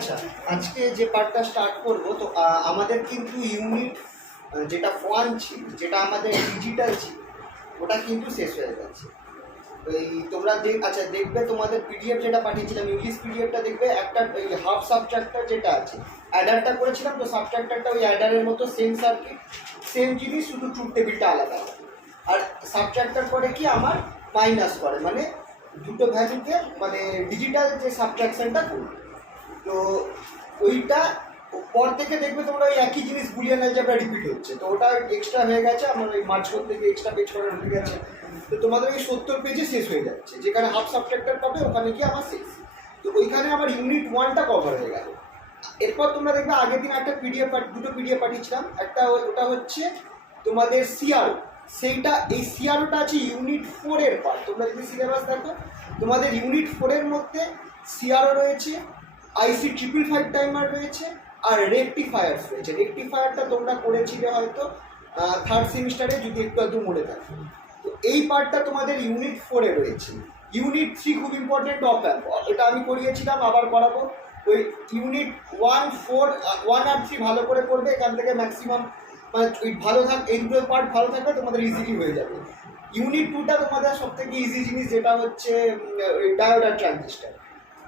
আচ্ছা, আজকে যে পার্টটা স্টার্ট করব তো আমাদের কিন্তু ইউনিট যেটা 1 ছিল, যেটা আমাদের ডিজিটাল ছিল, ওটা কিন্তু শেষ হয়ে যাচ্ছে। এই তোমরা আচ্ছা দেখবে তোমাদের পিডিএফ যেটা পাঠিয়েছিলাম, ইংলিশ পিডিএফটা দেখবে একটা এই হাফ সাবট্রাক্টর যেটা আছে, অ্যাডারটা করেছিলাম তো সাবট্রাক্টরটা ওই অ্যাডারের মতো সেম সার্কিট, সেম জিনিস, শুধু ট্রুথ টেবিলটা আলাদা। আর সাবট্রাক্টর করে কি আমার মাইনাস করে, মানে দুটো ভ্যালুকে মানে ডিজিটাল যে সাবট্রাকশনটা করবে। তো ওইটা পর থেকে দেখবে তোমরা ওই একই জিনিস বুলিয়ান অ্যালজেব্রা রিপিট হচ্ছে, তো ওটা এক্সট্রা হয়ে গেছে, আমার ওই মার্চ করতে গিয়ে এক্সট্রা পেজ করা ঢুকে গেছে। তো তোমাদের ওই 70 পেজে শেষ হয়ে যাচ্ছে, যেখানে হাফ সাবট্রাক্টর পাবে ওখানে গিয়ে আমার শেষ। তো ওইখানে আমার ইউনিট 1টা কভার হয়ে গেল। এরপর তোমরা দেখবে আগের দিন একটা দুটো পিডিএফ পাঠিয়েছিলাম, একটা ওটা হচ্ছে তোমাদের সিআরও, সেইটা এই সিআরওটা আছে ইউনিট 4 এর পার্ট। তোমরা যদি সিলেবাস দেখো তোমাদের ইউনিট 4 এর মধ্যে সিআরও রয়েছে, আইসি 555 টাইমার রয়েছে, আর রেকটিফায়ার্স রয়েছে। রেকটিফায়ারটা তোমরা করেছিলে হয়তো থার্ড সেমিস্টারে, যদি একটু মনে থাকে। তো এই পার্টটা তোমাদের ইউনিট 4 এ রয়েছে। ইউনিট 3 খুব ইম্পর্টেন্ট, অপ অ্যাম্প, এটা আমি করিয়েছিলাম, আবার করাবো। ওই ইউনিট 1, 4, 1 আর 3 ভালো করে করবে, এখান থেকে ম্যাক্সিমাম মানে ভালো থাক, এই দুটো পার্ট ভালো থাকবে তোমাদের ইজিলি হয়ে যাবে। ইউনিট 2টা তোমাদের সব থেকে ইজি জিনিস, যেটা হচ্ছে ডায়োড আর ট্রানজিস্টার।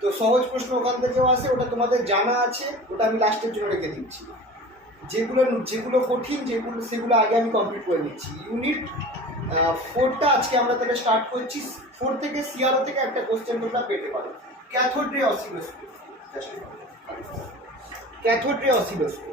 তো সহজ প্রশ্ন ওখান থেকেও আসে, ওটা তোমাদের জানা আছে, ওটা আমি লাস্টের জন্য রেখে দিচ্ছি। যেগুলো কঠিন সেগুলো আগে আমি কমপ্লিট করে নিচ্ছি। ইউনিট 4টা আজকে আমরা তাহলে স্টার্ট করছি। 4 থেকে সিআরও থেকে একটা কোশ্চেন তোমরা পেতে পারো, cathode ray oscilloscope. Cathode ray oscilloscope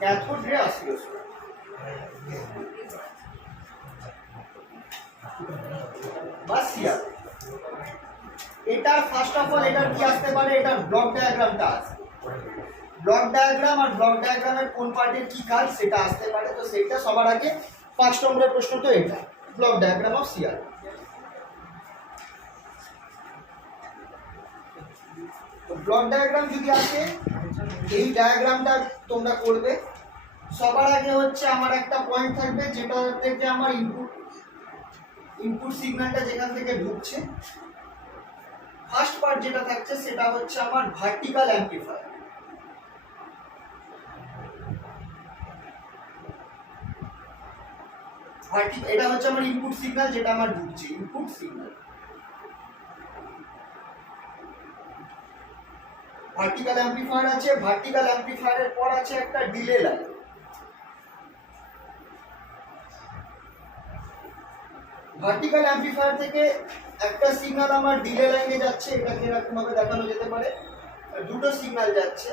cathode ray oscilloscope বা সিআর। এটার ফার্স্ট অফ অল এটার কি আসতে পারে, এটার ব্লক ডায়াগ্রামটা আসে। ব্লক ডায়াগ্রাম আর ব্লক ডায়াগ্রামের কোন পার্টের কি কাজ সেটা আসতে পারে। তো সেটা সবার আগে 5 নম্বরের প্রশ্ন, তো এটা ব্লক ডায়াগ্রাম অফ সিআর। তো ব্লক ডায়াগ্রাম যদি আসে, এই ডায়াগ্রামটা তোমরা করবে। সবার আগে হচ্ছে আমার একটা পয়েন্ট থাকবে, যেটা থেকে আমার ইনপুট সিগন্যালটা যেখান থেকে ঢুকছে, ফার্স্ট পার্ট যেটা থাকছে সেটা হচ্ছে আমার ভার্টিক্যাল অ্যাম্প্লিফায়ার। এটা হচ্ছে আমার ইনপুট সিগন্যাল, যেটা আমার ঢুকছে, ইনপুট সিগন্যাল। ভার্টিক্যাল অ্যাম্প্লিফায়ার আছে, ভার্টিক্যাল অ্যাম্প্লিফায়ারের পর আছে একটা ডিলে লাইন। ভার্টিক্যাল অ্যাম্প্লিফায়ার থেকে একটা সিগন্যাল আমার ডিলে লাইনে যাচ্ছে, এটাকে এরকম ভাবে দেখানো যেতে পারে, দুটো সিগন্যাল যাচ্ছে।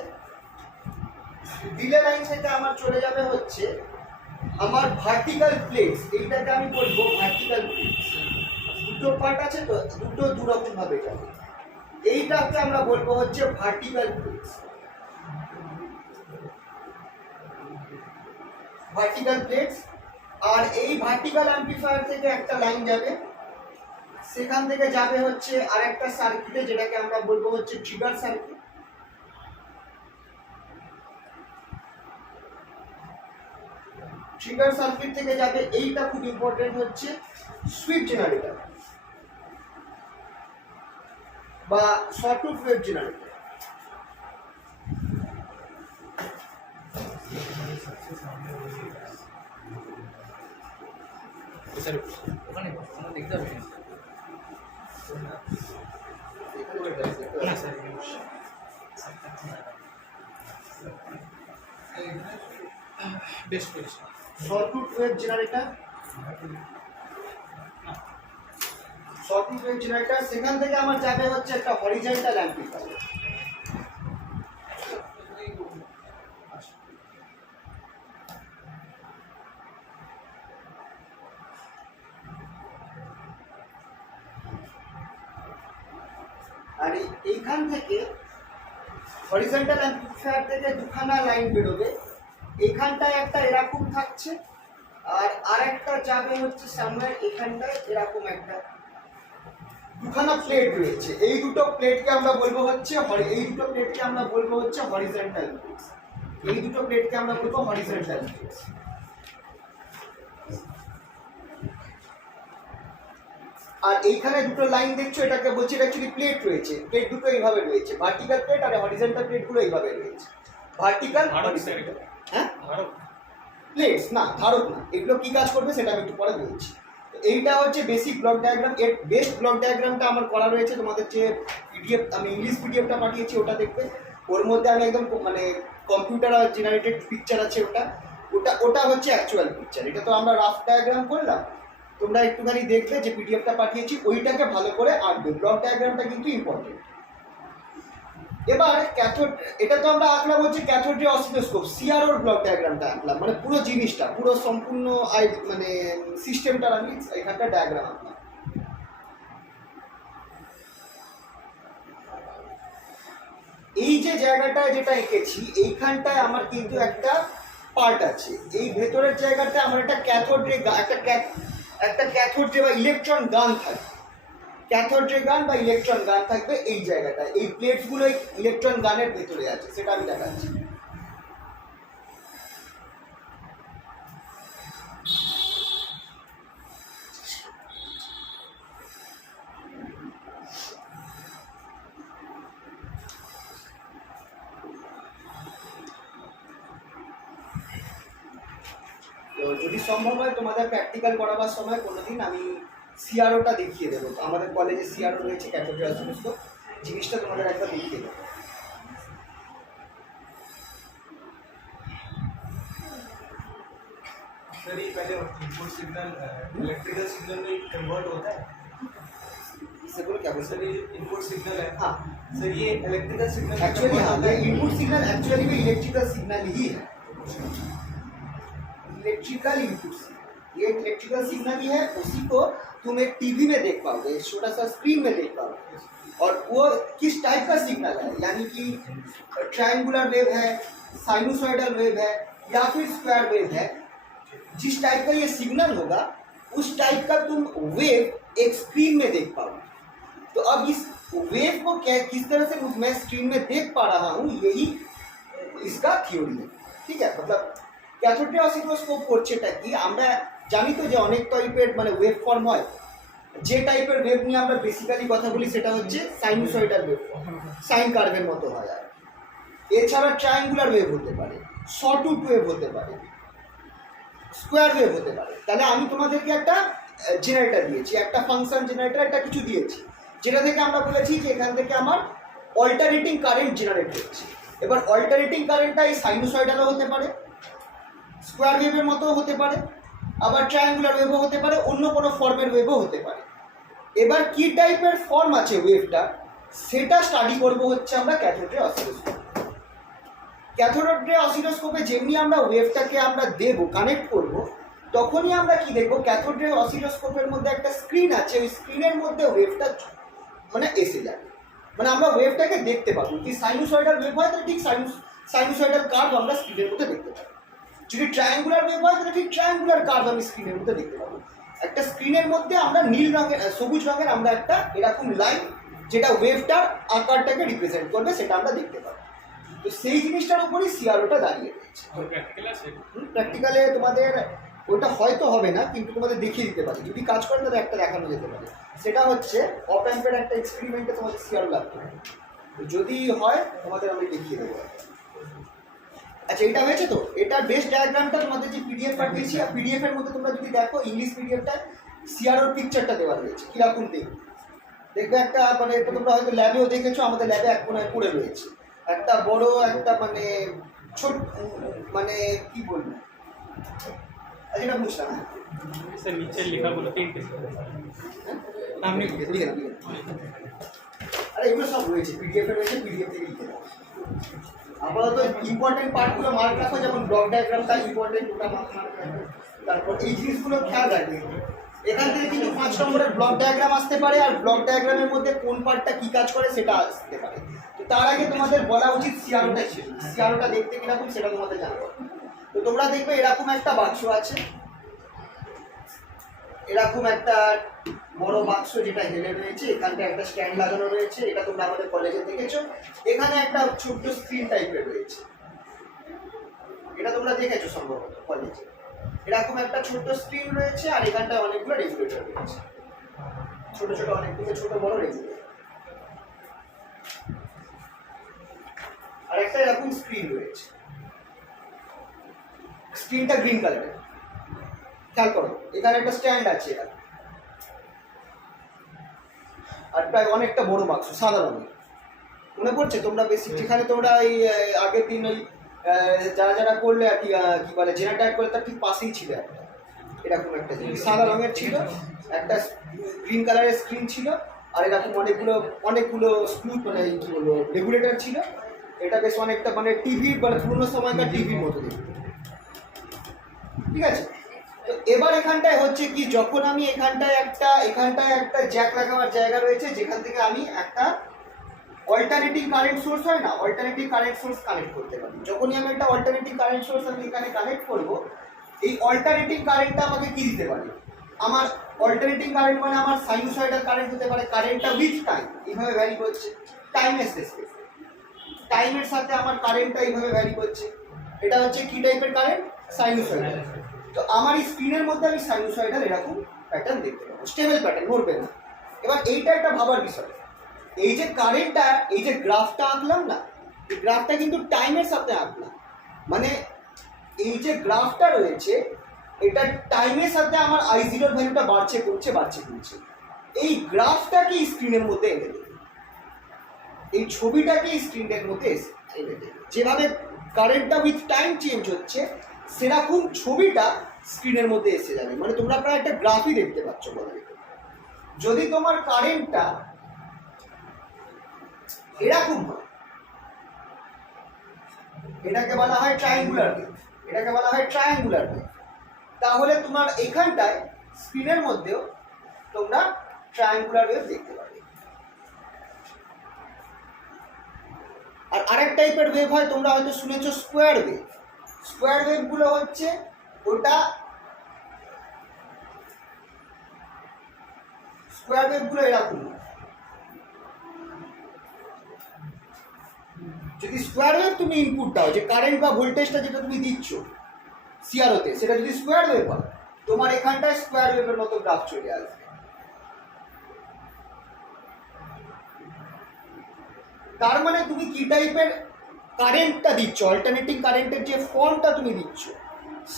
ডিলে লাইন থেকে আমার চলে যাবে হচ্ছে আমার ভার্টিক্যাল প্লেটস, এইটাকে আমি বলবো ভার্টিক্যাল প্লেটস। দুটো পার্ট আছে তো, দুটো দুরকম ভাবে যাবে, এইটাকে আমরা বলবো হচ্ছে ভার্টিক্যাল প্লেটস। Vertical plates. আর এই ভার্টিক্যাল অ্যাম্প্লিফায়ার থেকে একটা লাইন যাবে, সেখান থেকে যাবে হচ্ছে আরেকটা সার্কিটে, যেটাকে আমরা বলবো হচ্ছে ট্রিগার সার্কিট। ট্রিগার সার্কিট থেকে যাবে, এইটা খুব ইম্পর্টেন্ট হচ্ছে সুইপ জেনারেটর বা শর্টউড ওয়েভ জেনারেটর। ওখানে দেখতে হবে না sir, best position sawtooth wave generator. সঠিক ওয়েভ জেনারেটর, সেখান থেকে আমার যাবে হচ্ছে একটা হরিজন্টাল অ্যাম্পলিফায়ার। আর এইখান থেকে হরিজন্টাল অ্যাম্পলিফায়ার থেকে দুখানা লাইন বেরোবে, এইখানটায় একটা এরকম থাকছে, আর আরেকটা যাবে হচ্ছে সামনে এখানটায় এরকম একটা দুখানা প্লেট রয়েছে। এই দুটো প্লেটকে আমরা বলবো হচ্ছে হরিজন্টাল প্লেটস। এই দুটো প্লেটকে আমরা বলবো হরিজন্টাল প্লেটস। আর এইখানে দুটো লাইন দেখছো, এটাকে বলছি এটা অ্যাকচুয়ালি প্লেট রয়েছে। প্লেট দুটো এইভাবে রয়েছে, ভার্টিক্যাল প্লেট আর হরিজন্টাল প্লেটগুলো এইভাবে রয়েছে। ভার্টিক্যাল হ্যাঁ প্লেটস না, ধারক না। এগুলো কি কাজ করবে সেটা আমি একটু পরে বলছি। এইটা হচ্ছে বেসিক ব্লক ডায়াগ্রাম। এর বেস্ট ব্লক ডায়াগ্রামটা আমার করা রয়েছে, তোমাদের যে পিডিএফ আমি ইংলিশ পিডিএফটা পাঠিয়েছি ওটা দেখবে। ওর মধ্যে আমি একদম মানে কম্পিউটার জেনারেটেড পিকচার আছে, ওটা হচ্ছে অ্যাকচুয়াল পিকচার। এটা তো আমরা রাফ ডায়াগ্রাম করলাম, তোমরা একটুখানি দেখবে যে পিডিএফটা পাঠিয়েছি ওইটাকে ভালো করে আঁকবে। ব্লক ডায়াগ্রামটা কিন্তু ইম্পর্টেন্ট। এবার ক্যাথোড, এটা তো আমরা আঁকলাম হচ্ছে ক্যাথোড রে অসিলোস্কোপ, সিআরওর ব্লক ডায়াগ্রামটা আঁকলাম, মানে পুরো জিনিসটা, পুরো সম্পূর্ণ মানে সিস্টেমটার আমি এখানটা ডায়াগ্রাম আঁকলাম। এই যে জায়গাটায় যেটা এঁকেছি এইখানটায় আমার কিন্তু একটা পার্ট আছে। এই ভেতরের জায়গাটা আমার একটা ক্যাথোড রে, একটা ক্যাথোড রে বা ইলেকট্রন গান থাকবে। ক্যাথোড রে গান বা ইলেকট্রন গান থাকবে এই জায়গাটায়। এই প্লেটসগুলো ইলেকট্রন গানের ভেতরে আছে, সেটা আমি দেখাচ্ছি। তো যদি সম্ভব হয় তোমাদের প্র্যাকটিক্যাল করাবার সময় কোনোদিন আমি সিআরওটা দেখিয়ে দেবো। আমাদের কলেজে সিআরও রয়েছে, ক্যাথোড রে অসিলোস্কোপ, জিনিসটা তোমাদের একবার দেখিয়ে দেবো। सर ये पहले इनपुट सिग्नल इलेक्ट्रिकल सिग्नल में कन्वर्ट होता है। इससे बोलो क्या बोलते सर ये इनपुट सिग्नल है। हाँ सर ये इलेक्ट्रिकल सिग्नल एक्चुअली हाँ, ये इनपुट सिग्नल एक्चुअली में इलेक्ट्रिकल सिग्नल ही है। इलेक्ट्रिकल इनपुट, ये इलेक्ट्रिकल सिग्नल ही है। उसी को तुम एक टीवी में देख पाओगे, छोटा सा स्क्रीन में देख पाओगे। और वो किस टाइप का सिग्नल है, यानी कि ट्रायंगुलर वेव है, साइनोसॉइडल वेव है या फिर स्क्वायर वेव है, जिस टाइप का ये सिग्नल होगा उस टाइप का तुम वेव एक स्क्रीन में देख पाओगे। तो अब इस वेव को किस तरह से मैं स्क्रीन में देख पा रहा हूँ, यही इसका থিওরি है। ঠিক আছে, मतलब ক্যাথোড রে অসিলোস্কোপ করছেটা কি, আমরা জানি তো যে অনেক টাইপের মানে ওয়েভ ফর্ম হয়। যে টাইপের ওয়েভ নিয়ে আমরা বেসিক্যালি কথা বলি সেটা হচ্ছে সাইনুসয়েডাল ওয়েভ ফর্ম, সাইন কার্ভের মতো হয়। আর এছাড়া ট্রায়াঙ্গুলার ওয়েভ হতে পারে, শর্টউড ওয়েভ হতে পারে, স্কোয়ার ওয়েভ হতে পারে। তাহলে আমি তোমাদেরকে একটা জেনারেটর দিয়েছি, একটা ফাংশন জেনারেটর, একটা কিছু দিয়েছি, যেটা থেকে আমরা বলেছি যে এখান থেকে আমার অল্টারনেটিং কারেন্ট জেনারেট হচ্ছে। এবার অল্টারনেটিং কারেন্টটা এই সাইনোসয়েডালও হতে পারে, স্কোয়ার ওয়েভের মতো হতে পারে, আবার ট্রায়াঙ্গুলার ওয়েভও হতে পারে, অন্য কোনো ফর্মের ওয়েভও হতে পারে। এবার কি টাইপের ফর্ম আছে ওয়েভটা সেটা স্টাডি করব হচ্ছে আমরা cathode ray oscilloscope. Cathode ray অসিলোস্কোপে যেমনি আমরা ওয়েভটাকে আমরা দেবো, কানেক্ট করব, তখনই আমরা কি দেখবো, ক্যাথোড রে অসিলোস্কোপের মধ্যে একটা স্ক্রিন আছে, ওই স্ক্রিনের মধ্যে ওয়েভটা মানে এসে যাবে, মানে আমরা ওয়েভটাকে দেখতে পাবো। কি সাইনোসয়েডাল ওয়েভ হয় তাহলে ঠিক সাইনোসয়েডাল কার্ভ আমরা স্ক্রিনের মধ্যে দেখতে পাবো। যদি ট্রায়াঙ্গুলার ওয়েভ হয় তাহলে ঠিক ট্রায়াঙ্গুলার কার্ভ আমি স্ক্রিনের মধ্যে দেখতে পাবো। একটা স্ক্রিনের মধ্যে আমরা নীল রঙের, সবুজ রঙের আমরা একটা এরকম লাইন, যেটা ওয়েভটার আকারটাকে রিপ্রেজেন্ট করবে, সেটা আমরা দেখতে পাবো। তো সেই জিনিসটার উপরই সিআরওটা দাঁড়িয়ে রয়েছে। প্র্যাকটিক্যালে তোমাদের ওটা হয়তো হবে না, কিন্তু তোমাদের দেখিয়ে দিতে পারি, যদি কাজ করে তাহলে একটা দেখানো যেতে পারে। সেটা হচ্ছে অপ অ্যাম্পের একটা এক্সপেরিমেন্টে তোমাদের সিআরও লাগতে হবে, যদি হয় তোমাদের আমি দেখিয়ে দেবো। আচ্ছা, এটা হয়েছে তো, এটার বেস্ট ডায়াগ্রামটা তোমাদের যে পিডিএফ পাঠিয়েছি, আর পিডিএফ এর মধ্যে তোমরা যদি দেখো ইংলিশ পিডিএফটা, সিআরওর পিকচারটা দেওয়া রয়েছে, কিরকম দেখবে একটা, মানে এটা তোমরা হয়তো ল্যাবেও দেখেছো, আমাদের ল্যাবে এক কোনায় পড়ে রয়েছে একটা বড় একটা মানে ছোট, মানে কি বলবো, যেটা বুঝলাম सर नीचे लिखा बोलो 3 टेस्ट আপনি লিখে নাও। আরে এগুলো সব রয়েছে, পিডিএফ এ রয়েছে, পিডিএফ থেকে লিখে নাও। আপাতত ইম্পর্টেন্ট পার্টগুলো মার্ক রাখো, যেমন ব্লক ডায়াগ্রামটা ইম্পর্টেন্ট, ওটা মার্ক রাখো। তারপর এই জিনিসগুলো খেয়াল রাখবে। এখান থেকে কিন্তু 5 নম্বরের ব্লক ডায়াগ্রাম আসতে পারে, আর ব্লক ডায়াগ্রামের মধ্যে কোন পার্টটা কি কাজ করে সেটা আসতে পারে। তো তার আগে তোমাদের বলা উচিত সিআরওটা ছিল, সিআরওটা দেখতে কিরকম সেটা তোমাদের জানতে হবে। তো তোমরা দেখবে এরকম একটা বাক্স আছে, এরকম একটা বড় বাক্স যেটা হেলে রয়েছে, এখানটা একটা স্ট্যান্ড লাগানো রয়েছে, এটা তোমরা আমাদের কলেজে দেখেছো। এখানে একটা ছোট্ট স্ক্রিন টাইপের রয়েছে, এটা তোমরা দেখেছো সম্ভবত কলেজে। এরকম একটা ছোট্ট স্ক্রিন রয়েছে, আর এখানটায় অনেকগুলো রেগুলেটর রয়েছে, ছোট ছোট অনেকগুলো ছোট বড় রেগুলেটর। আর একটা এরকম স্ক্রিন রয়েছে, স্ক্রিনটা গ্রিন কালারের। খেয়াল করো এখানে একটা স্ট্যান্ড আছে, এটা আর প্রায় অনেকটা বড় বাক্স সাদা রঙের। মনে পড়ছে তোমরা বেশি যেখানে তোমরা এই আগের দিন ওই যারা যারা করলে আর কি কি বলে জেনারেট করলে তার ঠিক পাশেই ছিল একটা এরকম একটা জিনিস, সাদা রঙের ছিল, একটা গ্রিন কালারের স্ক্রিন ছিল, আর এরকম অনেকগুলো স্ক্রু মানে কি বলবো রেগুলেটর ছিল। এটা বেশ অনেকটা মানে টিভি মানে পুরোনো সময়কার টিভির মতো দেখতে, ঠিক আছে। তো এবার এখানটায় হচ্ছে কি, যখন আমি এখানটায় একটা জ্যাক লাগাবার জায়গা রয়েছে, যেখান থেকে আমি একটা অল্টারনেটিভ কারেন্ট সোর্স হয় না, অল্টারনেটিভ কারেন্ট সোর্স কানেক্ট করতে পারি। যখনই আমি একটা অল্টারনেটিভ কারেন্ট সোর্স আমি এখানে কানেক্ট করব, এই অল্টারনেটিভ কারেন্টটা আমাকে কি দিতে পারে, আমার অল্টারনেটিভ কারেন্ট মানে আমার সাইনুসয়েডাল কারেন্ট হতে পারে, কারেন্টটা উইথ টাইম এইভাবে ভ্যারি করছে, টাইমের শেষে টাইমের সাথে আমার কারেন্টটা এইভাবে ভ্যারি করছে। এটা হচ্ছে কি টাইপের কারেন্ট, সাইনুসয়েডাল। তো আমার এই স্ক্রিনের মধ্যে আমি সাইনুসয়েডাল এরকম প্যাটার্ন দেখতে পাবো, স্টেবল প্যাটার্ন, নড়বে না। এবার এইটা একটা ভাবার বিষয়, এই যে কারেন্টটা, এই যে গ্রাফটা আঁকলাম না, এই গ্রাফটা কিন্তু টাইমের সাথে আঁকলাম, মানে এই যে গ্রাফটা রয়েছে এটা টাইমের সাথে আমার I0 ভ্যালুটা বাড়ছে কমছে। এই গ্রাফটাকে স্ক্রিনের মধ্যে এনে দেবে, এই ছবিটাকে স্ক্রিনের মধ্যে এনে দেবে। যেভাবে কারেন্টটা উইথ টাইম চেঞ্জ হচ্ছে সেরকম ছবিটা স্ক্রিনের মধ্যে এসে যাবে, মানে তোমরা প্রায় একটা গ্রাফই দেখতে পাচ্ছ বলা যেতে পারে। যদি তোমার কারেন্টটা এরকম হয়, এটাকে বলা হয় ট্রায়াঙ্গুলার ওয়েভ, তাহলে তোমার এখানটায় স্ক্রিনের মধ্যেও তোমরা ট্রায়াঙ্গুলার ওয়েভ দেখতে পাবে। আর আরেক টাইপের ওয়েভ হয়, তোমরা হয়তো শুনেছো স্কোয়ার ওয়েভ। স্কোয়ার ওয়েভগুলো হচ্ছে ওটা স্কোয়ার ওয়েভগুলো এরকম, যদি স্কোয়ার ওয়েভ তুমি ইনপুট দাও, যে কারেন্ট বা ভোল্টেজটা যেটা তুমি দিচ্ছ সিআরওতে, সেটা যদি স্কোয়ার ওয়েভ হয়, তোমার এখানটায় স্কোয়ার ওয়েভের মতো গ্রাফ চলে আসবে। তার মানে তুমি কি টাইপের কারেন্টটা দিচ্ছ, অল্টারনেটিং কারেন্টের যে ফর্মটা তুমি দিচ্ছ,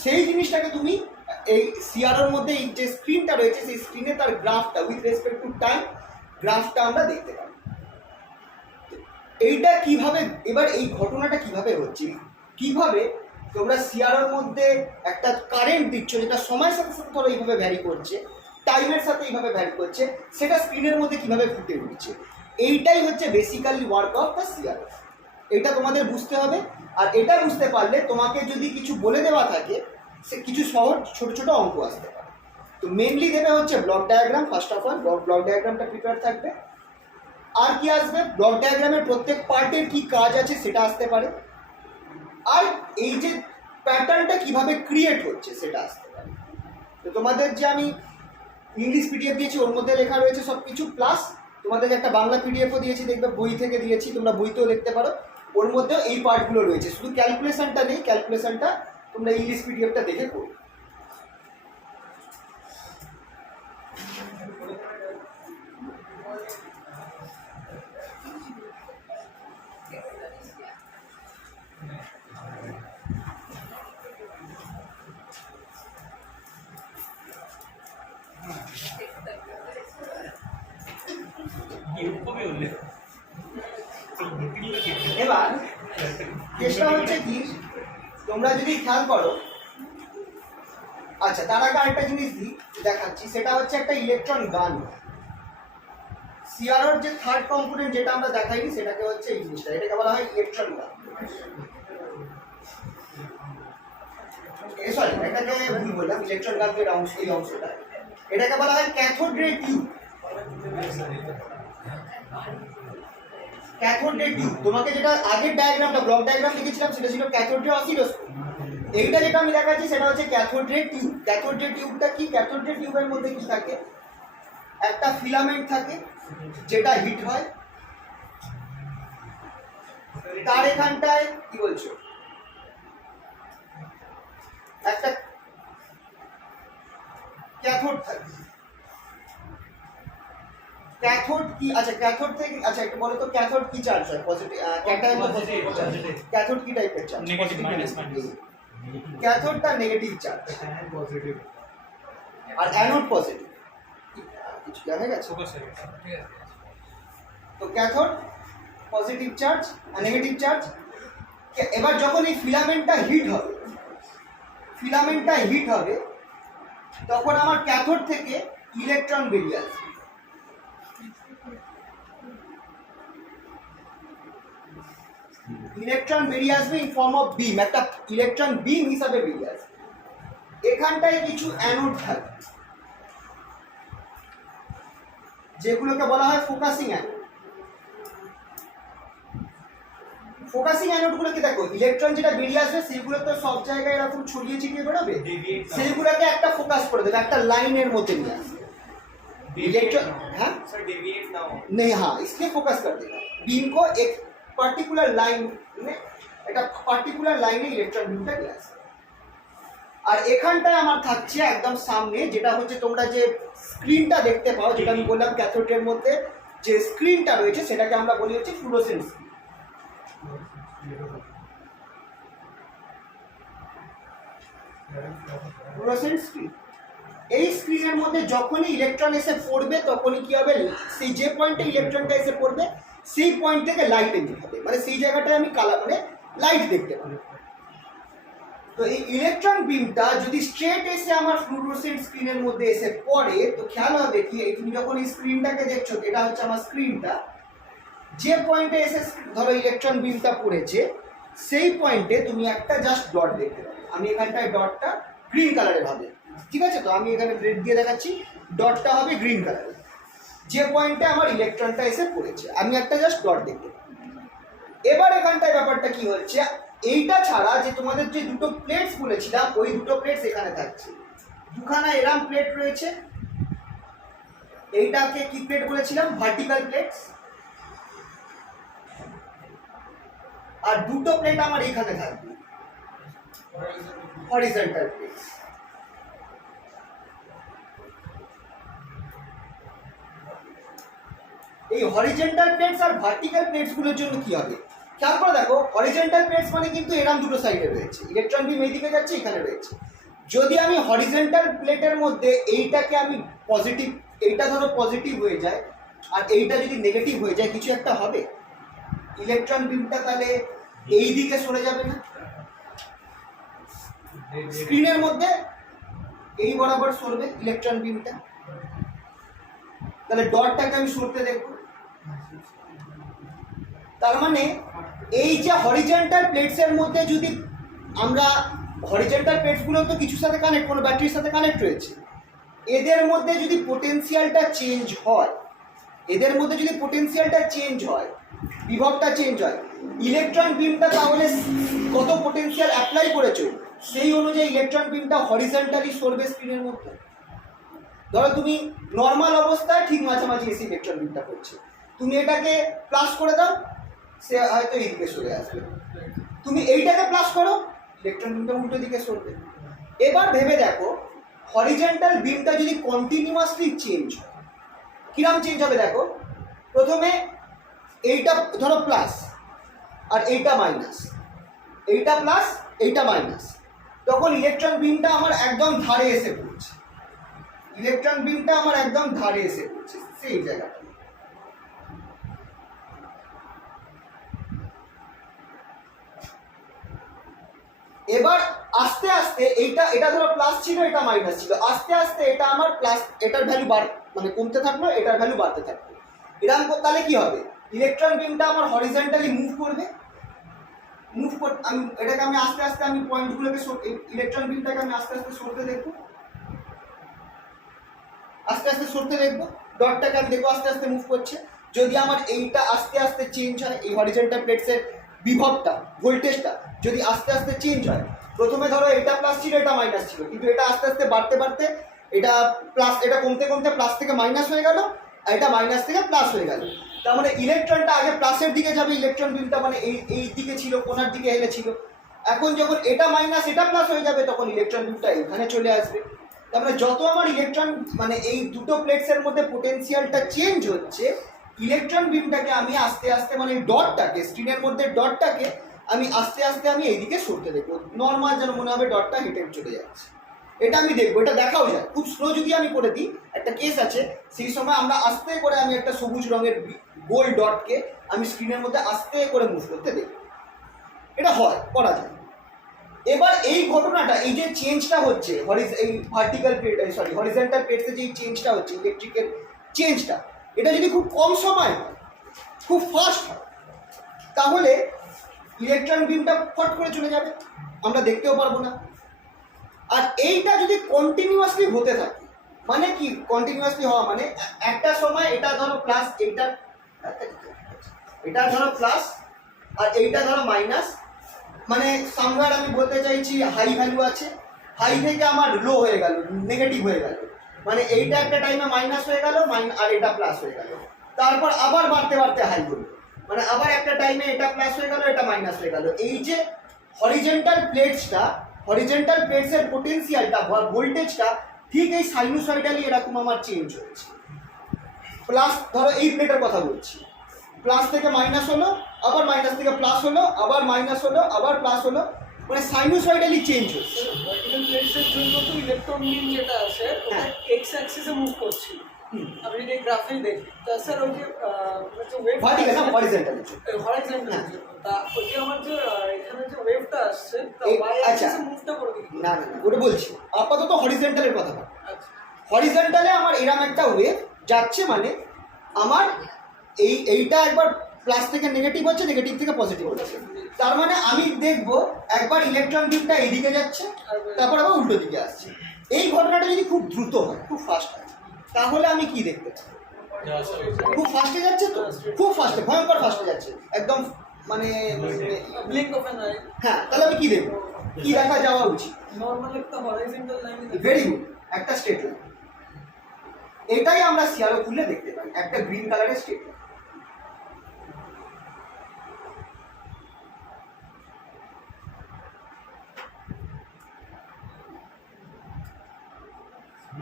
সেই জিনিসটাকে তুমি এই সিআরওর মধ্যে এই যে স্ক্রিনটা রয়েছে সেই স্ক্রিনে তার গ্রাফটা উইথ রেসপেক্ট টু টাইম গ্রাফটা আমরা দেখতে পাই। এইটা কিভাবে, এবার এই ঘটনাটা কিভাবে হচ্ছে, কিভাবে তোমরা সিআরওর মধ্যে একটা কারেন্ট দিচ্ছ যেটা সময়ের সাথে সাথে ধরো এইভাবে ভ্যারি করছে, টাইমের সাথে এইভাবে ভ্যারি করছে, সেটা স্ক্রিনের মধ্যে কিভাবে ফুটে উঠছে, এইটাই হচ্ছে basically work of the CRO. এটা তোমাদের বুঝতে হবে। আর এটা বুঝতে পারলে তোমাকে যদি কিছু বলে দেওয়া থাকে, সে কিছু সহজ ছোট ছোট অঙ্ক আসতে পারে। তো মেনলি দেবে হচ্ছে block diagram, first of all block ডায়াগ্রামটা প্রিপেয়ার থাকবে। আর কি আসবে, ব্লক ডায়াগ্রামের প্রত্যেক পার্টের কি কাজ আছে সেটা আসতে পারে, আর এই যে প্যাটার্নটা কিভাবে ক্রিয়েট হচ্ছে সেটা আসতে পারে। তো তোমাদের যে আমি ইংলিশ পিডিএফ দিয়েছি ওর মধ্যে লেখা রয়েছে সব কিছু, প্লাস তোমাদের একটা বাংলা পিডিএফও দিয়েছি, দেখবে বই থেকে দিয়েছি, তোমরা বইতেও দেখতে পারো, ওর মধ্যেও এই পার্টগুলো রয়েছে। শুধু ক্যালকুলেশনটা নেই, ক্যালকুলেশনটা তোমরা ইংলিশ পিডিএফটা দেখে করো। এবার চেষ্টা হচ্ছে কি, তোমরা যদি খেয়াল করো, আচ্ছা তার আগে আরেকটা জিনিস দেখাচ্ছি, সেটা হচ্ছে একটা ইলেকট্রন গান। সিআরওর যে থার্ড কম্পোনেন্ট যেটা আমরা দেখাইনি সেটাকে হচ্ছে এই জিনিসটা, এটাকে বলা হয় ইলেকট্রন গান। সরি, এটাকে ভুল বললাম, ইলেকট্রন গানের অংশ এই অংশটা, এটাকে বলা হয় cathode ray tube. Cathode ray tube, তোমাকে যেটা আগের ডায়াগ্রামটা ব্লক ডায়াগ্রাম লিখেছিলাম সেটা ছিল ক্যাথোড রে অসিলোস্কোপ। এইটা যেটা আমি দেখাচ্ছি সেটা হচ্ছে cathode ray tube. Cathode ray টিউবটা কি? ক্যাথোড রে টিউবের মধ্যে কি থাকে? একটা ফিলামেন্ট থাকে যেটা হিট হয়, তার এখানটায় কি বলছো একটা ক্যাথোড থাকে। ক্যাথোড কি, আচ্ছা ক্যাথোড থেকে, আচ্ছা একটু বলো তো ক্যাথোড কি চার্জ হয়? পজিটিভ, ক্যাটায়ন তো পজিটিভ চার্জ। ক্যাথোড কি টাইপের চার্জ? Negative, minus. ক্যাথোডটা নেগেটিভ চার্জ পজিটিভ আর অ্যানোড পজিটিভ। কিছু জানা গেছে? ফোকাস হয়ে গেছে, ঠিক আছে। তো ক্যাথোড পজিটিভ চার্জ আর নেগেটিভ চার্জ। এবার যখন এই ফিলামেন্টটা হিট হবে, ফিলামেন্টটা হিট হবে তখন আমার ক্যাথোড থেকে ইলেকট্রন বেরিয়ে আসবে। ইলেকট্রন বেরিয়ে আসবে ইন ফর্ম অফ বিম, একটা ইলেকট্রন বিম হিসাবে বেরিয়ে আসবে। এখানটায় কিছু অ্যানোড থাকে যেগুলোকে বলা হয় ফোকাসিং অ্যানোড। ফোকাসিং অ্যানোডগুলোকে দেখো, ইলেকট্রন যেটা বেরিয়ে আসবে সেগুলো তো সব জায়গায় এরকম ছড়িয়ে ছিটিয়ে বেরোবে, সেইগুলোকে একটা ফোকাস করে দেবে, একটা লাইনের মধ্যে নিয়ে আসবে। इलेक्ट्रॉन, हाँ सर डेविएट ना हो। नहीं, हाँ इसलिए फोकस कर देगा बीम को एक पर्टिकुलर लाइन में, একটা পার্টিকুলার লাইনে ইলেকট্রন বিমটা নিয়ে আসে। আর এখানটায় আমার থাকছে একদম সামনে যেটা হচ্ছে তোমরা যে স্ক্রিনটা দেখতে পাও, যেটা আমি বললাম ক্যাথোডের মধ্যে যে স্ক্রিনটা রয়েছে সেটাকে আমরা বলি হচ্ছে ফ্লুরোসেন্ট স্ক্রিন। ফ্লুরোসেন্ট স্ক্রিন, এই স্ক্রিনের মধ্যে যখনই ইলেকট্রন এসে পড়বে তখনই কি হবে, সেই যে পয়েন্টে ইলেকট্রনটা এসে পড়বে সেই পয়েন্ট থেকে লাইট এমিট হবে, মানে সেই জায়গাটায় আমি কালার মানে লাইট দেখতে পাবো। তো এই ইলেকট্রন বিমটা যদি স্ট্রেট এসে আমার ফ্লুরোসেন্ট স্ক্রিনের মধ্যে এসে পড়ে তো খেয়াল হবে কি, তুমি যখন এই স্ক্রিনটাকে দেখছো, এটা হচ্ছে আমার স্ক্রিনটা, যে পয়েন্টে এসে ধরো ইলেকট্রন বিমটা পড়েছে সেই পয়েন্টে তুমি একটা জাস্ট ডট দেখতে পাবে। আমি এখানটায় ডটটা গ্রিন কালারে ভাবে, ঠিক আছে? তো আমি এখানে রেড দিয়ে দেখাচ্ছি, ডটটা হবে গ্রিন কালারে। যে পয়েন্টে আমার ইলেকট্রনটা এসে পড়েছে আমি একটা জাস্ট ডট দেখতে পাবো। এবার এখানটায় ব্যাপারটা কি হচ্ছে, এইটা ছাড়া যে তোমাদের যে দুটো প্লেটস বলেছিলাম ওই দুটো প্লেটস এখানে থাকছে, দুখানা এরাম প্লেট রয়েছে। এইটাকে কি প্লেট বলেছিলাম? Vertical plates. আর দুটো প্লেট আমার এখানে থাকবে হরিজন্টাল প্লেটস। এই হরিজন্টাল প্লেটস আর ভার্টিক্যাল প্লেটস গুলোর জন্য কি হবে খেয়াল করে দেখো। হরিজন্টাল প্লেটস মানে কিন্তু এরকম দুটো সাইডে রয়েছে, ইলেকট্রন বিম এইদিকে যাচ্ছে, এখানে রয়েছে। যদি আমি হরিজন্টাল প্লেটের মধ্যে এইটাকে আমি পজিটিভ, এইটা ধরো পজিটিভ হয়ে যায় আর এইটা যদি নেগেটিভ হয়ে যায়, কিছু একটা হবে, ইলেকট্রন বিমটা তাহলে এই দিকে সরে যাবে না, স্ক্রিনের মধ্যে এই বরাবর সরবে ইলেকট্রন বিমটা, তাহলে ডটটাকে আমি সরতে দেখবো। তার মানে এই যে হরিজন্টাল প্লেটসের মধ্যে যদি আমরা, হরিজন্টাল প্লেটসগুলো তো কিছুর সাথে কানেক্ট, কোনো ব্যাটারির সাথে কানেক্ট রয়েছে, এদের মধ্যে যদি পোটেনশিয়ালটা চেঞ্জ হয়, এদের মধ্যে যদি পোটেনশিয়ালটা চেঞ্জ হয়, বিভবটা চেঞ্জ হয়, ইলেকট্রন বিমটা তাহলে কত পোটেনশিয়াল অ্যাপ্লাই করেছো সেই অনুযায়ী ইলেকট্রন বিমটা হরিজন্টালি সরবে স্ক্রিনের মধ্যে। ধরো তুমি নর্মাল অবস্থায় ঠিক মাঝামাঝি এসে ইলেকট্রন বিমটা করছে, তুমি এটাকে প্লাস করে দাও, সে হয়তো এই দিকে সরে আসবে। তুমি এইটাকে প্লাস করো, ইলেকট্রন বিমটা উল্টো দিকে সরবে। এবার ভেবে দেখো, হরিজন্টাল বিমটা যদি কন্টিনিউয়াসলি চেঞ্জ হয়, কিরম চেঞ্জ হবে দেখো। প্রথমে এইটা ধরো প্লাস আর এইটা মাইনাস, এইটা প্লাস এইটা মাইনাস, তখন ইলেকট্রন বিমটা আমার একদম ধারে এসে পড়ছে, ইলেকট্রন বিমটা আমার একদম ধারে এসে পড়ছে সেই জায়গাটা। এবার আস্তে আস্তে এটা ধরো প্লাস ছিল, এটা মাইনাস ছিল, আস্তে আস্তে এটা আমার প্লাস, এটার ভ্যালু মানে কমতে থাকলো, এটার ভ্যালু বাড়তে থাকলো। তাহলে কি হবে, ইলেকট্রন বিমটা আমার হরিজন্টালি মুভ করবে, আমি এটাকে আমি আস্তে আস্তে আমি পয়েন্টগুলোকে ইলেকট্রন বিমটাকে আমি আস্তে আস্তে সরতে দেখবো, আস্তে আস্তে সরতে দেখবো, ডটটাকে আমি দেখবো আস্তে আস্তে মুভ করছে। যদি আমার এইটা আস্তে আস্তে চেঞ্জ হয়, এই হরিজন্টাল প্লেটসের বিভবটা ভোল্টেজটা যদি আস্তে আস্তে চেঞ্জ হয়, প্রথমে ধরো এটা প্লাস ছিল এটা মাইনাস ছিল, কিন্তু এটা আস্তে আস্তে বাড়তে বাড়তে এটা প্লাস, এটা কমতে কমতে প্লাস থেকে মাইনাস হয়ে গেল, আর এটা মাইনাস থেকে প্লাস হয়ে গেল। তার মানে ইলেকট্রনটা আগে প্লাসের দিকে যাবে, ইলেকট্রন বিমটা মানে এই দিকে ছিল, কোনার দিকে হেলে ছিল, এখন যখন এটা মাইনাস এটা প্লাস হয়ে যাবে তখন ইলেকট্রন বিমটা এখানে চলে আসবে। তার মানে যত আমার ইলেকট্রন মানে এই দুটো প্লেটসের মধ্যে পোটেনশিয়ালটা চেঞ্জ হচ্ছে, ইলেকট্রন বিমটাকে আমি আস্তে আস্তে মানে ডটটাকে স্ক্রিনের মধ্যে ডটটাকে আমি আস্তে আস্তে আমি এইদিকে সরতে দেখবো, নর্মাল যেন মনে হবে ডটটা হেঁটে চলে যাচ্ছে। এটা আমি দেখবো, এটা দেখাও যায় খুব স্লো। যদি আমি করে দিই, একটা কেস আছে, সেই সময় আমরা আস্তে করে আমি একটা সবুজ রঙের গোল ডটকে আমি স্ক্রিনের মধ্যে আস্তে করে মুভ করতে দেখব, এটা হয়, করা যায়। এবার এই ঘটনাটা, এই যে চেঞ্জটা হচ্ছে এই ভার্টিক্যাল প্লেট সরি হরিজন্টাল প্লেটসে যে চেঞ্জটা হচ্ছে ইলেকট্রিকের চেঞ্জটা, এটা যদি খুব কম সময় হয়, খুব ফাস্ট হয়, তাহলে ইলেকট্রন বিমটা ফট করে চলে যাবে, আমরা দেখতেও পারবো না। আর এইটা যদি কন্টিনিউয়াসলি হতে থাকে, মানে কি কন্টিনিউয়াসলি হওয়া মানে একটা সময় এটা ধরো প্লাস, এটা ধরো প্লাস আর এইটা ধরো মাইনাস, মানে সামহার আমি বলতে চাইছি হাই ভ্যালু আছে, হাই থেকে আমার লো হয়ে গেল, নেগেটিভ হয়ে গেল, মানে এইটা একটা টাইমে মাইনাস হয়ে গেল আর এটা প্লাস হয়ে গেল, তারপর আবার বাড়তে বাড়তে হাই হলো, মানে আবার একটা টাইমে এটা প্লাস হয়ে গেল এটা মাইনাস হয়ে গেল। এই যে হরিজন্টাল প্লেটসটা, হরিজন্টাল প্লেটসের পোটেনশিয়ালটা বা ভোল্টেজটা ঠিক এই সাইনুসয়েডালি এরকম আমার চেঞ্জ হচ্ছে। প্লাস ধরো এই প্লেটের কথা বলছি, প্লাস থেকে মাইনাস হলো, আবার মাইনাস থেকে প্লাস হলো, আবার মাইনাস হলো, আবার প্লাস হলো, মানে সাইনুসয়েডালি চেঞ্জ হচ্ছে। ভার্টিক্যাল প্লেটসের জন্য তো ইলেকট্রন বিম যেটা আছে ওটা এক্স অ্যাক্সিসে মুভ করছিল, আপনি যদি গ্রাফে দেখি তা স্যার ওই যে ওয়েভ ভার্টিক্যাল না হরিজন্টাল, হরিজন্টাল, তা ওই যে আমার যে এখানে যে ওয়েভটা আসছে তা ওয়াই আচ্ছা অ্যাক্সিসে মুভটা করে দিই। না না ওটা বলছি, আপাতত হরিজন্টালের কথা বল। আচ্ছা, হরিজন্টালে আমার এরকম একটা ওয়েভ যাচ্ছে, মানে আমার এইটা একবার প্লাস থেকে নেগেটিভ হচ্ছে, নেগেটিভ থেকে পজিটিভ হচ্ছে, তার মানে আমি দেখবো একবার ইলেকট্রন বিমটা এদিকে যাচ্ছে, তারপর আবার উল্টো দিকে আসছে। এই ঘটনাটা যদি খুব দ্রুত হয়, খুব ফাস্ট হয়, তাহলে আমি কি দেখতে পাই? খুব ফাস্টে যাচ্ছে তো, খুব ফাস্টে, ভয়ঙ্কর ফাস্টে যাচ্ছে একদম, মানে ব্লিঙ্ক অফ অ্যান আই। হ্যাঁ, তাহলে আমি কি দেখবো, কি দেখা যাওয়া উচিত? নরমাল একটা হরাইজন্টাল লাইন। ভেরি গুড, একটা স্ট্রেট লাইন। এটাই আমরা সিআরও খুললে দেখতে পাই, একটা গ্রিন কালারের স্ট্রেট লাইন।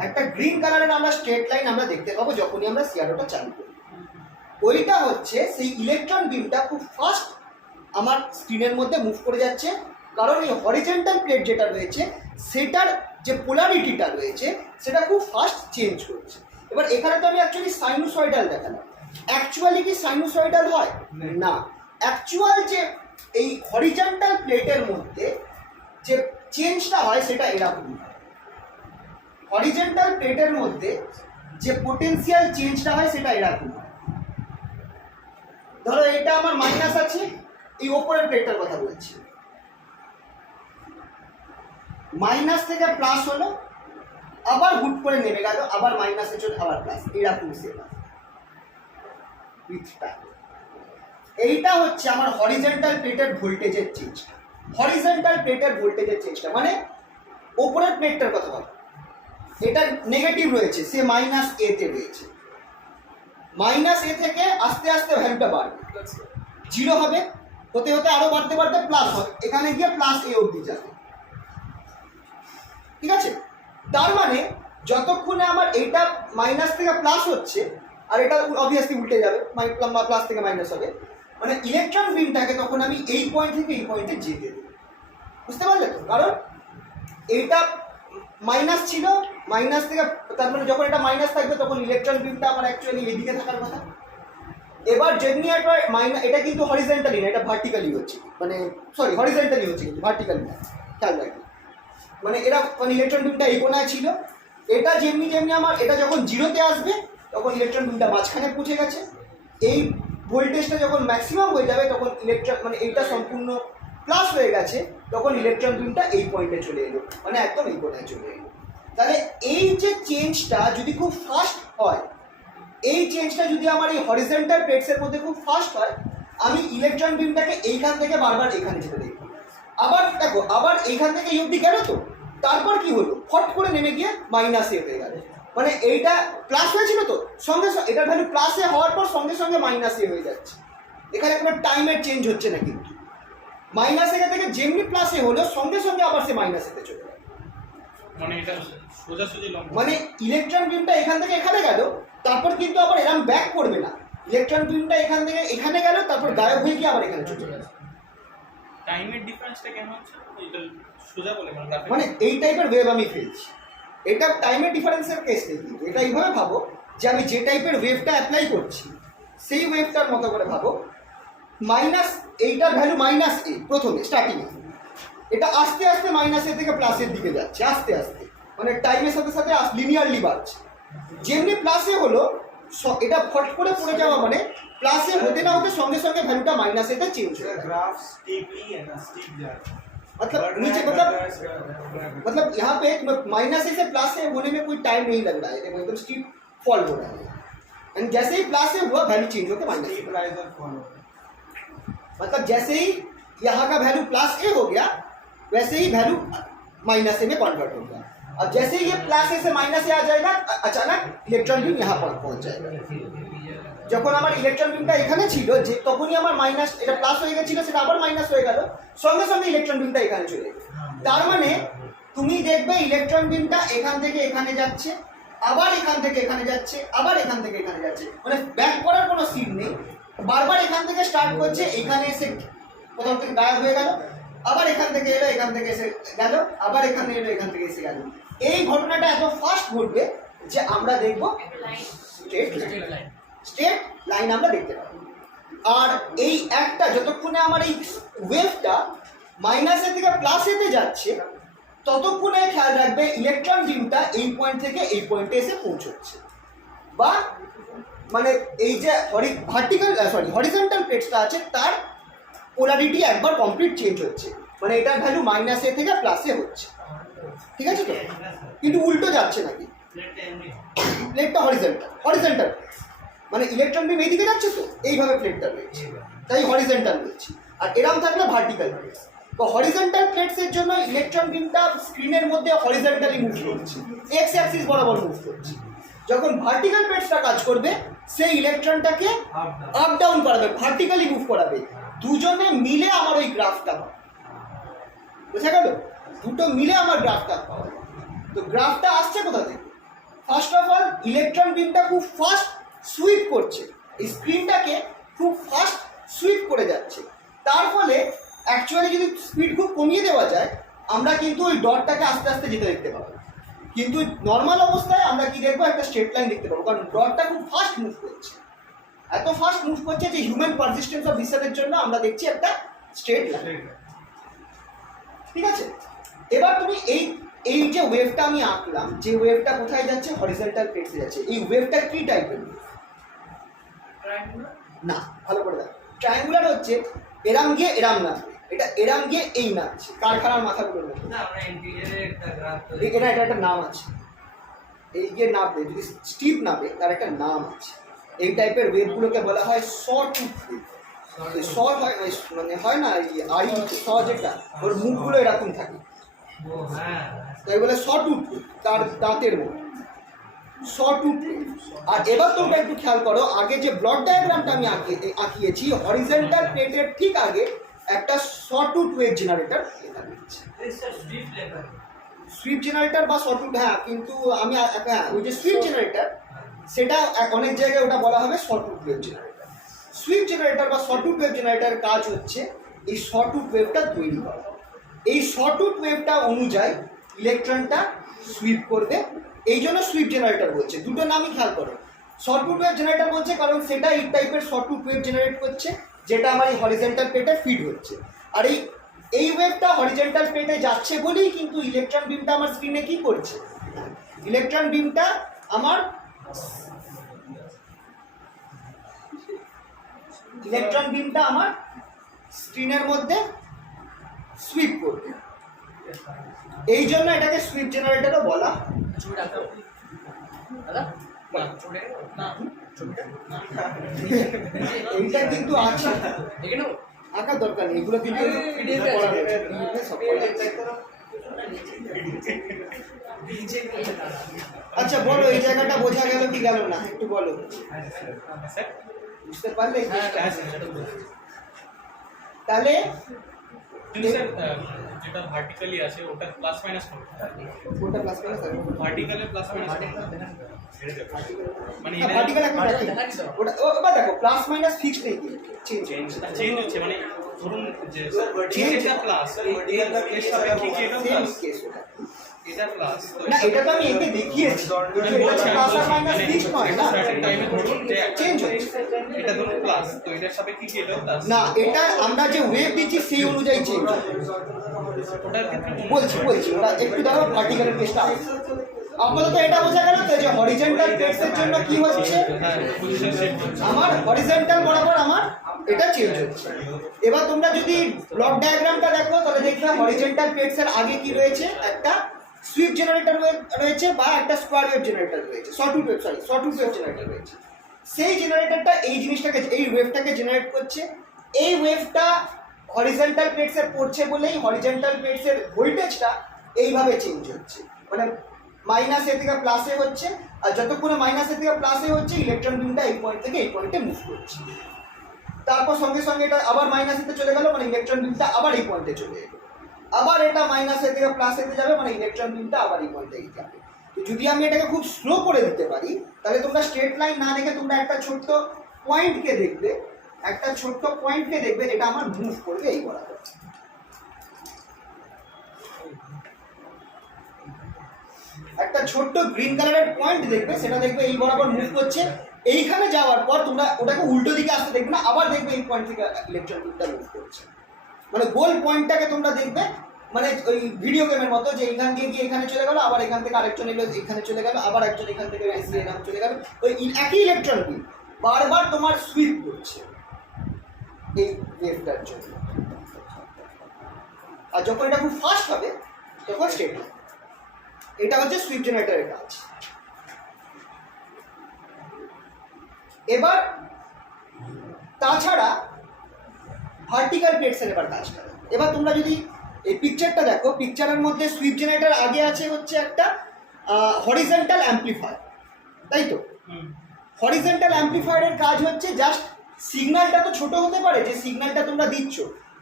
একটা গ্রিন কালারের আমরা স্ট্রেট লাইন আমরা দেখতে পাবো যখনই আমরা সিআরওটা চালু করি। ওইটা হচ্ছে সেই ইলেকট্রন বিমটা খুব ফাস্ট আমার স্ক্রিনের মধ্যে মুভ করে যাচ্ছে, কারণ এই হরিজন্টাল প্লেট যেটা রয়েছে সেটার যে পোলারিটিটা রয়েছে সেটা খুব ফাস্ট চেঞ্জ করছে। এবার এখানে তো আমি অ্যাকচুয়ালি সাইনুসয়েডাল দেখালাম, অ্যাকচুয়ালি কি সাইনুসয়েডাল হয় না, অ্যাকচুয়াল যে এই হরিজন্টাল প্লেটের মধ্যে যে চেঞ্জটা হয় সেটা এরকম হয়। হরিজন্টাল প্লেটের মধ্যে যে পোটেনশিয়াল চেঞ্জটা হয় সেটা এরকম হয়। ধরো এটা আমার মাইনাস আছে, এই ওপরের প্লেটটার কথা বলছি, মাইনাস থেকে প্লাস হলো, আবার হুট করে নেমে গেল, আবার মাইনাসে চলে আবার প্লাস, এরকম সেম এইটা হচ্ছে আমার হরিজন্টাল প্লেটের ভোল্টেজের চেঞ্জ। হরিজন্টাল প্লেটের ভোল্টেজের চেঞ্জটা মানে ওপরের প্লেটটার কথা বল, এটা নেগেটিভ রয়েছে, সে মাইনাস এ তে রয়েছে, মাইনাস এ থেকে আস্তে আস্তে ভ্যালুটা বাড়বে, জিরো হবে, হতে হতে আরো বাড়তে বাড়তে প্লাস হবে, এখানে গিয়ে প্লাস এ অবধি যাবে, ঠিক আছে? তার মানে যতক্ষণে আমার এইটা মাইনাস থেকে প্লাস হচ্ছে আর এটা অবভিয়াসলি উল্টে যাবে, প্লাস থেকে মাইনাস হবে, মানে ইলেকট্রন বিমটাকে তখন আমি এই পয়েন্ট থেকে এই পয়েন্টে যেতে দেব, বুঝতে পারলে তো? কারণ এইটা মাইনাস ছিল, মাইনাস থেকে, তার মানে যখন এটা মাইনাস থাকবে তখন ইলেকট্রন বিমটা আমার অ্যাকচুয়ালি এদিকে থাকার কথা। এবার যেমনি একবার এটা কিন্তু হরিজন্টালি না, এটা ভার্টিক্যালি হচ্ছে, মানে সরি হরিজন্টালি হচ্ছে কিন্তু ভার্টিক্যালি না, খেয়াল রাখবে, মানে এরা মানে ইলেকট্রন বিমটা এই কোনায় ছিল, এটা যেমনি যেমনি আমার এটা যখন জিরোতে আসবে তখন ইলেকট্রন বিমটা মাঝখানে পৌঁছে গেছে, এই ভোল্টেজটা যখন ম্যাক্সিমাম হয়ে যাবে তখন ইলেকট্রন মানে এইটা সম্পূর্ণ প্লাস হয়ে গেছে, তখন ইলেকট্রন বিমটা এই পয়েন্টে চলে এলো, মানে একদম এই কোণায় চলে এলো। তাহলে এই যে চেঞ্জটা যদি খুব ফাস্ট হয়, এই চেঞ্জটা যদি আমার এই হরিজন্টাল প্লেটসের মধ্যে খুব ফাস্ট হয়, আমি ইলেকট্রন বিমটাকে এইখান থেকে বারবার এখানে যেতে দেখব। আবার দেখো, আবার এইখান থেকে এই অবধি গেল, তো তারপর কি হলো, ফট করে নেমে গিয়ে মাইনাসে হয়ে গেল। মানে এইটা প্লাস হয়েছিল, তো সঙ্গে সঙ্গে এটার ভ্যালু প্লাসে হওয়ার পর সঙ্গে সঙ্গে মাইনাসে হয়ে যাচ্ছে। এখানে কোনো টাইমের চেঞ্জ হচ্ছে না, কিন্তু মাইনাসে থেকে যেমনি প্লাসে হলো সঙ্গে সঙ্গে আবার সে মাইনাসেতে চলে গেল। মানে এটা সোজাসুজি লম্বা, মানে ইলেকট্রন বিমটা এখান থেকে এখানে গেল, তারপর কিন্তু আবার এরকম ব্যাক করবে না। ইলেকট্রন বিমটা এখান থেকে এখানে গেল, তারপর গায়েব হয়ে গিয়ে আবার এখানে চলে গেল। টাইমের ডিফারেন্সটা কেন হচ্ছে? এটা সোজা বলে মানে এই টাইপের ওয়েভ আমি ফেলছি, এটা টাইমের ডিফারেন্সের কেস নেই, কিন্তু এটা এইভাবে ভাবো যে আমি যে টাইপের ওয়েভটা অ্যাপ্লাই করছি সেই ওয়েভটার মতো করে ভাবো। মাইনাস এইটার ভ্যালু মাইনাস এ প্রথমে স্টার্টিংয়ে, এটা আস্তে আস্তে মাইনাসের থেকে প্লাসের দিকে যাচ্ছে আস্তে আস্তে, মানে টাইমের সাথে সাথে লিনিয়ারলি বাড়ছে। যেমনি প্লাসে হলো এটা ফট করে পড়ে যাওয়া, মানে প্লাসে হতে না হতে सॉन्गे सॉन्गे वैल्यूটা माइनस এটা চেঞ্জ হয়ে যায়। ग्राफ स्टीपली है ना, स्टीप जा रहा है। मतलब नीचे मतलब यहाँ पे माइनस से प्लस से होने में कोई टाइम नहीं लग रहा है, देखो एकदम स्टीप फॉल हो रहा है। एंड जैसे ही प्लस से हुआ वैल्यू चेंज होकर माइनस, स्टीप राइज और फॉल। मतलब जैसे ही यहाँ का वैल्यू प्लस ए हो गया वैसे ही वैल्यू माइनस ए में कन्वर्ट हो गया। अब जैसे ही ये प्लस ए से माइनस ए आ जाएगा, अचानक इलेक्ट्रॉन बीम यहाँ पर पहुँच जाएगा। যখন আমার ইলেকট্রন বিমটা এখানে ছিল, যে তখনই আমার মাইনাস এটা প্লাস হয়ে গেছিল, সেটা আবার মাইনাস হয়ে গেল, সঙ্গে সঙ্গে ইলেকট্রন বিমটা এখানে চলে গেল। তার মানে তুমি দেখবে ইলেকট্রন বিমটা এখান থেকে এখানে যাচ্ছে, আবার এখান থেকে এখানে যাচ্ছে, আবার এখান থেকে এখানে যাচ্ছে, মানে ব্যাক করার কোনো সিন নেই। বারবার এখান থেকে স্টার্ট করছে, এখানে এসে কোথাও থেকে গায়েব হয়ে গেল, আবার এখান থেকে এলো, এখান থেকে এসে গেল, আবার এখানে এলো, এখান থেকে এসে গেল। এই ঘটনাটা এত ফাস্ট ঘটবে যে আমরা দেখবো স্ট্রেট লাইন আমরা দেখতে পাবো। আর এই একটা যতক্ষণে আমার এই ওয়েভটা মাইনাসের থেকে প্লাসেতে যাচ্ছে, ততক্ষণে খেয়াল রাখবে ইলেকট্রন বিমটা এই পয়েন্ট থেকে এই পয়েন্টে এসে পৌঁছচ্ছে, বা মানে এই যে হরিজন্টাল প্লেটসটা আছে তার পোলারিটি একবার কমপ্লিট চেঞ্জ হচ্ছে, মানে এটার ভ্যালু মাইনাসে থেকে প্লাসে হচ্ছে, ঠিক আছে তো? কিন্তু উল্টো যাচ্ছে নাকি, প্লেটটা হরিজন্টাল মানে ইলেকট্রন বিম এইদিকে যাচ্ছে, তো এইভাবে প্লেটটা রয়েছে, তাই হরিজন্টাল রয়েছে। আর এরম থাকলে ভার্টিক্যাল প্লেটস, তো হরিজন্টাল প্লেটসের জন্য ইলেকট্রন বিমটা স্ক্রিনের মধ্যে হরিজন্টালি মুভ করছে, এক্স অ্যাক্সিস বরাবর মুভ করছে। যখন ভার্টিক্যাল প্লেটসটা কাজ করবে, সেই ইলেকট্রনটাকে আপ ডাউন করাবে, ভার্টিক্যালি মুভ করাবে। দুজনে মিলে আমার ওই গ্রাফটা পাবে, বুঝা গেল? দুটো মিলে আমার গ্রাফটা পাওয়া যায়। তো গ্রাফটা আসছে কোথা থেকে? ফার্স্ট অফ অল ইলেকট্রন বিমটা খুব ফাস্ট সুইপ করছে, এই স্ক্রিনটাকে খুব ফাস্ট সুইপ করে যাচ্ছে। তার ফলে অ্যাকচুয়ালি যদি স্পিড খুব কমিয়ে দেওয়া যায়, আমরা কিন্তু ওই ডটটাকে আস্তে আস্তে যেতে দেখতে পাবো। কিন্তু নর্মাল অবস্থায় আমরা কি দেখবো, একটা স্ট্রেট লাইন দেখতে পাবো, কারণ ডটটা খুব ফাস্ট মুভ করছে, এত ফাস্ট মুভ করছে যে হিউম্যান পারসিস্টেন্স অফ ভিশনের জন্য আমরা দেখছি একটা স্ট্রেট লাইন। ঠিক আছে, এবার তুমি এই যে ওয়েভটা আমি আঁকলাম, যে ওয়েভটা কোথায় যাচ্ছে, হরিজন্টাল প্লেটসে যাচ্ছে, এই ওয়েভটা কি টাইপের? না, ভালো করে দেখ, ট্রায়াঙ্গুলার হচ্ছে এরাম গিয়ে এরাম নামবে, এটা এরাম গিয়ে এই নামছে, কারখানার মাথাগুলোর মধ্যে। এটা একটা নাম আছে, এই গিয়ে নামবে, যদি স্টিপ নামবে তার একটা নাম আছে। এই টাইপের ওয়েভগুলোকে বলা হয় সটুথ ওয়েভ। সর হয় মানে হয় না আই স, যেটা ওর মুখগুলো এরকম থাকে, তাই বলে সটুথ, তার দাঁতের মতো সটুথ। আর এবার তোমরা একটু খেয়াল করো, আগে যে ব্লক ডায়াগ্রামটা আমি আঁকিয়েছি, হরিজন্টাল প্লেটের ঠিক আগে একটা সটুথ ওয়েভ জেনারেটর লেখা রয়েছে, সুইপ জেনারেটর বা সটুথ। হ্যাঁ, কিন্তু আমি ওই যে সুইপ জেনারেটর, সেটা অনেক জায়গায় ওটা বলা হবে সটুথ ওয়েভ জেনারেটর। সুইপ জেনারেটর বা সটুথ ওয়েভ জেনারেটরের কাজ হচ্ছে এই সটুথ ওয়েভটা তৈরি করা। এই সটুথ ওয়েভটা অনুযায়ী ইলেকট্রনটা সুইপ করবে, এই জন্য সুইপ জেনারেটর বলছে। দুটো নামই খেয়াল করো, সটুথ ওয়েভ জেনারেটর বলছে কারণ সেটা এই টাইপের সটুথ ওয়েভ জেনারেট করছে, যেটা আমার এই হরিজন্টাল প্লেটে ফিড হচ্ছে। আর এই ওয়েভটা হরিজন্টাল প্লেটে যাচ্ছে বলেই কিন্তু ইলেকট্রন বিমটা আমার স্ক্রিনে কি করছে, ইলেকট্রন বিমটা আমার ইলেকট্রন বিমটা আমার স্ক্রিনের মধ্যে সুইপ করবে। এই জন্য এটাকে সুইপ জেনারেটরও বলা। এইটা কিন্তু আছে, আঁকার দরকার নেই, এগুলো কিন্তু করা রয়েছে, PDF এ সব করা আছে। আচ্ছা বলো, এই জায়গাটা বোঝা গেল কি গেল না একটু বলো, স্যার বুঝতে পারলে? হ্যাঁ স্যার তাহলে কিন্তু স্যার যেটা ভার্টিক্যালি আছে ওটা প্লাস মাইনাস করতে কোনটা প্লাস মাইনাস আছে? ভার্টিক্যালে প্লাস মাইনাস মানে ভার্টিক্যাল একটা রাখি, ওটা ওটা দেখো প্লাস মাইনাস ফিক্সড নেই, চেঞ্জ চেঞ্জ হচ্ছে মানে ধরুন যে এটা প্লাস এর সাথে কি এটা প্লাস কেস ওটা এটা প্লাস না, এটা তো আমি একে দেখিয়েছি, এটা প্লাস আর মাইনাস ফিক্সড নয় না, সার্টেন টাইমে ধরুন যে চেঞ্জ হচ্ছে এটা ধরুন প্লাস, তো এটার সাথে কি এটা প্লাস না, এটা আমরা যে ওয়েভ দিচ্ছি সেই অনুযায়ী চেঞ্জ ওটার ক্ষেত্রে বলছি ওটা একটু ধরো ভার্টিক্যালের কেসটা আপাতত এটা বোঝা গেল তো যে হরিজন্টাল প্লেটসের জন্য কি হচ্ছে, হ্যাঁ পজিশন শিফট হচ্ছে আমার হরিজন্টাল বরাবর আমার এটা চেঞ্জ হচ্ছে। এবার তোমরা যদি ব্লক ডায়াগ্রামটা দেখো তাহলে দেখবে হরিজন্টাল প্লেটসের আগে কি রয়েছে, একটা সুইপ জেনারেটর রয়েছে বা একটা স্কোয়ার ওয়েভ জেনারেটর রয়েছে, সটুট ওয়েভ জেনারেটর রয়েছে। সেই জেনারেটরটা এই জিনিসটাকে, এই ওয়েভটাকে জেনারেট করছে। এই ওয়েভটা হরিজন্টাল প্লেটসে পড়ছে বলেই হরিজন্টাল প্লেটসের ভোল্টেজটা এইভাবে চেঞ্জ হচ্ছে, মানে মাইনাস এ থেকে প্লাসে হচ্ছে, আর যতক্ষণ মাইনাস এ থেকে প্লাসে হচ্ছে ইলেকট্রন বিমটা এই পয়েন্ট থেকে এই পয়েন্টে মুভ করছে। তারপর সঙ্গে সঙ্গে এটা আবার মাইনাস এতে চলে গেল, মানে ইলেকট্রন বিমটা আবার এই পয়েন্টে চলে এলো, আবার এটা মাইনাস এ থেকে প্লাস এতে যাবে, মানে ইলেকট্রন বিমটা আবার এই পয়েন্টে যাবে। তো যদি আমি এটাকে খুব স্লো করে দিতে পারি তাহলে তোমরা স্ট্রেট লাইন না দেখে তোমরা একটা ছোট্ট পয়েন্টকে দেখবে, যেটা আমার মুভ করবে এই বরাবর। একটা ছোট্ট গ্রিন কালারের পয়েন্ট দেখবে, সেটা দেখবে এই বরাবর মুভ করছে। এইখানে যাওয়ার পর তোমরা ওটাকে উল্টো দিকে আসতে দেখবে না, আবার দেখবে এই পয়েন্ট থেকে ইলেকট্রন বিমটা মুভ করছে, মানে গোল পয়েন্টটাকে তোমরা দেখবে, মানে ওই ভিডিও গেমের মতো যে এইখান দিয়ে গিয়ে এখানে চলে গেল, আবার এখান থেকে আরেকজন এলো এখানে চলে গেল, আবার একজন এখান থেকে এসে এখানে চলে গেল, ওই একই ইলেকট্রন বিম বারবার তোমার সুইপ করছে এই ওয়েভটার জন্য। আর যখন এটা খুব ফাস্ট হবে তখন স্ট্রেট লাইন। এটা হচ্ছে সুইপ জেনারেটরের কাজ। এবার তাছাড়া ভার্টিক্যাল প্লেটসের এবার কাজ করে। এবার তোমরা যদি এই পিকচারটা দেখো, পিকচারের মধ্যে সুইপ জেনারেটর আগে আছে হচ্ছে একটা হরিজন্টাল অ্যাম্প্লিফায়ার, তাই তো? হরিজন্টাল অ্যাম্প্লিফায়ারের কাজ হচ্ছে জাস্ট সিগন্যালটা তো ছোট হতে পারে, যে সিগন্যালটা তোমরা দিচ্ছ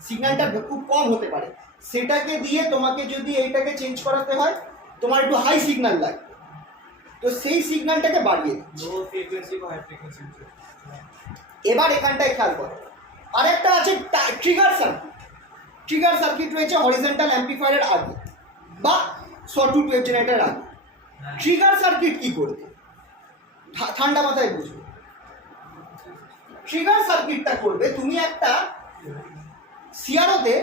সিগন্যালটা খুব কম হতে পারে, সেটাকে দিয়ে তোমাকে যদি এইটাকে চেঞ্জ করাতে হয় তোমার একটু হাই সিগন্যাল লাগবে, তো সেই সিগন্যালটাকে বাড়িয়ে দিচ্ছে। लो फ्रीक्वेंसी को हाई फ्रीक्वेंसी এবার এখানটায় খেয়াল করো, আরেকটা আছে ট্রিগার সার্কিট। ট্রিগার সার্কিট রয়েছে হরিজন্টাল অ্যাম্প্লিফায়ারের আগে বা সটুট ওয়েভ জেনারেটরের আগে। ট্রিগার সার্কিট কি করবে ঠান্ডা মাথায় বুঝবে। ট্রিগার সার্কিটটা করবে, তুমি একটা সিআরওতে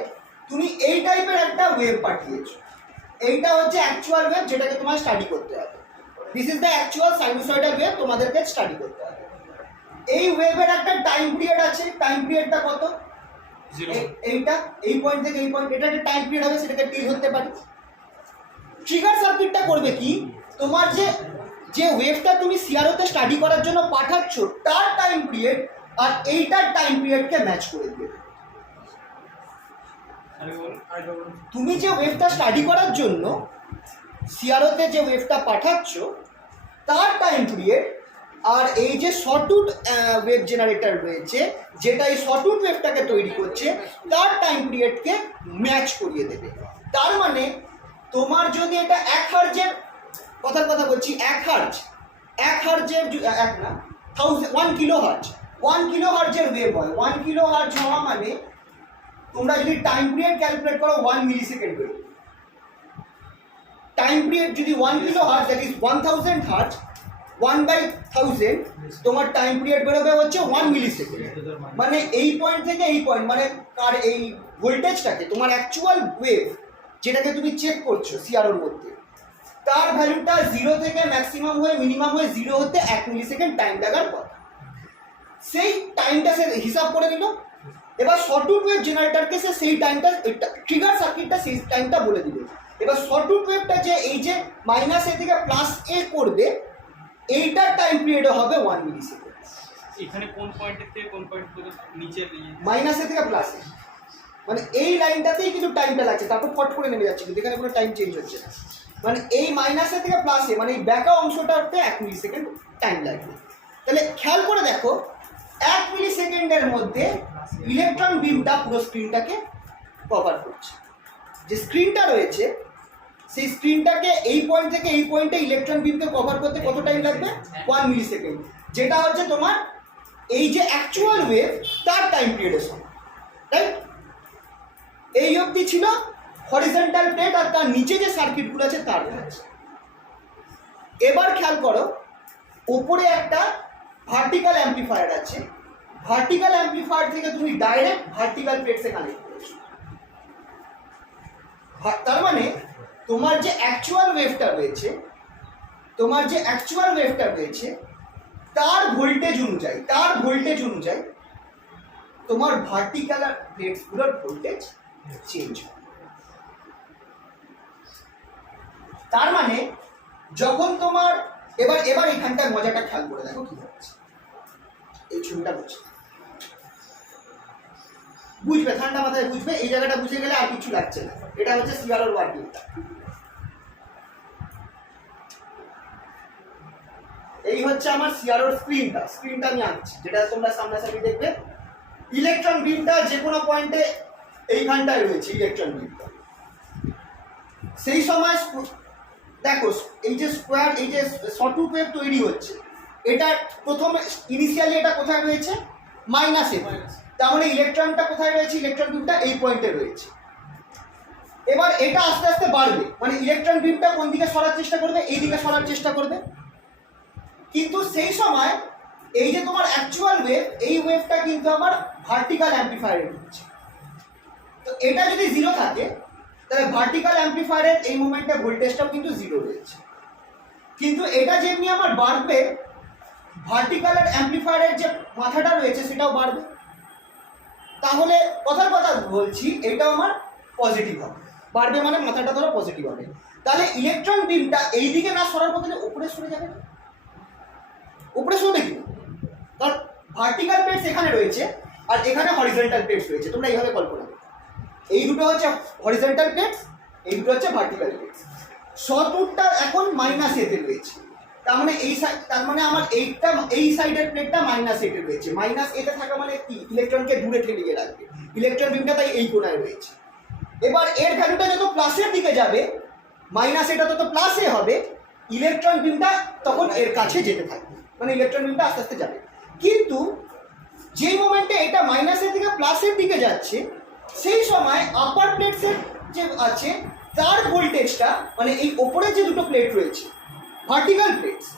তুমি এই টাইপের একটা ওয়েভ পাঠিয়েছো, এইটা হচ্ছে অ্যাকচুয়াল ওয়েভ যেটাকে তোমার স্টাডি করতে হবে। This is the actual sinusoidal wave, তোমাদেরকে স্টাডি করতে হবে। এই ওয়েভের একটা টাইম পিরিয়ড আছে, টাইম পিরিয়ডটা কত? এইটা এই পয়েন্ট থেকে এই পয়েন্ট, এটা একটা টাইম পিরিয়ড হবে, সেটাকে টি ধরতে পারি। ট্রিগার সার্কিটটা করবে কি, তোমার যে ওয়েভটা তুমি সিআরওতে স্টাডি করার জন্য পাঠাচ্ছ তার টাইম পিরিয়ড আর এইটার টাইম পিরিয়ডকে ম্যাচ করে দেবে। তুমি যে ওয়েভটা স্টাডি করার জন্য সিআরওতে যে ওয়েভটা পাঠাচ্ছ তার টাইম পিরিয়ড আর এই যে সটুট ওয়েভ জেনারেটর রয়েছে যেটা এই সটুট ওয়েভটাকে তৈরি করছে তার টাইম পিরিয়ডকে ম্যাচ করিয়ে দেবে। তার মানে তোমার যদি এটা 1 হার্জের কথার কথা বলছি, 1 হার্জের 1 কিলো হার্জের ওয়েভ হয়, 1 কিলো হার্জ হওয়া মানে তোমরা যদি টাইম পিরিয়ড ক্যালকুলেট করো 1 মিলি সেকেন্ড বেরোবে। টাইম পিরিয়ড যদি 1 kilo hertz, that is 1000 hertz, 1/1000 তোমার টাইম পিরিয়ড বেরোবে হচ্ছে 1 মিলি সেকেন্ড। মানে এই পয়েন্ট থেকে এই পয়েন্ট, মানে কার এই ভোল্টেজটাকে তোমার অ্যাকচুয়াল ওয়েভ যেটাকে তুমি চেক করছো সিআরওর মধ্যে, তার ভ্যালুটা 0 থেকে ম্যাক্সিমাম হয়ে মিনিমাম হয়ে 0 হতে 1 মিলি সেকেন্ড টাইম লাগার কথা। সেই টাইমটা সে হিসাব করে নিল। এবার শর্টউড ওয়েভ জেনারেটরকে সে সেই টাইমটা ট্রিগার সার্কিটটা সেই টাইমটা বলে দিল। এবার শর্টউড ওয়েভটা যে এই যে -a থেকে +a করবে এইটার টাইম পিরিয়ড হবে 1 মিলি সেকেন্ড। এখানে কোন পয়েন্টের থেকে কোন পয়েন্ট পর্যন্ত নিচের -a থেকে +a, মানে এই লাইনটাতেই কিন্তু টাইমটা লাগছে, তারপর ফট করে নেমে যাচ্ছে, কিন্তু এখানে কোনো টাইম চেঞ্জ হচ্ছে না। মানে এই -a থেকে +a মানে এই ব্যাকা অংশটাতে 1 মিলি সেকেন্ড টাইম লাগবে। তাহলে খেয়াল করে দেখো 1 মিলি সেকেন্ডের মধ্যে ইলেকট্রন বিমটা পুরো স্ক্রিনটাকে কভার করছে। যে স্ক্রিনটা রয়েছে সেই স্ক্রিনটাকে এই পয়েন্ট থেকে এই পয়েন্টে ইলেকট্রন বিমকে কভার করতে কত টাইম লাগবে? 1 মিলি সেকেন্ড, যেটা হচ্ছে তোমার এই যে অ্যাকচুয়াল ওয়েভ তার টাইম পিরিয়ডের সমান, রাইট? এই অবধি ছিল হরিজন্টাল প্লেট আর তার নিচে যে সার্কিটগুলো আছে তার কাজ। এবার খেয়াল করো উপরে একটা ভার্টিক্যাল অ্যাম্প্লিফায়ার আছে, ভার্টিক্যাল অ্যাম্প্লিফায়ার থেকে তুমি ডাইরেক্ট ভার্টিক্যাল প্লেটসে কানেক্ট করেছো। তার মানে তোমার যে অ্যাকচুয়াল ওয়েভটা রয়েছে তার ভোল্টেজ অনুযায়ী তোমার ভার্টিক্যাল প্লেটসগুলোর ভোল্টেজ চেঞ্জ হয়। তার মানে যখন তোমার এবার এখানটার মজাটা খেয়াল করে দেখো কি হচ্ছে। এই ছবিটা বুঝবে, ঠান্ডা মাথায় বুঝবে, এই জায়গাটা বুঝে গেলে আর কিছু লাগছে না। এটা হচ্ছে সিআরওর ওয়ার্কিংটা। এই হচ্ছে আমার সিআরওর স্ক্রিনটা আমি আঁকছি, যেটা তোমরা সামনাসামনি দেখবে। ইলেকট্রন বিমটা যে কোনো পয়েন্টে এইখানটায় রয়েছে ইলেকট্রন বিমটা। সেই সময় দেখো এই যে স্কোয়ার, এই যে শর্টউড ওয়েভ তৈরি হচ্ছে, এটা প্রথমে ইনিশিয়ালি এটা কোথায় রয়েছে? -a। তার মানে ইলেকট্রনটা কোথায় রয়েছে? ইলেকট্রন বিমটা এই পয়েন্টে রয়েছে। এবার এটা আস্তে আস্তে বাড়বে, মানে ইলেকট্রন বিমটা কোন দিকে সরার চেষ্টা করবে? এই দিকে সরার চেষ্টা করবে। কিন্তু সেই সময় এই যে তোমার অ্যাকচুয়াল ওয়েভ, এই ওয়েভটা কিন্তু আমার ভার্টিক্যাল অ্যাম্প্লিফায়ারে ঢুকছে। তো এটা যদি 0 থাকে তাহলে ভার্টিক্যাল অ্যাম্প্লিফায়ারের এই মোমেন্টে ভোল্টেজটাও কিন্তু 0 রয়েছে। কিন্তু এটা যেমনি আমার বাড়বে, ভার্টিক্যাল অ্যাম্প্লিফায়ারের যে মাথাটা রয়েছে সেটাও বাড়বে। তাহলে কথার কথা বলছি, এটাও আমার পজিটিভ হবে, বাড়বে মানে মাথাটা ধরো পজিটিভ হবে। তাহলে ইলেকট্রন বিমটা এই দিকে না সরার বদলে উপরে সরে যাবে না? উপরে সরবে কি? কারণ ভার্টিক্যাল প্লেটস এখানে রয়েছে আর এখানে হরিজন্টাল প্লেটস রয়েছে। তোমরা এইভাবে কল্পনা করো, এই দুটো হচ্ছে হরিজন্টাল প্লেটস, এই দুটো হচ্ছে ভার্টিক্যাল প্লেটস। শর্টউডটা এখন -a তে রয়েছে, তার মানে আমার এই সাইডের প্লেটটা -a তে রয়েছে। -a তে থাকা মানে কি? ইলেকট্রনকে দূরে ঠেলিয়ে রাখবে। ইলেকট্রন বিমটা তাই এই কোণায় রয়েছে। এবার এর ভ্যালুটা যত প্লাসের দিকে যাবে, -a তত +a হবে, ইলেকট্রন বিমটা তখন এর কাছে যেতে থাকবে, মানে ইলেকট্রন বিমটা আস্তে আস্তে যাবে। কিন্তু যেই মোমেন্টে এটা -a থেকে প্লাসের দিকে যাচ্ছে, সেই সময় আপার প্লেটসের যে আছে তার ভোল্টেজটা, মানে এই ওপরে যে দুটো প্লেট রয়েছে ভার্টিক্যাল প্লেটস,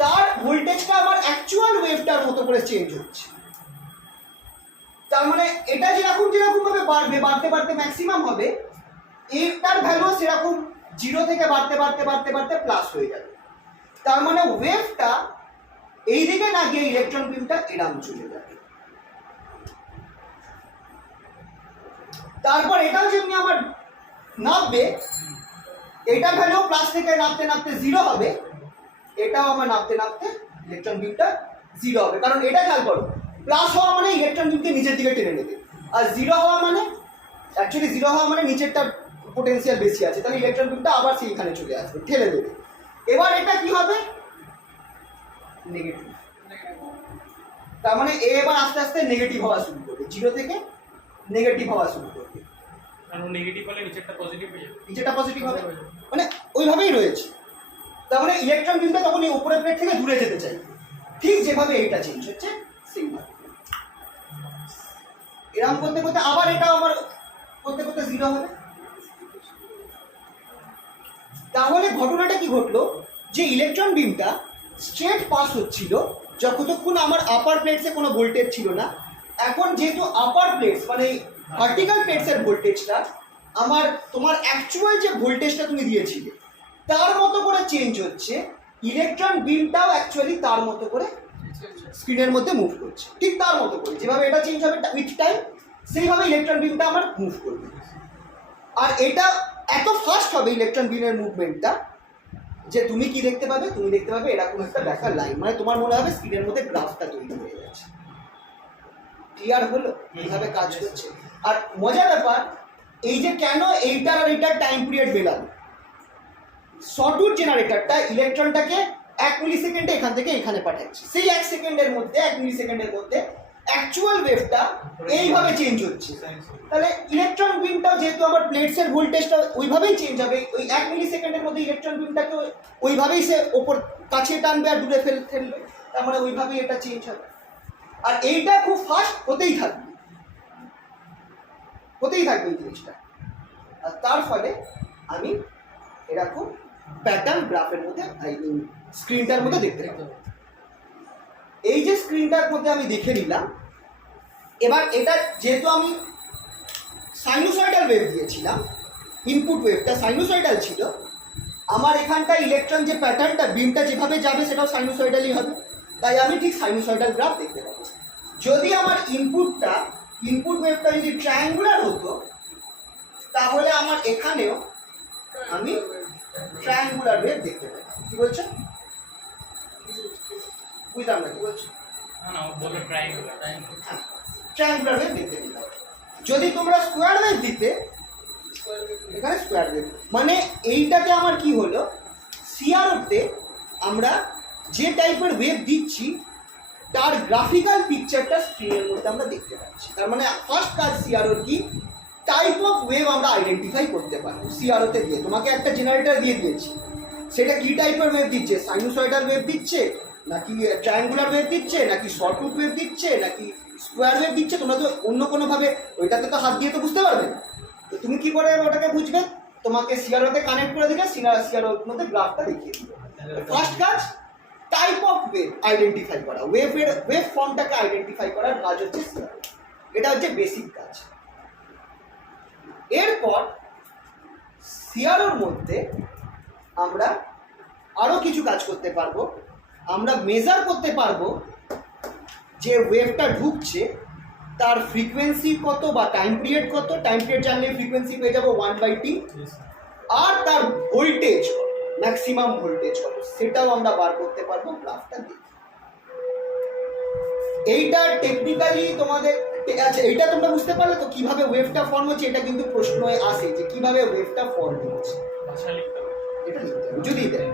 তার ভোল্টেজটা আমার অ্যাকচুয়াল ওয়েভটার মতো করে চেঞ্জ হচ্ছে। তার মানে এটা যেরকম ভাবে বাড়তে ম্যাক্সিমাম হবে, এটার ভ্যালু সেরকম 0 থেকে বাড়তে প্লাস হয়ে যাবে। তার মানে ওয়েভটা এই দিকে না গিয়ে ইলেকট্রন বিমটা এরকম চলে যাবে। তারপর এটাও যেমনি আমার নামবে, এটার ভ্যালু প্লাস থেকে নামতে 0 হবে, এটাও আমার নামতে ইলেকট্রন বিমটা 0 হবে। কারণ এটা খেয়াল করো, প্লাস হওয়া মানে ইলেকট্রন বিমকে নিচের দিকে টেনে নেবে, আর 0 হওয়া মানে নিচেরটা পোটেনশিয়াল বেশি আছে, তাহলে ইলেকট্রন বিমটা আবার সেইখানে চলে আসবে, ঠেলে দেবে। এবার এটা কি হবে? নেগেটিভ। তার মানে এবার আস্তে আস্তে নেগেটিভ হওয়া শুরু করবে, 0 থেকে নেগেটিভ হওয়া শুরু করবে। কারণ নেগেটিভ হলে নিচেরটা পজিটিভ হয়ে যাবে, নিচেরটা পজিটিভ হবে, মানে ওইভাবেই রয়েছে। তার মানে ইলেকট্রন বিমটা তখন এই উপরের প্লেট থেকে দূরে যেতে চাই, ঠিক যেভাবে এইটা চেঞ্জ হচ্ছে সেইভাবে। এরকম করতে আবার এটাও আমার করতে 0 হবে। তাহলে ঘটনাটা কি ঘটলো, যে ইলেকট্রন বিমটা স্ট্রেট পাস হচ্ছিল যতক্ষণ আমার আপার প্লেটসে কোনো ভোল্টেজ ছিল না। এখন যেহেতু আপার প্লেটস মানে ভার্টিক্যাল প্লেটসের ভোল্টেজটা তোমার অ্যাকচুয়াল যে ভোল্টেজটা তুমি দিয়েছিলে তার মতো করে চেঞ্জ হচ্ছে, ইলেকট্রন বিমটাও অ্যাকচুয়ালি তার মতো করে স্ক্রিনের মধ্যে মুভ করছে, ঠিক তার মতো করে যেভাবে এটা চেঞ্জ হবে উইথ টাইম, সেইভাবে ইলেকট্রন বিমটা আমার মুভ করবে। আর এটা এত ফাস্ট হবে ইলেকট্রন বিমের মুভমেন্টটা যে তুমি কি দেখতে পাবে, তুমি দেখতে পাবে এরকম একটা দেখার লাইন, মানে তোমার মনে হবে স্ক্রিনের মধ্যে গ্রাফটা তৈরি হয়ে যাচ্ছে। ক্লিয়ার হলো এইভাবে কাজ করছে? আর মজার ব্যাপার এই যে কেন এইটার আর এইটার টাইম পিরিয়ড মেলানো, সটউড জেনারেটরটা ইলেকট্রনটাকে 1 মিলি সেকেন্ডে এখান থেকে এখানে পাঠাচ্ছে, সেই 1 সেকেন্ডের মধ্যে 1 মিলি সেকেন্ডের মধ্যে অ্যাকচুয়াল ওয়েভটা এইভাবে চেঞ্জ হচ্ছে। তাহলে ইলেকট্রন বিমটাও যেহেতু আমার প্লেটসের ভোল্টেজটা ওইভাবেই চেঞ্জ হবে, ওই 1 মিলি সেকেন্ডের মধ্যে ইলেকট্রন বিমটাকে ওইভাবেই সে ওপর কাছে টানবে আর দূরে ফেলবে, তার মানে ওইভাবেই এটা চেঞ্জ হবে। আর এইটা খুব ফাস্ট হতেই থাকবে এই জিনিসটা। আর তার ফলে আমি এরকম প্যাটার্ন গ্রাফের মধ্যে স্ক্রিনটার মধ্যে দেখতে পাবো। এই যে স্ক্রিনটার মধ্যে আমি দেখে নিলাম, এবার এটা যেহেতু আমি সাইনোসয়েডাল ওয়েভ দিয়েছিলাম, ইনপুট ওয়েভটা সাইনোসয়েডাল ছিল, আমার এখানটা ইলেকট্রন যে প্যাটার্নটা বিমটা যেভাবে যাবে সেটাও সাইনোসয়েডালই হবে, তাই আমি ঠিক সাইনোসয়েডাল গ্রাফ দেখতে পাবো। যদি আমার ইনপুট ওয়েভটা যদি ট্রায়াঙ্গুলার হতো তাহলে আমার এখানেও আমি ট্রায়াঙ্গুলার ওয়েভ দেখতে পাই। কি বলছো? বুঝলাম না কি বলছো? ট্রায়াঙ্গুলার ওয়েভ দেখতে পেলাম। যদি তোমরা স্কোয়ার ওয়েভ দিতে, এখানে স্কোয়ার ওয়েভ, মানে এইটাতে আমার কি হলো, সিআরওতে আমরা যে টাইপের ওয়েভ দিচ্ছি তার গ্রাফিক্যাল পিকচারটা স্ক্রিনের মধ্যে আমরা দেখতে পাচ্ছি। তার মানে ফার্স্ট কাজ সিআরওর কি, টাইপ অফ ওয়েভ আমরা আইডেন্টিফাই করতে পারবো। সিআরওতে দিয়ে তোমাকে একটা জেনারেটর দিয়ে দিয়েছি, সেটা কি টাইপের ওয়েভ দিচ্ছে, সাইনোসয়েডাল ওয়েভ দিচ্ছে নাকি ট্রায়াঙ্গুলার ওয়েভ দিচ্ছে নাকি শর্টউড ওয়েভ দিচ্ছে নাকি স্কোয়ার ওয়েভ দিচ্ছে, তোমরা তো অন্য কোনোভাবে ওইটাতে তো হাত দিয়ে তো বুঝতে পারবে না। তো তুমি কি করে ওটাকে বুঝবে, তোমাকে সিআরওতে কানেক্ট করে দিলে সিআরওর মধ্যে গ্রাফটা দেখিয়ে দিবে। ফার্স্ট কাজ টাইপ অফ ওয়েভ আইডেন্টিফাই করা, ওয়েভ ফর্মটাকে আইডেন্টিফাই করার কাজ হচ্ছে সিআরও, এটা হচ্ছে বেসিক কাজ। এরপর সিআরওর মধ্যে আমরা আরও কিছু কাজ করতে পারবো, আমরা মেজার করতে পারবো যে ওয়েভটা ঢুকছে তার ফ্রিকোয়েন্সি কত বা টাইম পিরিয়ড কত। টাইম পিরিয়ড জানলে ফ্রিকোয়েন্সি পেয়ে যাবো 1/t, আর তার ভোল্টেজ ম্যাক্সিমাম ভোল্টেজ কত সেটাও আমরা বার করতে পারবো গ্রাফটা দিয়ে। এইটা টেকনিক্যালি তোমাদের, আচ্ছা এইটা তোমরা বুঝতে পারলে তো কিভাবে ওয়েভটা ফর্ম হচ্ছে, এটা কিন্তু প্রশ্নয় আসে যে কিভাবে ওয়েভটা ফর্ম হচ্ছে। এটা লিখতে হবে যদি দেয়,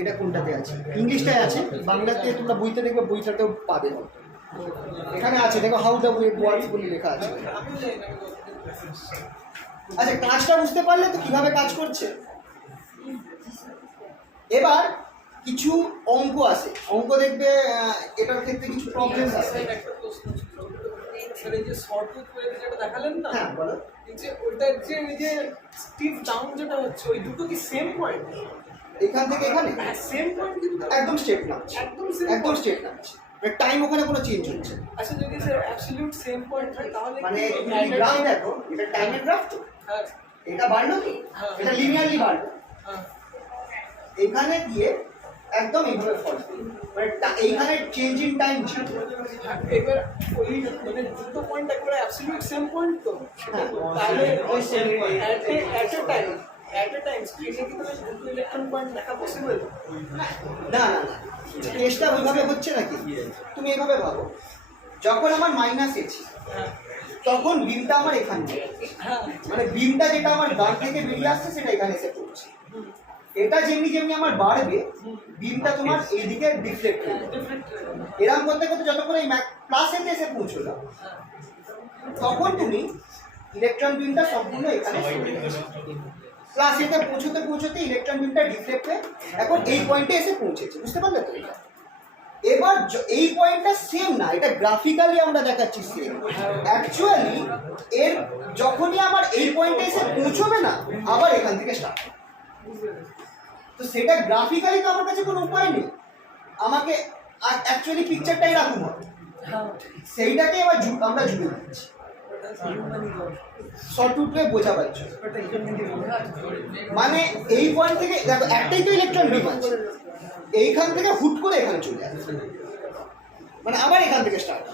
এটা কোনটাতে আছে, ইংলিশটায় আছে, বাংলাতে তোমরা বইতে দেখবে, বইটাতেও পাবে। এখানে আছে দেখো, হাউ দ্য ওয়েভ ওয়ার্কস বলে লেখা আছে। আচ্ছা কাজটা বুঝতে পারলে তো কিভাবে কাজ করছে। এবার কিছু অঙ্ক আছে, অঙ্ক দেখবে এটার ক্ষেত্রে কিছু প্রবলেম আছে। একটা প্রশ্ন ছিল স্যার, এই যে শর্টউড ওয়েভ যেটা দেখালেন না, হ্যাঁ বলো। এই যে ওইটার যে ওই যে স্টিপ ডাউন যেটা হচ্ছে, ওই দুটো কি সেম পয়েন্ট? এখান থেকে এখানে হ্যাঁ সেম পয়েন্ট, কিন্তু একদম স্ট্রেট নামছে, একদম স্ট্রেট নামছে, টাইম ওখানে কোনো চেঞ্জ হচ্ছে। আচ্ছা যদি স্যার অ্যাবসলিউট সেম পয়েন্ট হয় তাহলে মানে তুমি গ্রাফ দেখো, এটা টাইমের গ্রাফ তো, হ্যাঁ এটা বাড়লো তো, এটা লিনিয়ারলি বাড়লো, হ্যাঁ এখানে গিয়ে একদম এইভাবে ফল করবে, মানে এইখানে চেঞ্জ ইন টাইম ছিল। এবার ওই মানে দুটো পয়েন্ট একবারে অ্যাবসলিউট সেম পয়েন্ট তো, হ্যাঁ তাহলে ওই সেম at a time স্ক্রিনে কি তাহলে দুটো ইলেকট্রন পয়েন্ট দেখা পসিবল? না না না, কেসটা ওইভাবে হচ্ছে নাকি, তুমি এইভাবে ভাবো, যখন আমার মাইনাস এছি তখন বিমটা আমার এখানে, মানে বিমটা যেটা আমার ডান থেকে বেরিয়ে আসছে সেটা এখানে এসে পড়ছে। এটা যেমনি যেমনি আমার বাড়বে বিমটা তোমার এইদিকে ডিফ্লেক্ট হবে, এরকম করতে করতে যতক্ষণ এই প্লাস এতে এসে পৌঁছলো তখন তুমি ইলেকট্রন বিমটা সম্পূর্ণ এখানে প্লাস এতে পৌঁছতে পৌঁছতে ইলেকট্রন বিমটা ডিফ্লেক্ট হয়ে এখন এই পয়েন্টে এসে পৌঁছেছে, বুঝতে পারলে তো? এটা এবার এই পয়েন্টটা সেম না, এটা গ্রাফিক্যালি আমরা দেখাচ্ছি সেম, অ্যাকচুয়ালি এর যখনই আমার এই পয়েন্টে এসে পৌঁছবে না আবার এখান থেকে স্টার্ট, তো সেটা গ্রাফিক্যালি তো আমার কাছে কোনো উপায় নেই, আমাকে অ্যাকচুয়ালি পিকচারটাই রাখুন হবে, সেইটাকে এবার আমরা জুড়ে দিচ্ছি। সটুট ওয়েভ বোঝাবার জন্য। মানে এই পয়েন্ট থেকে দেখো একটাই তো ইলেকট্রন বিম আছে, এইখান থেকে হুট করে এখানে চলে আসে, মানে আবার এখান থেকে স্টার্ট,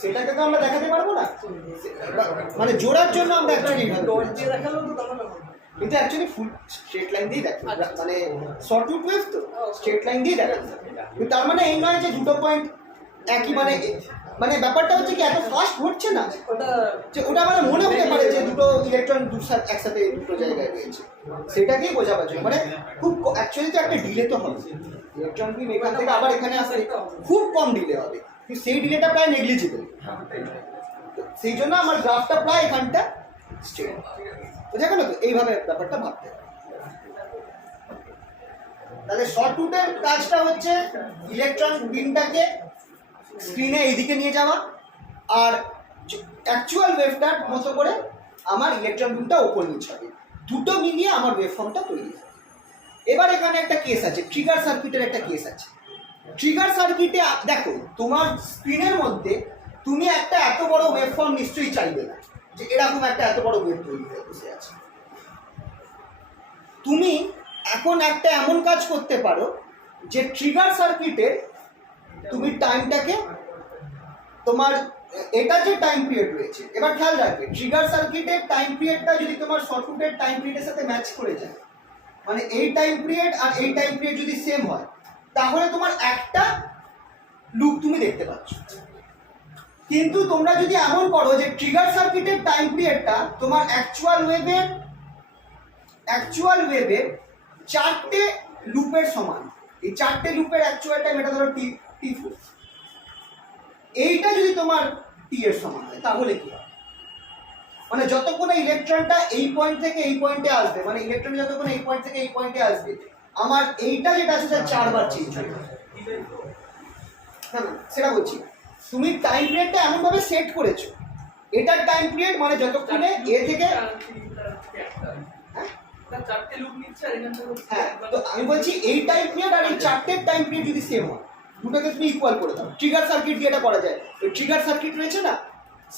সেটাকে তো আমরা দেখাতে পারবো না, মানে জোড়ার জন্য আমরা অ্যাকচুয়ালি কিন্তু অ্যাকচুয়ালি ফুল স্ট্রেট লাইন দিয়ে দেখো, মানে সটুট ওয়েভ তো স্ট্রেট লাইন দিয়ে দেখো, কিন্তু তার মানে এই নয় যে দুটো পয়েন্ট একই, মানে মানে ব্যাপারটা হচ্ছে কি এত ফাস্ট ঘটছে না যে ওটা মানে মনে হতে পারে যে দুটো ইলেকট্রন একসাথে দুটো জায়গায় রয়েছে, সেটাকেই বোঝাবার জন্য। মানে খুব অ্যাকচুয়ালি তো একটা ডিলে তো হবে, ইলেকট্রন বিম এখান থেকে আবার এখানে আসতে খুব কম ডিলে হবে, কিন্তু সেই ডিলেটা প্রায় নেগলিজিবল, সেই জন্য আমার গ্রাফটা প্রায় এখানটা স্ট্রেট, বোঝা গেল তো? এইভাবে ব্যাপারটা ভাবতে হবে। তাহলে সটুটের কাজটা হচ্ছে ইলেকট্রন বিমটাকে স্ক্রিনে এইদিকে নিয়ে যাওয়া, আর অ্যাকচুয়াল ওয়েভটার মতো করে আমার ইলেকট্রন বিমটা ওপর নিচ হবে, দুটো মিলিয়ে আমার ওয়েভফর্মটা তৈরি হবে। এবার এখানে একটা কেস আছে, ট্রিগার সার্কিটের একটা কেস আছে। ট্রিগার সার্কিটে দেখো তোমার স্ক্রিনের মধ্যে তুমি একটা এত বড় ওয়েভফর্ম নিশ্চয়ই চাইবে না যে এরকম একটা এত বড় ওয়েভ তৈরি হয়ে বসে আছে। তুমি এখন একটা এমন কাজ করতে পারো যে ট্রিগার সার্কিটে তুমি টাইমটাকে তোমার এটা যে টাইম পিরিয়ড রয়েছে, এবার খেয়াল রাখবে ট্রিগার সার্কিটের টাইম পিরিয়ডটা যদি তোমার সর্কিটের টাইম পিরিয়ডের সাথে ম্যাচ করে যায়, মানে এই টাইম পিরিয়ড আর এই টাইম পিরিয়ড যদি সেম হয়, তাহলে তোমার একটা লুপ তুমি দেখতে পাচ্ছ। কিন্তু তোমরা যদি এমন করো যে ট্রিগার সার্কিটের টাইম পিরিয়ডটা তোমার অ্যাকচুয়াল ওয়েভের চারটে লুপের সমান, এই চারটে লুপের অ্যাকচুয়াল টাইম এটা ধরো T4, এইটা যদি তোমার টি এর সমান হয় তাহলে কি হবে? মানে যতক্ষণ ইলেকট্রনটা এই পয়েন্ট থেকে এই পয়েন্টে আসবে, মানে ইলেকট্রন যতক্ষণ এই পয়েন্ট থেকে এই পয়েন্টে আসবে, আমার এইটা যেটা আছে সেটা 4 বার চেঞ্জ হবে। না সেটা বলছি, তুমি টাইম পিরিয়ডটা এমন ভাবে সেট করেছো, এটার টাইম পিরিয়ড মানে যতক্ষণে এ থেকে হ্যাঁ, তো আমি বলছি এই টাইম পিরিয়ড আর এই চারটের টাইম পিরিয়ড যদি সেম হয়, দুটোকে তুমি ইকুয়াল করে দাও। ট্রিগার সার্কিট দিয়ে এটা করা যায়, ওই ট্রিগার সার্কিট রয়েছে না,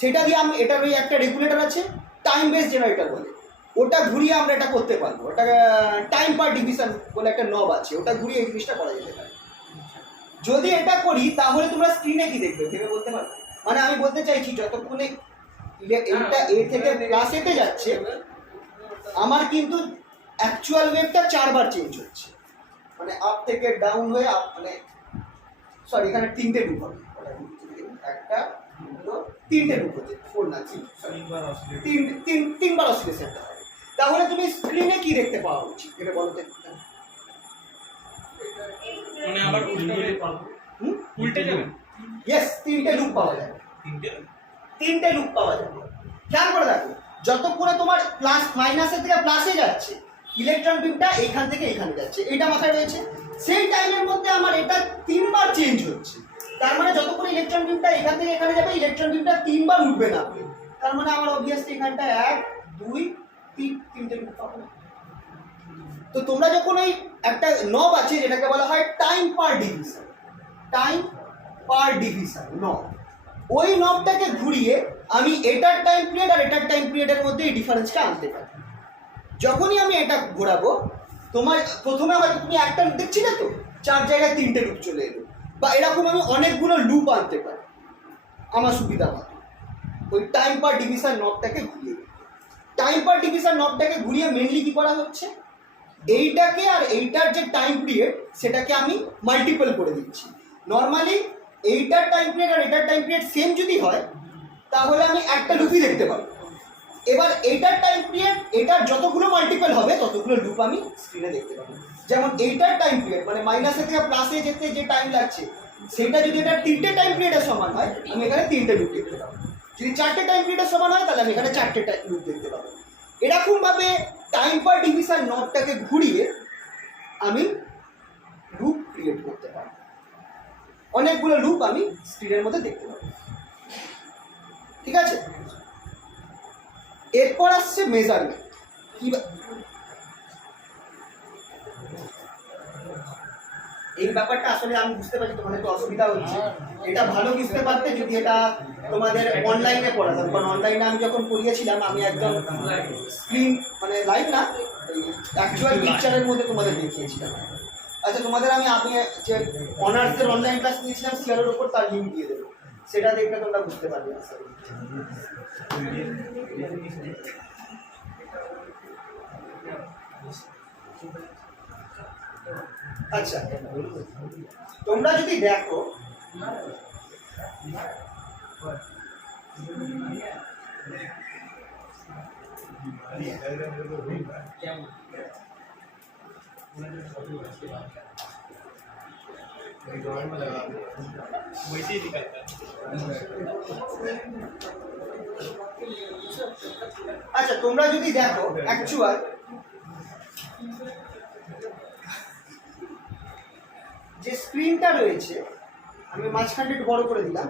সেটা দিয়ে আমি এটার ওই একটা রেগুলেটর আছে টাইম বেস জেনারেটর বলে, ওটা ঘুরিয়ে আমরা এটা করতে পারবো, ওটা টাইম পার ডিভিশন বলে একটা নব আছে, ওটা ঘুরিয়ে এই জিনিসটা করা যেতে পারে। যদি এটা করি তাহলে তোমরা স্ক্রিনে কি দেখবে ভেবে বলতে পারবে? মানে আমি বলতে চাইছি যতক্ষণে এইটা এ থেকে প্লাস এতে যাচ্ছে, আমার কিন্তু অ্যাকচুয়াল ওয়েভটা 4 বার চেঞ্জ হচ্ছে, মানে আপ থেকে ডাউন হয়ে আপ, মানে সরি এখানে 3টে লুপ হবে, একটা দুটো 3টে লুপ হচ্ছে, 4 না 3বার অসিলেশনটা হবে। তাহলে তুমি স্ক্রিনে কি দেখতে পাওয়া উচিত এটা বলো তো? মানে আবার উল্টে যাবে, ইয়েস 3টে লুপ পাওয়া যাবে, 3টে লুপ পাওয়া যাবে। খেয়াল করে দেখো, যতক্ষণে তোমার প্লাস মাইনাসের থেকে প্লাসে যাচ্ছে, ইলেকট্রন বিমটা এইখান থেকে এখানে যাচ্ছে, এটা মাথায় রয়েছে, সেই টাইমের মধ্যে আমার এটা 3বার চেঞ্জ হচ্ছে, তার মানে যতক্ষণ ইলেকট্রন বিমটা এখান থেকে এখানে যাবে, ইলেকট্রন বিমটা 3বার উঠবে না, তার মানে আমার অবভিয়াসলি এখানটা 1 2 3 3টে লুপ পাবো। তো তোমরা যখন ওই একটা নব আছে যেটাকে বলা হয় টাইম পার ডিভিশন নব, ওই নবটাকে ঘুরিয়ে আমি এটার টাইম পিরিয়ড আর এটার টাইম পিরিয়ডের মধ্যে এই ডিফারেন্সটা আনতে পারি। যখনই আমি এটা ঘোরাবো, তোমার প্রথমে হয়তো তুমি একটা দেখছিলে তো 4 জায়গায় 3টে লুপ চলে এলো, বা এরকম আমি অনেকগুলো লুপ আনতে পারি আমার সুবিধা মতো, ওই টাইম পার ডিভিশন নবটাকে ঘুরিয়ে। টাইম পার ডিভিশন নবটাকে ঘুরিয়ে মেনলি কি করা হচ্ছে, এইটাকে আর এইটার যে টাইম পিরিয়ড সেটাকে আমি মাল্টিপল করে দিচ্ছি। নর্মালি এইটার টাইম পিরিয়ড আর এটার টাইম পিরিয়ড সেম যদি হয় তাহলে আমি একটা লুপই দেখতে পাবো। এবার এইটার টাইম পিরিয়ড এটার যতগুলো মাল্টিপল হবে ততগুলো লুপ আমি স্ক্রিনে দেখতে পাবো। যেমন এইটার টাইম পিরিয়ড মানে মাইনাসে থেকে প্লাসে যেতে যে টাইম লাগছে, সেটা যদি এটা 3টে টাইম পিরিয়ডের সমান হয়, আমি এখানে 3টে লুপ দেখতে পাবো। যদি 4টে টাইম পিরিয়ডের সমান হয় তাহলে আমি এখানে 4টে লুপ দেখতে পাবো। এরকমভাবে টাইম পার ডিভিশন নবটাকে ঘুরিয়ে আমি লুপ ক্রিয়েট করতে পারি, অনেকগুলো লুপ আমি স্ক্রিনের মধ্যে দেখতে পাবো। ঠিক আছে, এরপর আসছে মেজারমেন্ট। কি এই ব্যাপারটা আসলে আমি বুঝতে পারছি তোমার একটু অসুবিধা হচ্ছে, এটা ভালো বুঝতে পারতে যদি এটা তোমাদের অনলাইনে পড়াতাম, কারণ অনলাইনে আমি যখন পড়িয়েছিলাম আমি একদম স্ক্রিন মানে লাইভ না অ্যাকচুয়াল পিকচারের মধ্যে তোমাদের দেখিয়েছিলাম। আচ্ছা তোমাদের আমি যে অনার্সের অনলাইন ক্লাস নিয়েছিলাম সিআরের উপর, তার লিঙ্ক দিয়ে দেবো, সেটা দেখলে তোমরা বুঝতে পারবে। আচ্ছা তোমরা যদি দেখো वैसे ही निकलता है। আচ্ছা তোমরা যদি দেখো অ্যাকচুয়াল যে স্ক্রিনটা রয়েছে, আমি মাঝখানটা একটু বড় করে দিলাম,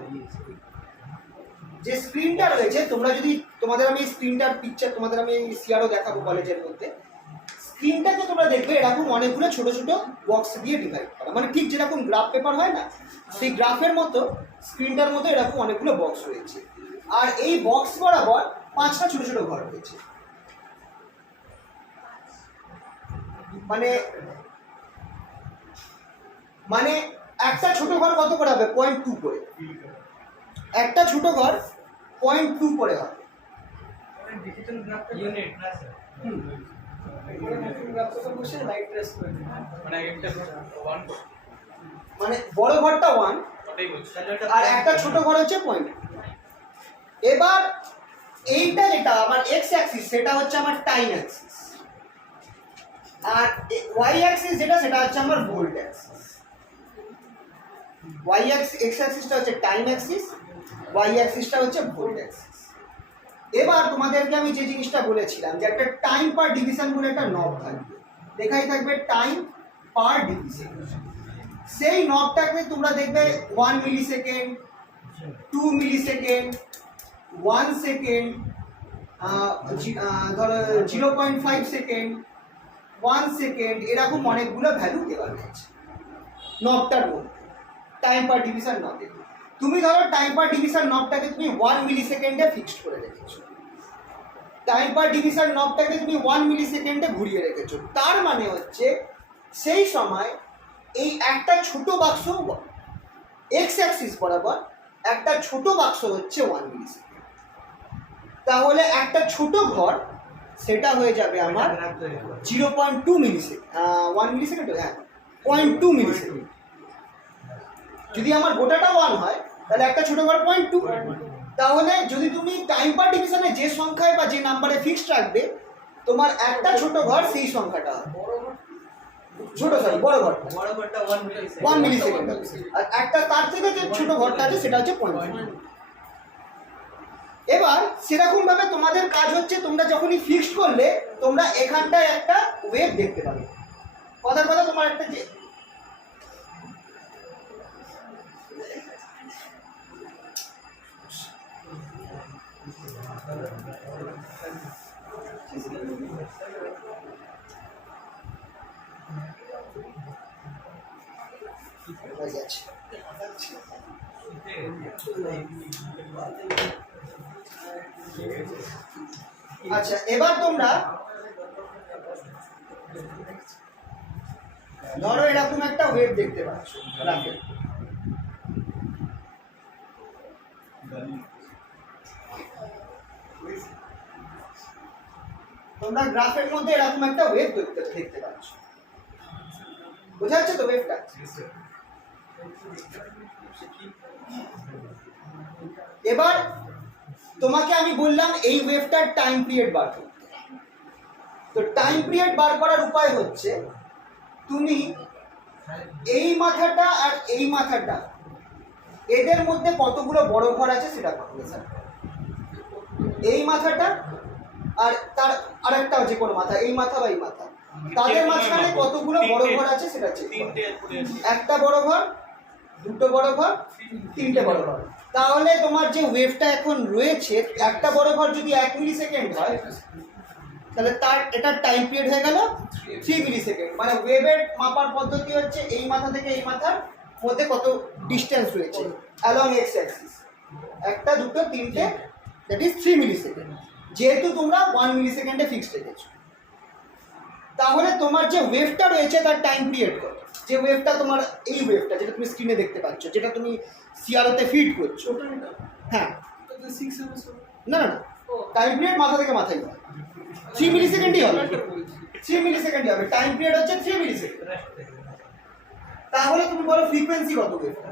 যে স্ক্রিনটা রয়েছে তোমরা যদি তোমাদের আমি স্ক্রিনটার পিকচার তোমাদের আমি সিআরও দেখাবো কলেজের মধ্যে। স্ক্রিনটাকে তোমরা দেখবে এরকম অনেকগুলো ছোট ছোট বক্স দিয়ে ডিভাইড করা, মানে ঠিক যেরকম গ্রাফ পেপার হয় না, সেই গ্রাফের মতো স্ক্রিনটার মতো এরকম অনেকগুলো বক্স রয়েছে। আর এই বক্স বরাবর 5টা ছোট ছোট ঘর রয়েছে। মানে মানে একটা ছোট ঘর কত করে হবে? 0.2 করে। একটা ছোট ঘর 0.2 করে হবে। ডিজিটাল গ্রাফটা यूनिट ना सर গ্রাফটা বসে লাইট ট্রেস করে দিই। মানে একটা 1 মানে বড় ঘরটা 1 ওটাই বলছি আর একটা ছোট ঘর হচ্ছে 0.2। এবার এইটা যেটা আমার এক্স অ্যাক্সিস সেটা হচ্ছে আমার টাইম অ্যাক্সিস, আর ওয়াই অ্যাক্সিস যেটা সেটা হচ্ছে আমার volt axis. Y axis X অ্যাক্সিসটা হচ্ছে টাইম অ্যাক্সিস, ওয়াই অ্যাক্সিসটা হচ্ছে ভোল্ট অ্যাক্সিস। এবার তোমাদেরকে আমি যে জিনিসটা বলেছিলাম যে একটা টাইম পার ডিভিশন বলে একটা নব থাকবে, দেখাই থাকবে টাইম পার ডিভিশন। সেই নবটাকে তোমরা দেখবে 1 মিলি সেকেন্ড, 2 মিলি সেকেন্ড, 1 সেকেন্ড, ধরো 0.5 সেকেন্ড, 1 সেকেন্ড, এরকম অনেকগুলো ভ্যালু দেওয়া রয়েছে নবটার মধ্যে টাইম পার ডিভিশন নবে। তুমি ধরো টাইম পার ডিভিশন নবটাকে তুমি 1 মিলি সেকেন্ডে ফিক্সড করে রেখেছো, টাইম পার ডিভিশন নবটাকে তুমি 1 মিলি সেকেন্ডে ঘুরিয়ে রেখেছো। তার মানে হচ্ছে সেই সময় এই একটা ছোট বাক্স এক্স অ্যাক্সিস বরাবর একটা ছোট বাক্স হচ্ছে 1 মিলি সেকেন্ড। তাহলে একটা ছোট ঘর সেটা হয়ে যাবে আমার 0.2 মিলি সেকেন্ড, 1 মিলি সেকেন্ড, হ্যাঁ 0.2 মিলি সেকেন্ড। যদি আমার গোটাটা 1 হয় তাহলে একটা ছোট ঘর 0.2। তাহলে যদি তুমি টাইম পার ডিভিশনে যে সংখ্যায় বা যে নাম্বারে ফিক্সড রাখবে তোমার একটা ছোট ঘর সেই সংখ্যাটা হবে। ছোট সরি বড় ঘরটা 1 মিলি সেকেন্ড, আর একটা তার থেকে যে ছোট ঘরটা আছে সেটা হচ্ছে 0.2। এবার সেরকম ভাবে তোমাদের কাজ হচ্ছে তোমরা যখনই ফিক্সড করলে তোমরা এখানটায় একটা ওয়েভ দেখতে পাবে। কথার কথা তোমার একটা যে আচ্ছা এবার তোমরা ধরো এরকম একটা ওয়েভ দেখতে পাচ্ছ গ্রাফের। তোমরা গ্রাফের মধ্যে এরকম একটা ওয়েভ দেখতে পাচ্ছ, বোঝা যাচ্ছে তো ওয়েভটা? এবার তোমাকে আমি বললাম এই ওয়েভটার টাইম পিরিয়ড বার করতে। তো টাইম পিরিয়ড বার করার উপায় হচ্ছে তুমি এই মাথাটা আর এই মাথাটা এদের মধ্যে কতগুলো বড় ঘর আছে সেটা ক্যালকুলেশন করো। এই মাথাটা আর তার আরেকটা যে কোনো মাথা, এই মাথা বা এই মাথা, তাদের মাঝখানে কতগুলো বড় ঘর আছে সেটা চেক করো। একটা বড় ঘর, দুটো বড় ঘর, তিনটে বড় ঘর। তাহলে তোমার যে ওয়েভটা এখন রয়েছে একটা বড় ঘর যদি 1 মিলি সেকেন্ড হয় তাহলে তার এটার টাইম পিরিয়ড হয়ে গেল 3 মিলি সেকেন্ড। মানে ওয়েভের মাপার পদ্ধতি হচ্ছে এই মাথা থেকে এই মাথার মধ্যে কত ডিস্টেন্স রয়েছে অ্যালং এক্স অ্যাক্সিস। একটা দুটো তিনটে, দ্যাট ইজ 3 মিলি সেকেন্ড। যেহেতু তোমরা 1 মিলি সেকেন্ডে ফিক্সড রেখেছো, তাহলে তোমার যে ওয়েভটা রয়েছে তার টাইম পিরিয়ড কত? যে ওয়েভটা তোমার, এই ওয়েভটা যেটা তুমি স্ক্রিনে দেখতে পাচ্ছ, যেটা তুমি সিআরওতে ফিড করছো, টোটালটা হ্যাঁ, তো 6 আওয়ার্স না না না, ও টাইম পিরিয়ড মাথা থেকে মাথায় হবে, 3 মিলি সেকেন্ডই হবে, 3 মিলি সেকেন্ডই হবে, টাইম পিরিয়ড হচ্ছে 3 মিলি সেকেন্ড। তাহলে তুমি বলো ফ্রিকোয়েন্সি কত ওয়েভটা?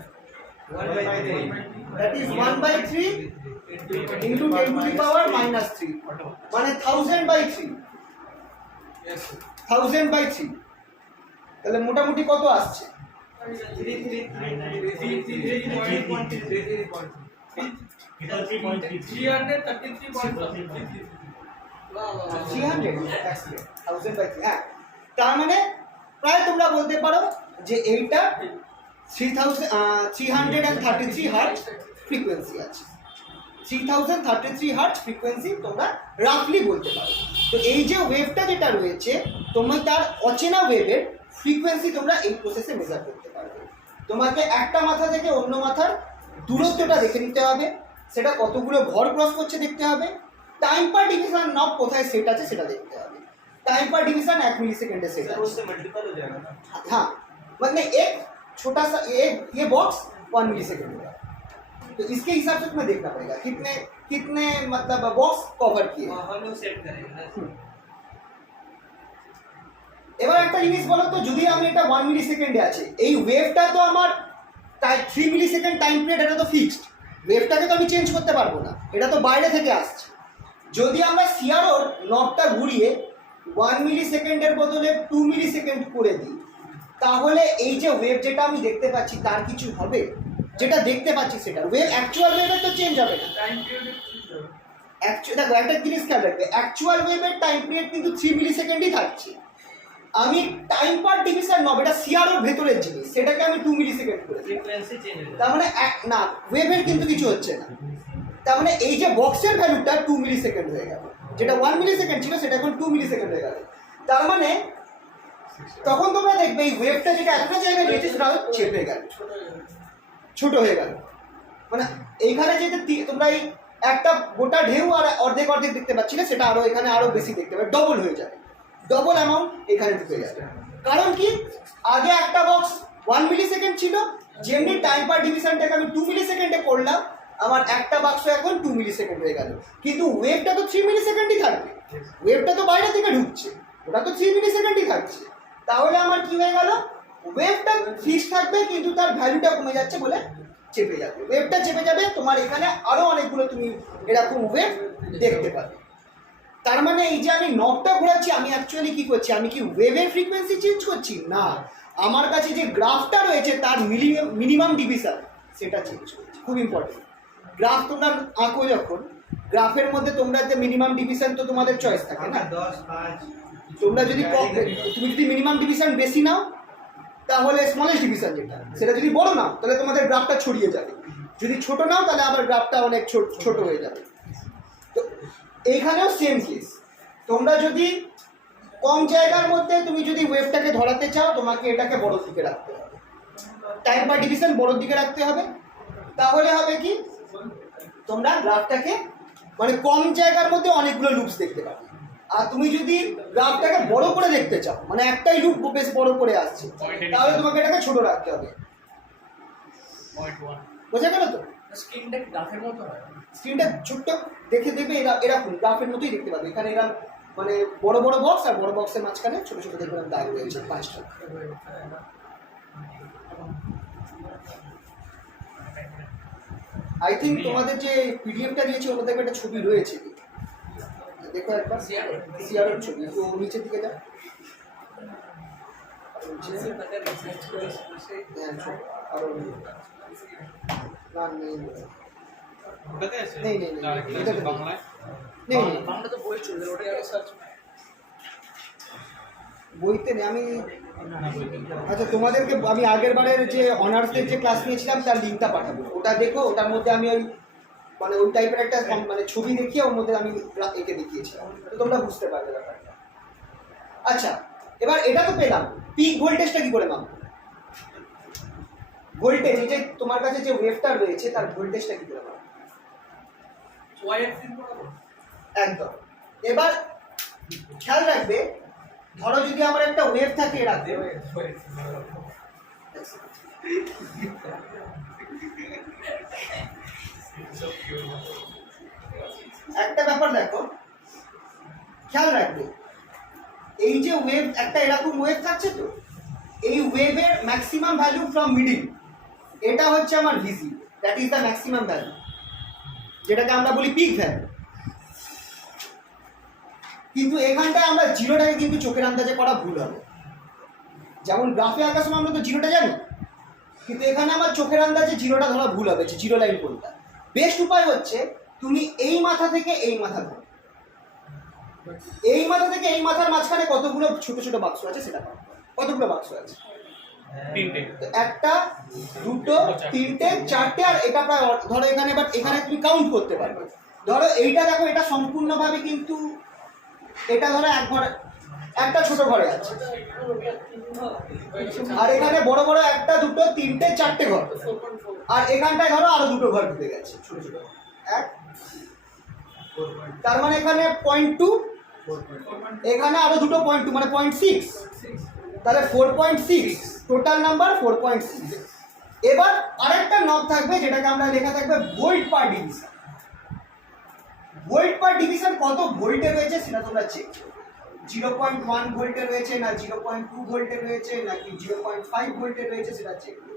That is 1/3 into 10 to the power -3, মানে 1000/3, 1000/3। তাহলে মোটামুটি কত আসছে? 1000/3, হ্যাঁ। তার মানে প্রায় তোমরা বলতে পারো যে এইটা 333 হার্টজ ফ্রিকোয়েন্সি আছে, 3033 হার্টজ ফ্রিকোয়েন্সি তোমরা রাফলি বলতে পারো। তো এই যে ওয়েভটা যেটা রয়েছে, তোমরা তার অচেনা ওয়েভের ফ্রিকোয়েন্সি তোমরা এই প্রসেসে মেজার করতে পারবে। তোমাকে একটা মাথা থেকে অন্য মাথার দূরত্বটা দেখে নিতে হবে, সেটা কতগুলো ঘর ক্রস করছে দেখতে হবে, টাইম পার ডিভিশন নব কোথায় সেট আছে সেটা দেখতে হবে। टाइम पर डिवीजन 1 मिली सेकेंड से सर उससे मल्टीपल हो जाएगा ना? हाँ, मतलब एक छोटा सा ये बॉक्स 1 मिली सेकेंड होगा, तो इसके हिसाब से तुम्हें देखना पड़ेगा कितने कितने मतलब बॉक्स कवर किए। हम लोग सेट करेंगे ना। এবার একটা জিনিস বলো তো, যদি আমি এটা 1 মিলি সেকেন্ডে আছে, এই ওয়েভটা তো আমার 3 মিলি সেকেন্ড টাইম পিরিয়ড, এটা তো ফিক্সড, ওয়েভটাকে তো আমি চেঞ্জ করতে পারবো না, এটা তো বাইরে থেকে আসছে। যদি আমরা সিআরওর নবটা ঘুরিয়ে 1 মিলি সেকেন্ডের বদলে 2 মিলি সেকেন্ড করে দিই, তাহলে এই যে ওয়েভ যেটা আমি দেখতে পাচ্ছি তার কিছু হবে? যেটা দেখতে পাচ্ছি সেটা ওয়েভ, অ্যাকচুয়াল ওয়েভের তো চেঞ্জ হবে না। টাইম পিরিয়ড দেখো একটা জিনিস খেয়াল রাখবে, অ্যাকচুয়াল ওয়েভের টাইম পিরিয়ড কিন্তু 3 মিলি সেকেন্ডই থাকছে। আমি টাইম পার ডিভিশন নব, এটা সিআরওর ভেতরের জিনিস, সেটাকে আমি 2 মিলি সেকেন্ড করে দিই, फ्रीक्वेंसी चेंज हो তার মানে না, ওয়েভের কিন্তু কিছু হচ্ছে না। তার মানে এই যে বক্সের ভ্যালুটা 2 মিলি সেকেন্ড হয়ে গেল, যেটা 1 মিলি সেকেন্ড ছিল সেটা এখন 2 মিলি সেকেন্ড হয়ে গেল। তার মানে তখন তোমরা দেখবে এই ওয়েভটা যেটা একটা জায়গায় রয়েছে সেটা চেপে গেল, ছোট হয়ে গেল। মানে এইখানে যেটা তোমরা এই একটা গোটা ঢেউ আর অর্ধেক অর্ধেক দেখতে পাচ্ছিলে, সেটা আরো এখানে আরো বেশি দেখতে পাবে, ডবল হয়ে যাবে, ডবল অ্যামাউন্ট এখানে ঢুকে যাবে। কারণ কি, আগে একটা বক্স 1 মিলি সেকেন্ড ছিল, যেমনি টাইম পার ডিভিশনটাকে আমি 2 মিলি সেকেন্ডে করলাম, আমার একটা বাক্স এখন 2 মিলি সেকেন্ড হয়ে গেল, কিন্তু ওয়েভটা তো 3 মিলি সেকেন্ডই থাকবে, ওয়েভটা তো বাইরে থেকে ঢুকছে, ওটা তো 3 মিলি সেকেন্ডই থাকছে। তাহলে আমার কি হয়ে গেল, ওয়েভটা ফিক্স থাকবে কিন্তু তার ভ্যালুটা কমে যাচ্ছে বলে চেপে যাবে, ওয়েভটা চেপে যাবে, তোমার এখানে আরো অনেকগুলো তুমি এরকম ওয়েভ দেখতে পাবে। তার মানে এই যে আমি নবটা ঘোরাচ্ছি, আমি অ্যাকচুয়ালি কি করছি, আমি কি ওয়েভের ফ্রিকোয়েন্সি চেঞ্জ করছি? না, আমার কাছে যে গ্রাফটা রয়েছে তার মিনিমাম ডিভিশন সেটা চেঞ্জ করছি। খুব ইম্পর্টেন্ট, গ্রাফ তোমরা আঁকো যখন, গ্রাফের মধ্যে তোমরা যে মিনিমাম ডিভিশন তো তোমাদের চয়েস থাকে না, 10 5 তোমরা যদি তুমি যদি মিনিমাম ডিভিশন বেশি নাও, তাহলে স্মলেস্ট ডিভিশন যেটা সেটা যদি বড় নাও, তাহলে তোমাদের গ্রাফটা ছড়িয়ে যাবে, যদি ছোট নাও তাহলে আবার গ্রাফটা অনেক ছোট হয়ে যাবে। তো এইখানেও সেম কেস, তোমরা যদি কম জায়গার মধ্যে তুমি যদি ওয়েভটাকে ধরাতে চাও, তোমাকে এটাকে বড় দিকে রাখতে হবে, টাইম পার ডিভিশন বড় দিকে রাখতে হবে। তাহলে হবে কি, তোমরা গ্রাফটাকে মানে কম জায়গার মধ্যে অনেকগুলো লুপস দেখতে পাবে। আর তুমি যদি গ্রাফটাকে বড় করে দেখতে চাও, মানে একটাই লুপ বেশ বড় করে আসছে, তাহলে তোমাকে এটাকে ছোট রাখতে হবে। 0.1 বোঝা গেল তো? স্ক্রিনটা গ্রাফের মতো হয়, স্ক্রিনটা ছোট্ট দেখে দেবে, এরকম গ্রাফের মতোই দেখতে পাবে। এখানে এরা মানে বড় বড় বক্স, আর বড় বক্সের মাঝখানে ছোট ছোট দেখবেন দাগ রয়েছে 5টা। আই থিঙ্ক তোমাদের যে পিডিএফটা দিয়েছে ওর মধ্যে একটা ছবি রয়েছে, দেখো একবার সিআরওর ছবি, তো নিচের দিকে যাও। আরো না, নেই ওটাতে আছে নেই নেই নেই, এটাতে নেই। বাংলায় নেই নেই, বাংলা তো বই চলবে, ওটাই আগে সার্চ বইতে নেই। আমি আচ্ছা, তোমাদেরকে আমি আগের বারের যে অনার্সের যে ক্লাস নিয়েছিলাম তার লিঙ্কটা পাঠাবো, ওটা দেখো, ওটার মধ্যে আমি ওই মানে ওই টাইপের একটা মানে ছবি দেখিয়ে ওর মধ্যে আমি এঁকে দেখিয়েছিলাম, তো তোমরা বুঝতে পারবে ব্যাপারটা। আচ্ছা, এবার এটা তো পেলাম, পিক ভোল্টেজটা কি করে মাপবো? ভোল্টেজ, এই যে তোমার কাছে যে ওয়েভটা রয়েছে তার ভোল্টেজটা কি করে মাপবো? ওয়াই অ্যাক্সিস বরাবর একদম। এবার খেয়াল রাখবে, ধরো যদি আমার একটা ওয়েভ থাকে এরাতে, একটা ব্যাপার দেখো, খেয়াল রাখবে, এই যে ওয়েভ, একটা এরকম ওয়েভ থাকছে, তো এই ওয়েভের ম্যাক্সিমাম ভ্যালু ফ্রম মিডিল, এটা হচ্ছে আমার VC, that is the maximum value, যেটাকে আমরা বলি পিক ভ্যালু। কিন্তু এখানটায় আমরা জিরোটাকে কিন্তু চোখের আন্দাজে করা ভুল হবে। যেমন গ্রাফে আঁকার সময় আমরা তো জিরোটা জানি, কিন্তু এখানে আমার চোখের আন্দাজে জিরোটা ধরা ভুল হবে, জিরো লাইন কোনটা। বেস্ট উপায় হচ্ছে তুমি এই মাথা থেকে এই মাথা ধরো, এই মাথা থেকে এই মাথার মাঝখানে কতগুলো ছোট ছোট বাক্স আছে সেটা পাবো। কতগুলো বাক্স আছে? 3টে। তো একটা, দুটো, তিনটে, চারটে, আর এটা প্রায় ধরো এখানে, বাট এখানে তুমি কাউন্ট করতে পারবে। ধরো এইটা দেখো, এটা সম্পূর্ণভাবে কিন্তু এটা ধরো এক ঘরে, একটা ছোট ঘরে আছে, আর এখানে বড় বড় একটা, দুটো, তিনটে, চারটে ঘর, আর এখানটায় ধরো আরো দুটো ঘর ঢুকে গেছে ছোট ছোট এক, তার মানে এখানে 0.2, এখানে আরো দুটো 0.2, মানে 0.6, তাহলে 4.6 টোটাল নাম্বার 4.6। এবার আরেকটা নব থাকবে যেটাকে আমরা লেখা থাকবে ভোল্ট পার ডিভিশন। ভোল্ট পার ডিভিশন কত ভোল্টে রয়েছে সেটা তোমরা চেক করো, 0.1 ভোল্টে রয়েছে না 0.2 ভোল্টে রয়েছে নাকি 0.5 ভোল্টে রয়েছে সেটা চেক করো।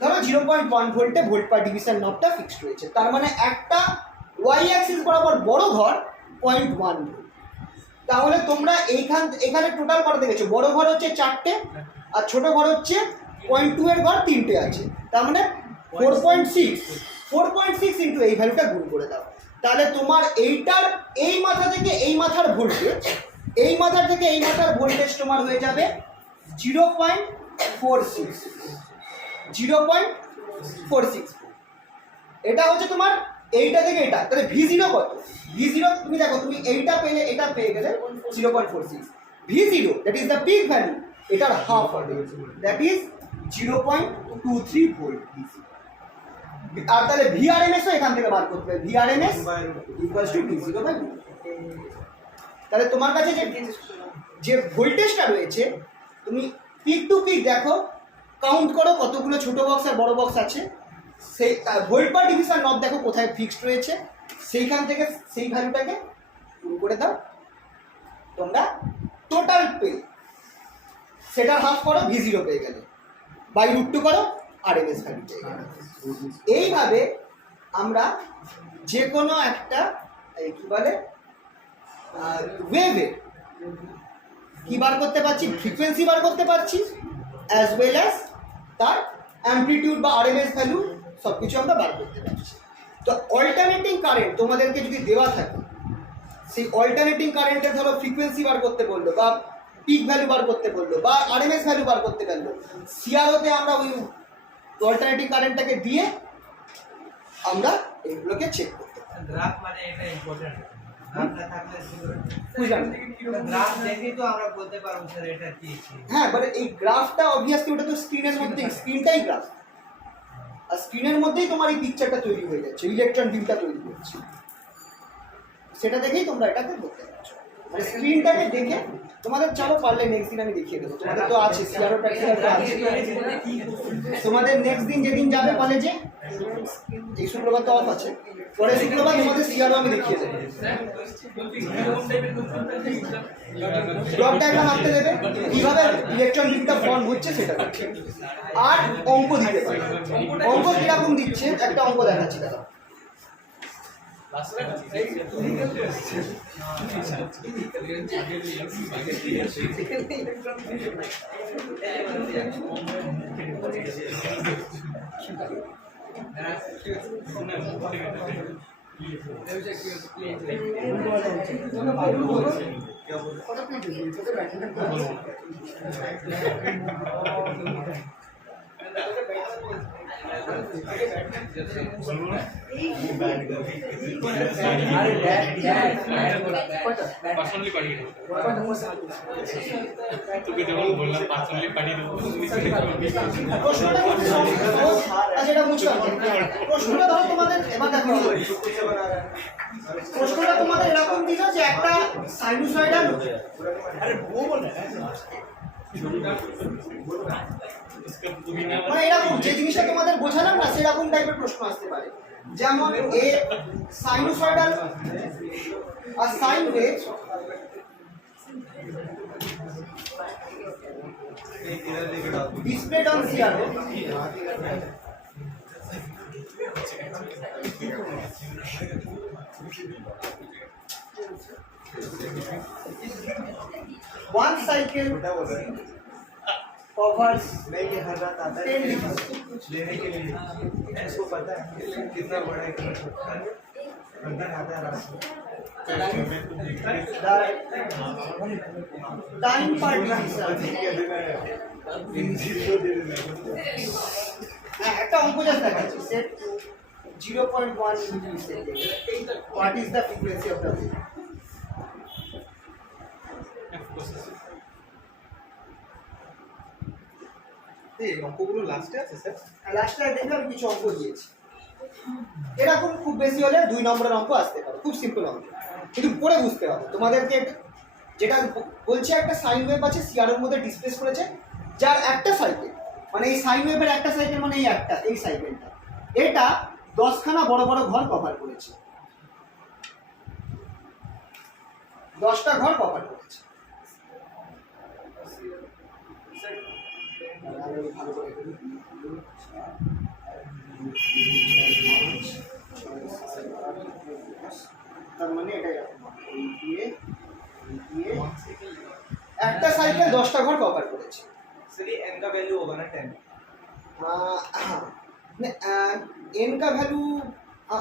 ধরো 0.1 ভোল্টে ভোল্ট পার ডিভিশন নবটা ফিক্সড রয়েছে, তার মানে একটা ওয়াই অ্যাক্সিস বরাবর বড় ঘর 0.1 ভোল্ট। তাহলে তোমরা এখানে টোটাল কত দেখেছো, বড় ঘর হচ্ছে 4টে আর ছোট ঘর হচ্ছে 0.2 এর ঘর 3টে আছে, তার মানে 4.6 ইন্টু এই ভ্যালুটা গুণ করে দাও। তাহলে তোমার এইটার এই মাথা থেকে এই মাথার ভোল্টেজ, এই মাথার থেকে এই মাথার ভোল্টেজ তোমার হয়ে যাবে 0.46। এটা হচ্ছে তোমার এইটা থেকে এটা, তাহলে V0 কত? V0 তুমি দেখো, তুমি এইটা পেলে এটা পেয়ে গেলে 0.46। V0 that is the peak value, এটার হাফ হবে, দ্যাট ইজ 0.23 ভোল্ট। আর তাহলে VRMS ও এখান থেকে বার করতে হবে, VRMS ইকুয়ালস টু V0/2। তাহলে তোমার কাছে যে ভোল্টেজটা রয়েছে, তুমি পিক টু পিক দেখো, কাউন্ট করো কতগুলো ছোট বক্স আর বড় বক্স আছে, সেই ভোল্ট পার ডিভিশন নব দেখো কোথায় ফিক্সড রয়েছে, সেইখান থেকে সেই ভ্যালুটাকে গুণ করে দাও, তোমরা টোটাল পে সেটার হাফ করো, V0 পেয়ে গেলে, বাই √2 করো, RMS ভ্যালু পেয়ে গেলে। এইভাবে আমরা যে কোনো একটা কি বলে ওয়েভে কি বার করতে পারছি, ফ্রিকোয়েন্সি বার করতে পারছি, অ্যাজ ওয়েল অ্যাজ তার অ্যাম্পলিটিউড বা RMS ভ্যালু সব কিছু আমরা বার করতে পারছি। তো অল্টারনেটিং কারেন্ট তোমাদেরকে যদি দেওয়া থাকে, সেই অল্টারনেটিং কারেন্টের ধরো ফ্রিকোয়েন্সি বার করতে বললো, বা পিক ভ্যালু বার করতে বললো, বা RMS ভ্যালু বার করতে বললো, সিআরওতে আমরা ওই অল্টারনেটিং কারেন্টটাকে দিয়ে আমরা এইগুলোকে চেক করতে পারি। গ্রাফ মানে এটা ইম্পর্টেন্ট, গ্রাফ না থাকলে বুঝলাম? গ্রাফ দেখেই তো আমরা বলতে পারবো স্যার এটা কি। হ্যাঁ, মানে এই গ্রাফটা অবভিয়াসলি ওটা তো স্ক্রিনের মধ্যেই, স্ক্রিনটাই গ্রাফ, আর স্ক্রিনের মধ্যেই তোমার এই পিকচারটা তৈরি হয়ে যাচ্ছে, ইলেকট্রন বিমটা তৈরি হচ্ছে, সেটা দেখেই তোমরা এটাকে করতে পারছো। মানে স্ক্রিনটাকে দেখে তোমাদের, চলো পারলে নেক্সট দিন আমি দেখিয়ে দেবো, তোমাদের তো আছে সিআরও প্র্যাকটিক্যাল তো আছে, তোমাদের নেক্সট দিন যেদিন যাবে কলেজে, এই শুক্রবার তো অফ আছে, পরে শুক্রবার তোমাদের সিআরও আমি দেখিয়ে দেবো, ব্লক ডায়াগ্রাম আঁকতে দেবে, কিভাবে ইলেকট্রন বিমটা ফর্ম হচ্ছে সেটা, আর অঙ্ক দিতে পারে। অঙ্ক কিরকম দিচ্ছে একটা অঙ্ক দেখাচ্ছি দাদা। পার্সোনালি পাঠিয়ে দেবো তোকে যখন বললাম পার্সোনালি পাঠিয়ে দেবো প্রশ্নটা কিন্তু আচ্ছা এটা বুঝতে হবে প্রশ্নটা ধরো তোমাদের এবার দেখো প্রশ্নটা তোমাদের এরকম দিল যে একটা সাইনুসয়েডাল মানে এরকম যে জিনিসটা তোমাদের বোঝালাম না সেরকম টাইপের প্রশ্ন আসতে পারে যেমন এ সাইনুসয়েডাল আর sine wave displayed on CRO one cycle covers 10 लेने के लिए इसको पता है कितना बड़ा है अंदर आता है रास्ता time per একটা অঙ্ক জাস্ট দেখাচ্ছি set 0.1 millisecond what is the frequency of the wave এই অঙ্কগুলো লাস্টে আছে স্যার লাস্টে দেখবে আমি কিছু অঙ্ক দিয়েছি এরকম খুব বেশি হলে 2 নম্বরের অঙ্ক আসতে পারে খুব সিম্পল অঙ্ক কিন্তু পরে বুঝতে হবে তোমাদেরকে যেটা বলছে একটা সাইন ওয়েভ আছে সিআরওর মধ্যে ডিসপ্লেস করেছে যার একটা সাইকেল মানে এই সাইন ওয়েভের একটা সাইকেল মানে এই সাইকেলটা এটা 10খানা বড় বড় ঘর কভার করেছে 10টা ঘর কভার করেছে তার মানে এটা একটা সাইকেল 10টা ঘর কভার করেছে सर ये n का वैल्यू होगा ना 10 एन का वैल्यू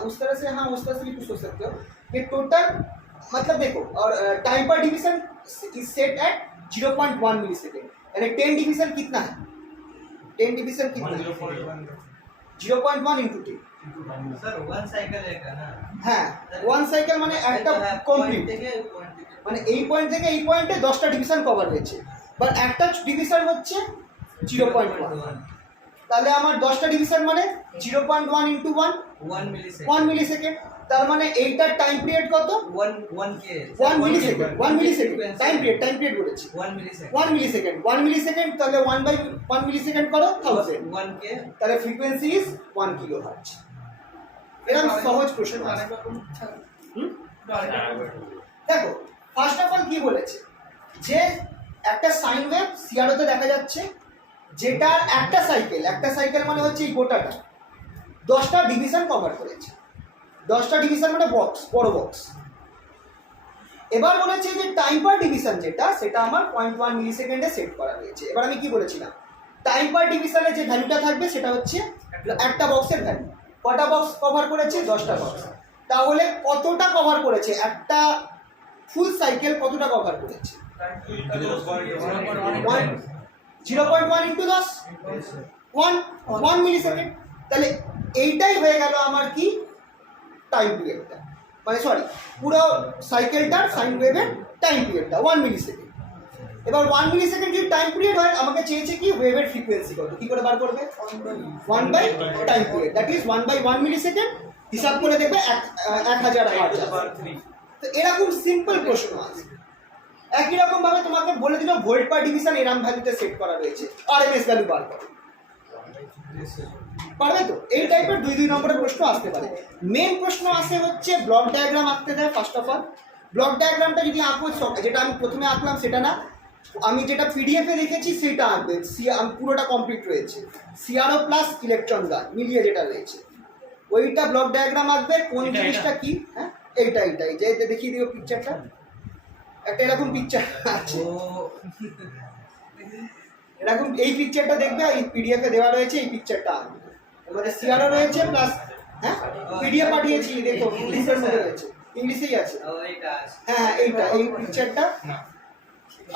उस तरह से भी कुछ हो सकते हो कि टोटल मतलब देखो और टाइम पर division is set at 0.1 millisecond यानी 10 डिवीजन कितना है 10 डिवीजन कितना है 0.1 into 10 सर वन साइकिल है का ना হ্যাঁ ওয়ান সাইকেল মানে একটা কমপ্লিট মানে এই পয়েন্ট থেকে এই পয়েন্টে 10টা ডিভিশন কভার হয়েছে বাট একটা ডিভিশন হচ্ছে 0.1 তাহলে আমার 10টা ডিভিশন মানে 0.1 into 1 1 মিলিসেকেন্ড তার মানে এইটার টাইম পিরিয়ড কত 1 মিলিসেকেন্ড টাইম পিরিয়ড বলেছি 1 মিলিসেকেন্ড তাহলে 1 মিলিসেকেন্ড করো 1000 1 के তাহলে ফ্রিকোয়েন্সি ইজ 1 কিলোহার্টজ এরকম সহজ প্রশ্ন আছে দেখো ফার্স্ট অফ অল কি বলেছে যে একটা সাইন ওয়েভ সিআরওতে দেখা যাচ্ছে যেটা একটা সাইকেল মানে হচ্ছে এই গোটাটা 10টা ডিভিশন কভার করেছে 10টা ডিভিশন মানে বক্স বড় বক্স এবার বলেছে যে টাইম পার ডিভিশন যেটা সেটা আমার 0.1 মিলিসেকেন্ডে সেট করা হয়েছে এবার আমি কি বলেছিলাম টাইম পার ডিভিশনে যে ভ্যালুটা থাকবে সেটা হচ্ছে একটা বক্সের ভ্যালু কটা বক্স কভার করেছে 10টা বক্স তাহলে কতটা কভার করেছে একটা ফুল সাইকেল কতটা কভার করেছে 0.1 into 10 1 মিলিসেকেন্ড তাহলে এইটাই হয়ে গেল আমার কি টাইম পিরিয়ডটা মানে সরি পুরো সাইকেলটার সাইন ওয়েভের টাইম পিরিয়ডটা 1 মিলিসেকেন্ড এবার 1 মিলিসেকেন্ড যদি টাইম পিরিয়ড হয় আমাকে চেয়েছে কি ওয়েভের ফ্রিকোয়েন্সি কত কি করে বার করবে 1 by time period that is 1 by 1 millisecond হিসাব করে দেখবে 1000 হার্টজ তো এরকম সিম্পল প্রশ্ন আছে একই রকম ভাবে তোমাকে বলে দিল ভোল্ট পার ডিভিশন এরকম ভ্যালুতে সেট করা রয়েছে আরএমএস ভ্যালু বার করো পারবে তো এই টাইপের 2 নম্বরের প্রশ্ন আসতে পারে মেন প্রশ্ন আসে হচ্ছে ব্লক ডায়াগ্রাম আঁকতে দেয় ফার্স্ট অফ অল ব্লক ডায়াগ্রামটা যদি আঁকো যেটা আমি প্রথমে আঁকলাম সেটা না আমি যেটা পিডিএফে দেখেছি সেটা আঁকবে পুরোটা কমপ্লিট রয়েছে সিআরও প্লাস ইলেকট্রন গান মিলিয়ে যেটা রয়েছে ওইটা ব্লক ডায়াগ্রাম আঁকবে কোন জিনিসটা কি হ্যাঁ এইটাই যে দেখিয়ে দিও পিকচারটা একটা এরকম পিকচার আছে এরকম এই পিকচারটা দেখবে এই পিডিএফে দেওয়া রয়েছে এই পিকচারটা আমাদের সিআরও রয়েছে প্লাস হ্যাঁ পিডিএফ পাঠিয়েছি দেখো ইংলিশের মধ্যে রয়েছে ইংলিশেই আছে হ্যাঁ এইটা এই পিকচারটা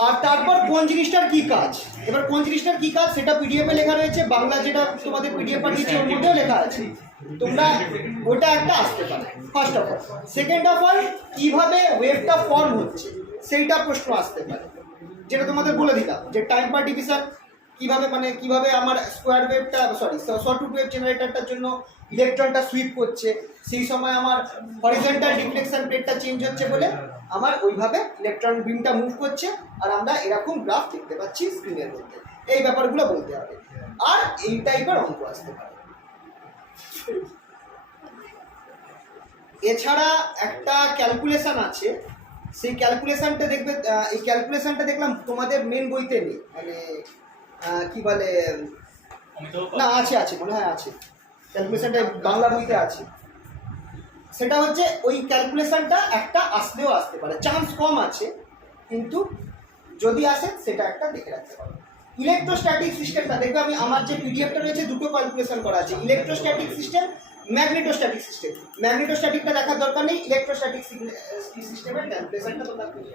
আর তারপর কোন জিনিসটার কি কাজ, এবার কোন জিনিসটার কি কাজ সেটা পিডিএফ এ লেখা রয়েছে, বাংলা যেটা তোমাদের পিডিএফ পাঠিয়েছি ওর মধ্যেও লেখা আছে, তোমরা ওটা একটা আসতে পারে first of all. Second of all কিভাবে ওয়েবটা ফর্ম হচ্ছে সেইটা প্রশ্ন আসতে পারে, যেটা তোমাদের বলে দিলাম যে টাইম পার ডিভিশন কিভাবে, মানে কিভাবে আমার স্কোয়ার ওয়েভটা সটুট ওয়েভ জেনারেটরটার জন্য ইলেকট্রনটা সুইপ করছে, সেই সময় আমার হরিজন্টাল ডিফ্লেকশন প্লেটটা চেঞ্জ হচ্ছে বলে আমার ওইভাবে ইলেকট্রন বিমটা মুভ করছে, আর আমরা এরকম গ্রাফ দেখতে পাচ্ছি স্ক্রিনের মধ্যে। এই ব্যাপারগুলো বলতে হবে, আর এই টাইপের অঙ্ক আসতে পারে। এছাড়া একটা ক্যালকুলেশন আছে, সেই ক্যালকুলেশনটা দেখবে, এই ক্যালকুলেশনটা দেখলাম তোমাদের মেন বইতে নেই, মানে কি বলে না, আছে আছে মনে হয় আছে, ক্যালকুলেশনটা বাংলা বইতে আছে। সেটা হচ্ছে ওই ক্যালকুলেশনটা একটা আসলেও আসতে পারে, চান্স কম আছে, কিন্তু যদি আসে সেটা একটা দেখে রাখতে পারো। ইলেকট্রোস্ট্যাটিক সিস্টেমটা দেখবে, আমি আমার যে পিডিএফটা রয়েছে দুটো ক্যালকুলেশন করা আছে, ইলেকট্রোস্ট্যাটিক সিস্টেম, ম্যাগনেটোস্ট্যাটিক সিস্টেম। ম্যাগনেটোস্ট্যাটিকটা দেখার দরকার নেই, ইলেকট্রোস্ট্যাটিক সিস্টেমের ক্যালকুলেশনটা তোমরা করে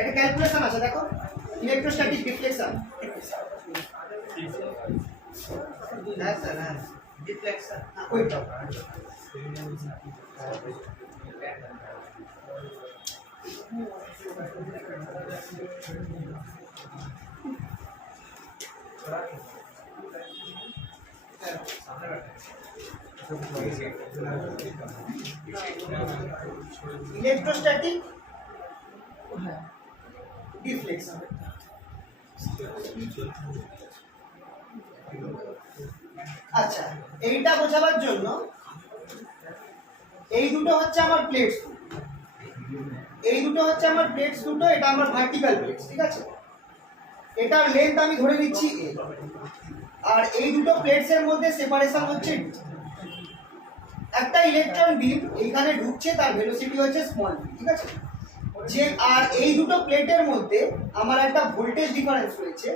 একটা ক্যালকুলেশন আছে, দেখো ইলেকট্রোস্ট্যাটিক ডিফ্লেকশন। হ্যাঁ স্যার, হ্যাঁ ডিফ্লেকশন। ওইটা ইলেকট্রোস্ট্যাটিক ডিফ্লেকশন। আচ্ছা, এইটা বোঝাবার জন্য এই দুটো হচ্ছে আমার প্লেটস, এই দুটো হচ্ছে আমার প্লেটস দুটো, এটা আমার ভার্টিক্যাল প্লেটস, ঠিক আছে? এটার লেন্থ আমি ধরে নিচ্ছি a, আর এই দুটো প্লেটসের মধ্যে সেপারেশন হচ্ছে d। একটা ইলেকট্রন বিম এইখানে ঢুকছে, তার ভেলোসিটি হচ্ছে স্মল v, ঠিক আছে? যে আর এই দুটো প্লেটের মধ্যে আমার একটা ভোল্টেজ ডিফারেন্স রয়েছে,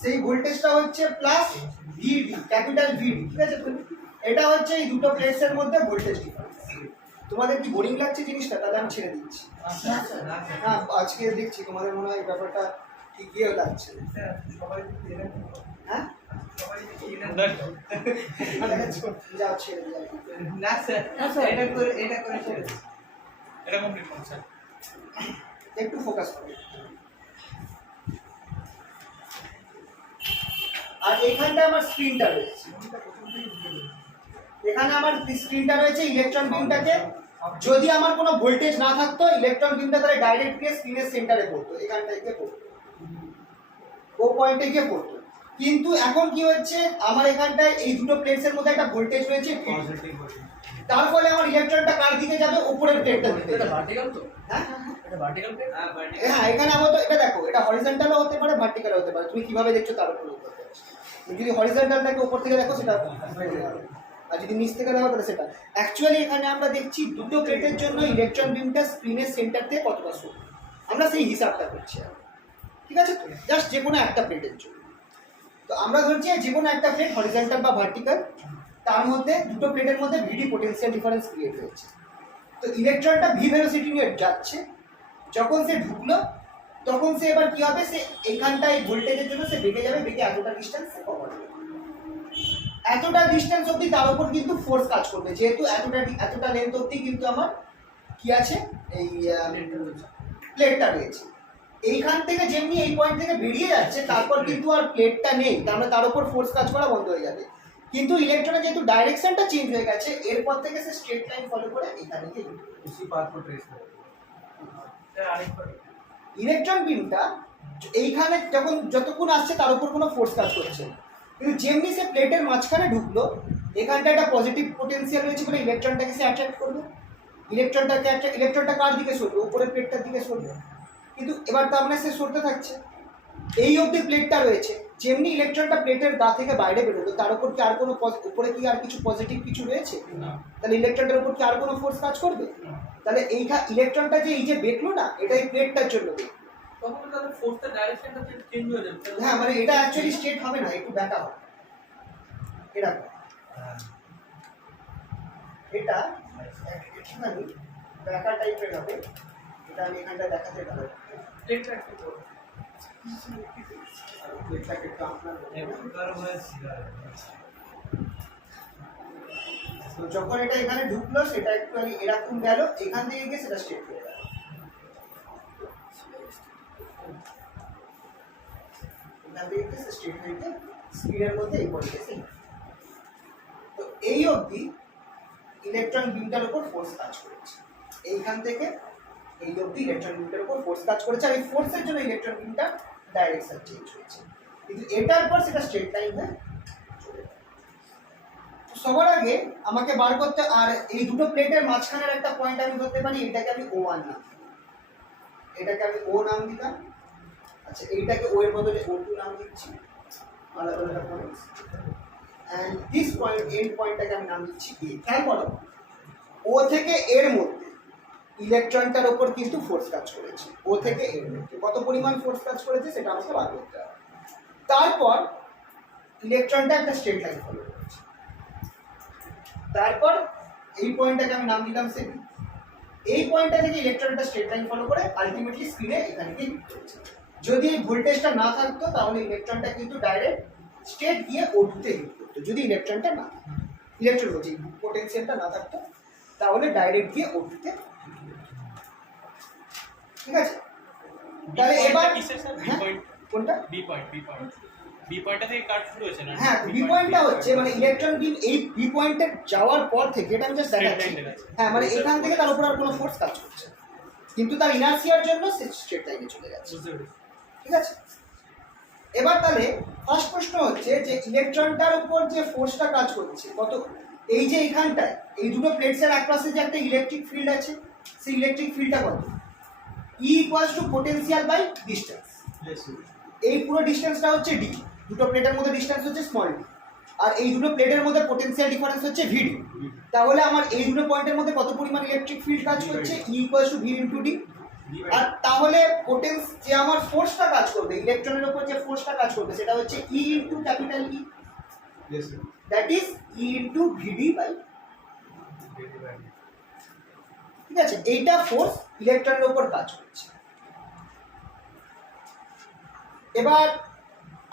সেই ভোল্টেজটা হচ্ছে প্লাস ভিডি, ক্যাপিটাল ভিডি, ঠিক আছে? এটা হচ্ছে এই দুটো প্লেটসের মধ্যে ভোল্টেজ ডিফারেন্স। তোমাদের কি বোরিং লাগছে জিনিসটা? তাহলে আমি ছেড়ে দিচ্ছি। হ্যাঁ, আজকে দেখছি তোমাদের মনে হয় এই ব্যাপারটা ঠিক ইয়ে লাগছে। হ্যাঁ, যাও ছেড়ে দিলাম। না স্যার, এটা করে ছেড়ে দিন। এটা কমপ্লিট করুন স্যার। একটু ফোকাস করো। আর এখানটা আমার স্ক্রিনটা রয়েছে, এখানে আমার স্ক্রিনটা রয়েছে। ইলেকট্রন বিমটাকে যদি আমার কোনো ভোল্টেজ না থাকতো, ইলেকট্রন বিমটা তাহলে ডাইরেক্ট গিয়ে স্ক্রিনের সেন্টারে পড়তো, এখানটায় গিয়ে পড়তো, ও পয়েন্টে গিয়ে পড়তো। কিন্তু এখন কি হচ্ছে, আমার এখানটায় এই দুটো প্লেটসের মধ্যে একটা ভোল্টেজ রয়েছে, তার ফলে আমার ইলেকট্রনটা কার দিকে যাবে? উপরের প্লেটটার দিকে। এটা ভার্টিক্যাল তো? হ্যাঁ এটা ভার্টিক্যাল প্লেট? হ্যাঁ বাড়ি। হ্যাঁ, এখানে আমার তো এটা দেখো, এটা হরিজন্টালও হতে পারে, ভার্টিক্যালও হতে পারে, তুমি কিভাবে দেখছো তার উপর নির্ভর করে। যদি হরিজন্টাল থাকে উপর থেকে দেখো সেটা, আর যদি নিচ থেকে দেখো তাহলে সেটা। অ্যাকচুয়ালি এখানে আমরা দেখছি দুটো প্লেটের জন্য ইলেকট্রন বিমটা স্ক্রিনের সেন্টার থেকে কতটা সরু, আমরা সেই হিসাবটা করছি, ঠিক আছে? তো জাস্ট যে কোনো একটা প্লেটের জন্য তো আমরা ধরছি যে কোনো একটা প্লেট হরিজন্টাল বা ভার্টিক্যাল, তার মধ্যে দুটো প্লেটের মধ্যে ভিডি পোটেনশিয়াল ডিফারেন্স ক্রিয়েট হয়েছে। তো ইলেকট্রনটা ভি ভেলোসিটি নিয়ে যাচ্ছে, যখন সে ঢুকলো তখন সে এবার কি হবে, সে এইখানটায় ভোল্টেজের জন্য সে বেঁকে যাবে, বেঁকে এতটা ডিস্টেন্স সে কভার করবে, এতটা ডিস্টেন্স অবধি তার উপর কিন্তু ফোর্স কাজ করবে, যেহেতু এতটা লেন্থ অবধি কিন্তু আমার কি আছে, এই প্লেটটা রয়েছে। এইখান থেকে যেমনি এই পয়েন্ট থেকে বেরিয়ে যাচ্ছে, তারপর কিন্তু আর প্লেটটা নেই, তার তার উপর ফোর্স কাজ করা বন্ধ হয়ে যাবে। কিন্তু ইলেকট্রনের যেহেতু ডাইরেকশনটা চেঞ্জ হয়ে গেছে, এরপর থেকে সে স্ট্রেট লাইন ফলো করে এখানে গিয়ে उसी पाथ को ट्रेस करें। ইলেকট্রন বিমটা এইখানে যখন যতক্ষণ আসছে তার উপর কোনো ফোর্স কাজ করছে না, কিন্তু যেমনি সে প্লেটের মাঝখানে ঢুকলো, এখানটা একটা পজিটিভ পোটেনশিয়াল রয়েছে বলে ইলেকট্রনটাকে সে অ্যাট্রাক্ট করবে, ইলেকট্রনটা কার দিকে সরবে? উপরের প্লেটটার দিকে সরবে। কিন্তু এবার তার মানে সে সরতে থাকছে, এই অবধি প্লেটটা রয়েছে, যেমনি ইলেকট্রনটা প্লেটের গা থেকে বাইরে বেরোলো, তার উপর কি আর কোনো উপরে কি আর কিছু পজিটিভ কিছু রয়েছে? তাহলে ইলেকট্রনটার উপর কি আর কোনো ফোর্স কাজ করবে? তাহলে ইলেকট্রনটা যে এই যে বেঁকলো না, এটা এই প্লেটটার জন্য বেঁকলো। তখন তাহলে ফোর্সটা ডাইরেকশনটা চেঞ্জ হয়ে যাবে। হ্যাঁ, মানে এটা অ্যাকচুয়ালি স্ট্রেট হবে না, একটু ব্যাকা হবে, এটা এটা একটুখানি ব্যাকার টাইপের হবে, এটা আমি এখানটা দেখাতে পারবো। প্লেটটা একটু বড়। প্লেটটাকে একটু আপনার कर्व है सीधा है। তো যখন এটা এখানে ঢুকলো সেটা একটু এরকম গেল, এখান থেকে গিয়ে সেটা স্ট্রেট হয়ে গেল। এখান থেকে গিয়ে স্ট্রেট হয়ে গিয়ে স্ক্রিনের মধ্যে এই পড়ে গেছে। তো এই অবধি ইলেকট্রন বিমটার উপর ফোর্স কাজ করেছে, এইখান থেকে এই অবধি ইলেকট্রন বিমটার উপর ফোর্স কাজ করেছে, আর এই ফোর্সের জন্য ইলেকট্রন বিমটা ডাইরেকশন চেঞ্জ হয়েছে। কিন্তু এটার পর সেটা স্ট্রেট লাইন হয়ে চলে গেল। সবার আগে আমাকে বার করতে, আর এই দুটো প্লেটের মাঝখানের একটা পয়েন্ট আমি ধরতে পারি, এটাকে আমি O1 নাম, এটাকে আমি O নাম দিলাম। আচ্ছা, এইটাকে O এর বদলে O2 নাম দিচ্ছি, আলাদা আলাদা points. And this point and পয়েন্টটাকে আমি নাম দিচ্ছি A। খেয়াল করো, ও থেকে এর মধ্যে ইলেকট্রনটার উপর কিন্তু ফোর্স কাজ করেছে, ও থেকে এর মধ্যে কত পরিমাণ ফোর্স কাজ করেছে সেটা আমাকে বার করতে হবে। তারপর ইলেকট্রনটা একটা স্ট্রেট লাইন ফলো করেছে, তারপর এই পয়েন্টটাকে আমি নাম দিলাম সেভি। এই পয়েন্টটা থেকে ইলেকট্রনটা স্ট্রেট লাইন ফলো করে আলটিমেটলি স্ক্রিনে এখানে গিয়ে হিট করেছে। যদি এই ভোল্টেজটা না থাকতো তাহলে ইলেকট্রনটা কিন্তু ডাইরেক্ট স্ট্রেট গিয়ে O2 তে হিট করতো। যদি ইলেকট্রনটা না থাকতো, ইলেকট্রন বলছি পোটেনশিয়ালটা না থাকতো, তাহলে ডাইরেক্ট গিয়ে O2 তে, ঠিক আছে? তাহলে এবার কিসের স্যার? বি হ্যাঁ, পয়েন্ট, কোনটা? বি পয়েন্ট, বি পয়েন্টটা থেকে কাট শুরু হয়েছে না? হ্যাঁ, বি পয়েন্টটা হচ্ছে মানে ইলেকট্রন বিম এই বি পয়েন্টে যাওয়ার পর থেকে, এটা আমি জাস্ট দেখাচ্ছি, হ্যাঁ মানে এখান থেকে তার উপর আর কোনো ফোর্স কাজ করছে না, কিন্তু তার ইনার্সিয়ার জন্য সে স্ট্রেট লাইনে চলে যাচ্ছে, বুঝতে পেরেছি। ঠিক আছে? এবার তাহলে ফার্স্ট প্রশ্ন হচ্ছে যে ইলেকট্রনটার উপর যে ফোর্সটা কাজ করছে কত, এই যে এইখানটায় এই দুটো প্লেটসের আক্রসে যে একটা ইলেকট্রিক ফিল্ড আছে, সেই ইলেকট্রিক ফিল্ডটা কত? E equals to potential by distance. এই পুরো ডিস্টেন্সটা হচ্ছে ডি, দুটো প্লেটের মধ্যে ডিস্টেন্স হচ্ছে স্মল ডি, আর এই দুটো প্লেটের মধ্যে পোটেনশিয়াল ডিফারেন্স হচ্ছে ভিডি। তাহলে আমার এই দুটো পয়েন্টের মধ্যে কত পরিমাণ ইলেকট্রিক ফিল্ড কাজ করছে? E equals to V into D. আর তাহলে পোটেন্স যে আমার ফোর্সটা কাজ করবে, ইলেকট্রনের উপর যে ফোর্সটা কাজ করবে সেটা হচ্ছে E into capital E, that is E into VD by, ঠিক আছে? এইটা ফোর্স ইলেকট্রনের উপর কাজ করছে। এবার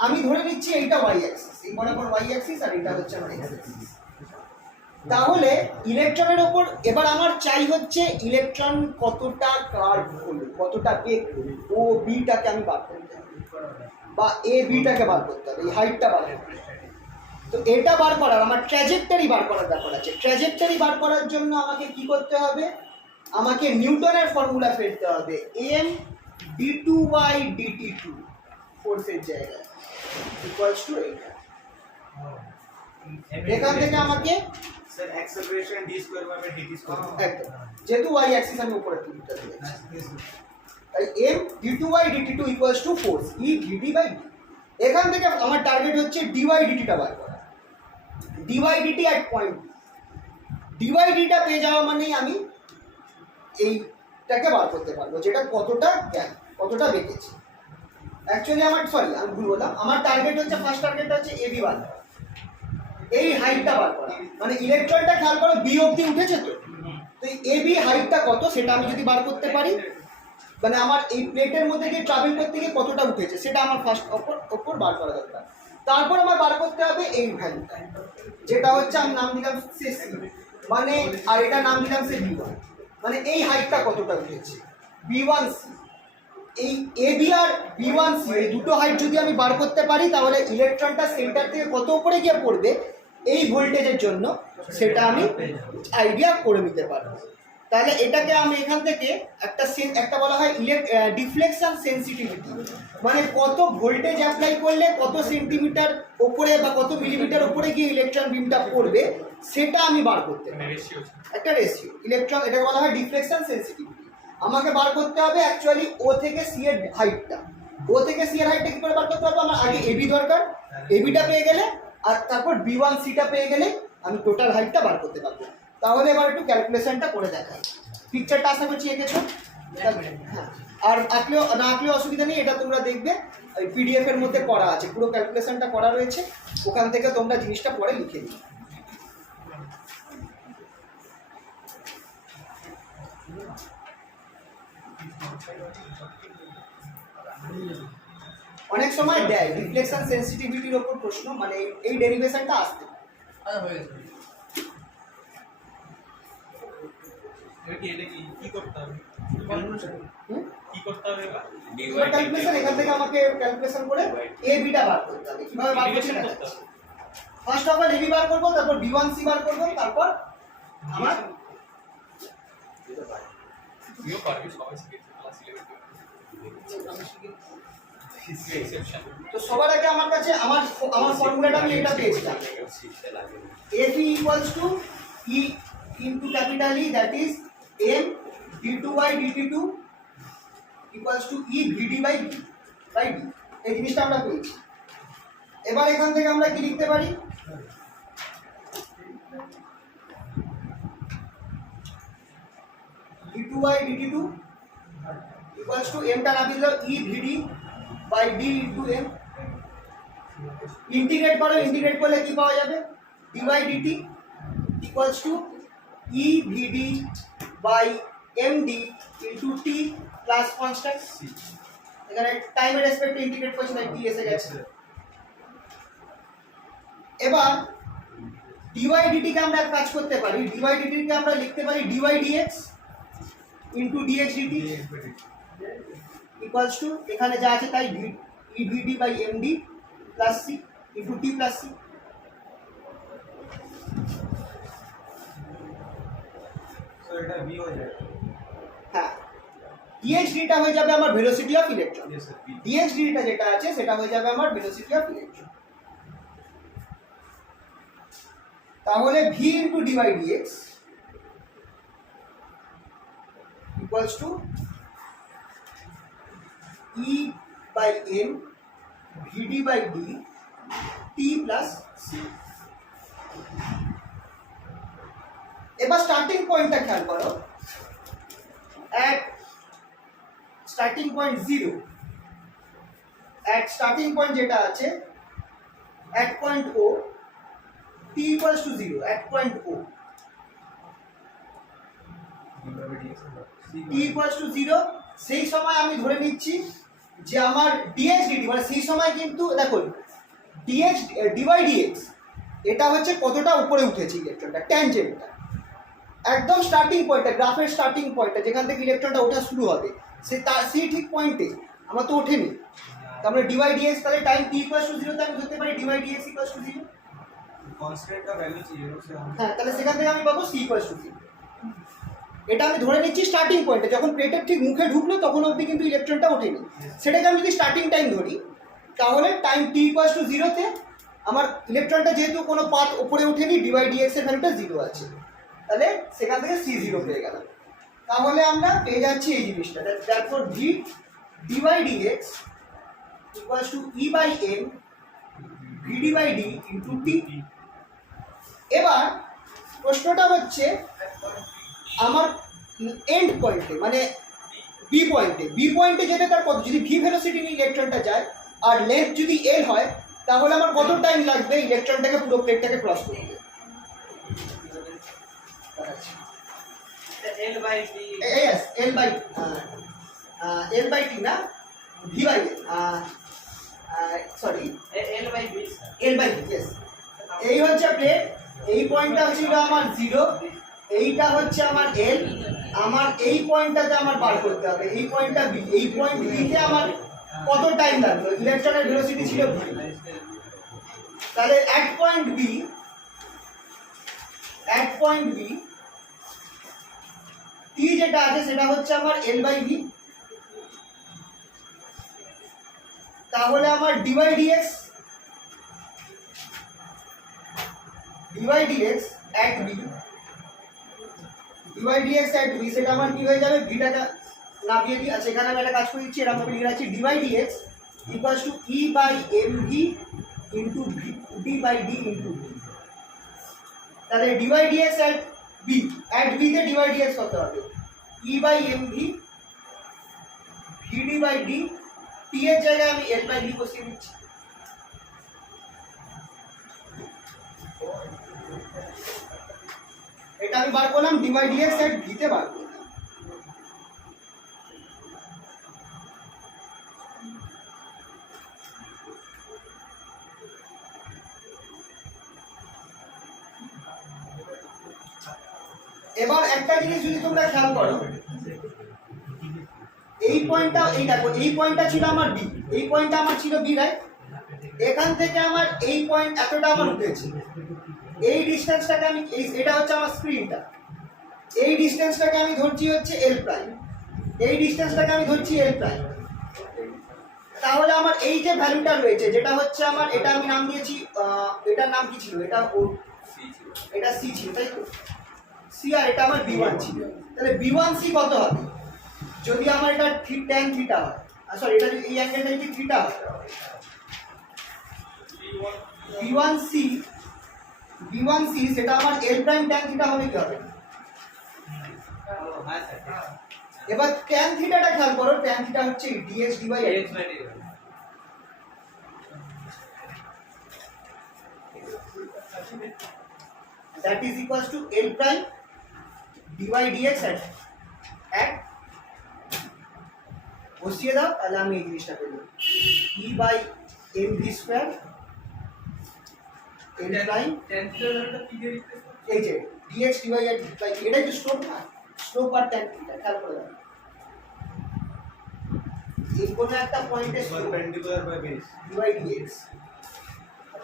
আমি ধরে নিচ্ছি এইটা ওয়াই অ্যাক্সিস, এই বরাবর ওয়াই অ্যাক্সিস, আর এটা হচ্ছে আমার এক্স অ্যাক্সিস। তাহলে ইলেকট্রনের ওপর এবার আমার চাই হচ্ছে ইলেকট্রন কতটা কার্ভ হলো, কতটা বেগ হলো, ও বিটাকে আমি বার করতে হবে, বা এ বিটাকে বার করতে হবে, এই হাইটটা বার করতে হবে। তো এটা বার করার, আমার ট্র্যাজেক্টরি বার করার ব্যাপার আছে। ট্র্যাজেক্টরি বার করার জন্য আমাকে কি করতে হবে? আমাকে নিউটনের ফর্মুলা ফেলতে হবে, এম d2y dt2 ফোর্সের জায়গায় ইকুয়ালস টু এইটা। এখান থেকে আমাকে sir acceleration d square by dt square একদম, যেহেতু ওয়াই অ্যাক্সিস আমি উপরে তুলতে দিয়েছি, তাই M d2y dt2 equals to force E vd by d। এখান থেকে আমার টার্গেট হচ্ছে dy dt টা বার করা, dy dt এট পয়েন্ট dy dt পেয়ে যাওয়া মানেই আমি এইটাকে বার করতে পারবো, যেটা কতটা গ্যাপ, কতটা বেঁকেছে। অ্যাকচুয়ালি আমার আমি ভুল বললাম, আমার টার্গেট হচ্ছে, ফার্স্ট টার্গেটটা হচ্ছে এবি বার করা, এই হাইটটা বার করা। মানে ইলেকট্রনটা খেয়াল করো বি অবধি উঠেছে, তো এই এবি হাইটটা কত সেটা আমি যদি বার করতে পারি, মানে আমার এই প্লেটের মধ্যে গিয়ে ট্রাভেল করতে গিয়ে কতটা উঠেছে সেটা আমার ফার্স্ট ওপর বার করা দরকার। তারপর আমার বার করতে হবে এই ভ্যালুটা, যেটা হচ্ছে আমি নাম দিলাম সে সি, মানে আর এটা নাম দিলাম সে বি1, মানে এই হাইটটা কতটা উঠেছে B1C। এই এবি আর B1C এই দুটো হাইট যদি আমি বার করতে পারি, তাহলে ইলেকট্রনটা সেন্টার থেকে কত উপরে গিয়ে পড়বে এই ভোল্টেজের জন্য সেটা আমি আইডিয়া করে নিতে পারবো। তাহলে এটাকে আমি এখান থেকে একটা বলা হয় ডিফ্লেকশন সেন্সিটিভিটি, মানে কত ভোল্টেজ অ্যাপ্লাই করলে কত সেন্টিমিটার ওপরে বা কত মিলিমিটার ওপরে গিয়ে ইলেকট্রন বিমটা পড়বে সেটা আমি বার করতে পারি, একটা রেশিও ইলেকট্রন, এটাকে বলা হয় ডিফ্লেকশন সেন্সিটিভিটি। আমাকে বার করতে হবে অ্যাকচুয়ালি ও থেকে সি এর হাইটটা, ও থেকে সি এর হাইটটা কি করে বার করতে পারবো? আমার আগে এবি দরকার, এবিটা পেয়ে গেলে আর তারপর B1Cটা পেয়ে গেলে আমি টোটাল হাইটটা বার করতে পারবো। তাহলে এবার একটু ক্যালকুলেশনটা করে দেখাই। পিকচারটা আশা করছি এঁকেছো, হ্যাঁ, আর আঁকলেও না আঁকলেও অসুবিধা নেই, এটা তোমরা দেখবে ওই পিডিএফ এর মধ্যে করা আছে, পুরো ক্যালকুলেশনটা করা রয়েছে, ওখান থেকে তোমরা জিনিসটা পরে লিখে দিও। অনেক সময় দেয় রিফ্লেকশন সেন্সিটিভিটির ওপর প্রশ্ন, মানে এই ডেরিভেশনটা আসতে পারে। হয়ে গেছে। এটা কি করতে হবে? হুম? কি করতে হবে এবার? এবার ক্যালকুলেশন এখান থেকে আমাকে ক্যালকুলেশন করে এ বিটা বার করতে হবে। কিভাবে বার করতে Derivation হবে? করতে হবে। ফার্স্ট অফ অল এবি বার করব, তারপর b1c বার করব, তারপর আমার তুইও পারবি, সবাই শিখেছে ক্লাস 11 এক্সেপশন। তো সবার আগে আমার কাছে আমার ফর্মুলাটা আমি এটা পেয়েছিলাম, AP equals to E into capital E, that is M d2y dt2 equals to E vd by d, right? এই জিনিসটা আমরা পেয়েছি। এবার এখান থেকে আমরা কি লিখতে পারি? d2y dt2 equals to M টা না দিলেও E vd by d into M। Integrate করো, ইন্টিগ্রেট করলে কি পাওয়া যাবে? dy dt equals to E vd by md into t plus constant। এখানে টাইমের রেসপেক্টে ইন্টিগ্রেট করছি তাই t এসে গেছে। এবার dy dt কে আমরা এক কাজ করতে পারি, dy dt কে আমরা লিখতে পারি dy dx into dx dt equals to এখানে যা আছে তাই E vd by md plus c into t plus c। So এটা V हो जाएगा। হ্যাঁ, dx dt টা হয়ে যাবে আমার velocity of electron. Yes sir, V। dx dt টা যেটা আছে সেটা হয়ে যাবে আমার ভেলোসিটি অফ ইলেকট্রন। তাহলে v into dy dx equals to E by m vd by d t plus c। এবার স্টার্টিং পয়েন্টটা খেয়াল করো, at starting point 0, at starting point যেটা আছে at point o t equals to 0 at point o t equals to 0, সেই সময় আমি ধরে নিচ্ছি যে আমার dx dt মানে সেই সময় কিন্তু দেখো dx dy dx এটা হচ্ছে কতটা উপরে উঠেছে ইলেকট্রনটা, ট্যানজেন্টটা একদম স্টার্টিং পয়েন্টটা, গ্রাফের স্টার্টিং পয়েন্টটা যেখান থেকে ইলেকট্রনটা ওঠা শুরু হবে সেই ঠিক পয়েন্টে আমরা তো ওঠেনি। তাহলে dy dx তাহলে টাইম t equals to 0 তে আমি ধরতে পারি dy dx equals to 0। Constant का वैल्यू चाहिए उसे हम। হ্যাঁ, তাহলে সেখান থেকে আমি পাবো c equals to 0। এটা আমি ধরে নিচ্ছি স্টার্টিং পয়েন্টে, যখন প্লেটের ঠিক মুখে ঢুকলো তখন অবধি কিন্তু ইলেকট্রনটা ওঠেনি, সেটাকে আমি যদি স্টার্টিং টাইম ধরি তাহলে টাইম t equals to 0 তে আমার ইলেকট্রনটা যেহেতু কোনো পাথ উপরে ওঠেনি dy dx এর ভ্যালুটা 0 আছে, তাহলে সেখান থেকে c0 পেয়ে গেলাম। তাহলে আমরা পেয়ে যাচ্ছি এই জিনিসটা, therefore v dy dx equals to E by m vd by d into t। এবার প্রশ্নটা হচ্ছে আমার এন্ড পয়েন্টে মানে বি পয়েন্টে যেতে তার কত, যদি ভি ভেলোসিটি নিয়ে ইলেকট্রনটা যায় আর লেন্থ যদি এল হয় তাহলে আমার কত টাইম লাগবে ইলেকট্রনটাকে পুরো প্লেটটাকে ক্রস করতে? L by D। yes l by t না v by sorry L by B। l by t, yes। এই হচ্ছে প্লেট, এই পয়েন্টটা ছিল আমার 0, এইটা হচ্ছে আমার l, আমার এই পয়েন্টটাতে আমার বার করতে হবে, এই পয়েন্টটা b, এই পয়েন্ট b তে আমার কত টাইম লাগবে, ইলেকট্রনের ভেলোসিটি ছিল v, তাহলে at point b t যেটা আছে সেটা হচ্ছে আমার l by v। তাহলে আমার dy dx at b সেটা আমার কি হয়ে যাবে, ভিটাটা নামিয়ে দিই। আচ্ছা, এখানে আমি একটা কাজ করে দিচ্ছি, এরকম ভাবে লিখে রাখছি dy dx equals to E by mv into d by d into v। তাহলে dy dx at b তে dy dx কত হবে, E by mv vd by d, t এর জায়গায় আমি l by v বসিয়ে দিচ্ছি। এটা আমি বার করলাম dy dx at v তে বার করলাম। এবার একটা জিনিস যদি তোমরা খেয়াল করো, এই পয়েন্টটা, এই দেখো এই পয়েন্টটা ছিল আমার বি, এই পয়েন্টটা আমার ছিল বি, রাইট? এখান থেকে আমার এই পয়েন্ট এতটা আমার উঠেছে, এই ডিসটেন্সটাকে আমি এটা হচ্ছে আমার স্ক্রিনটা, এই ডিসটেন্সটাকে আমি ধরছি হচ্ছে এল প্রাইম, এই ডিসটেন্সটাকে আমি ধরছি এল প্রাইম। তাহলে আমার এই যে ভ্যালুটা রয়েছে যেটা হচ্ছে আমার, এটা আমি নাম দিয়েছি, এটার নাম কি ছিল, এটা এটা সি ছিল, তাই তো? সি, আর এটা আমার বি1 ছিল। তাহলে B1C কত হবে যদি আমার এটা tan থিটা হয়, সরি এটা যদি এই অ্যাঙ্গেলটা যদি থিটা হয়, B1C সেটা আমার L প্রাইম tan থিটা হবে কি হবে? এবার tan থিটাটা খেয়াল করো, tan থিটা হচ্ছে dx dy that is equals to L prime dy dx at বসিয়ে দাও, তাহলে আমি এই জিনিসটা পেলাম E by mv square L prime এই যে dx dy at এটা কি স্লোপ না, স্লোপ আর tan থিটা খেয়াল করে দাও, এই কোন একটা পয়েন্টে slope perpendicular by base dy dx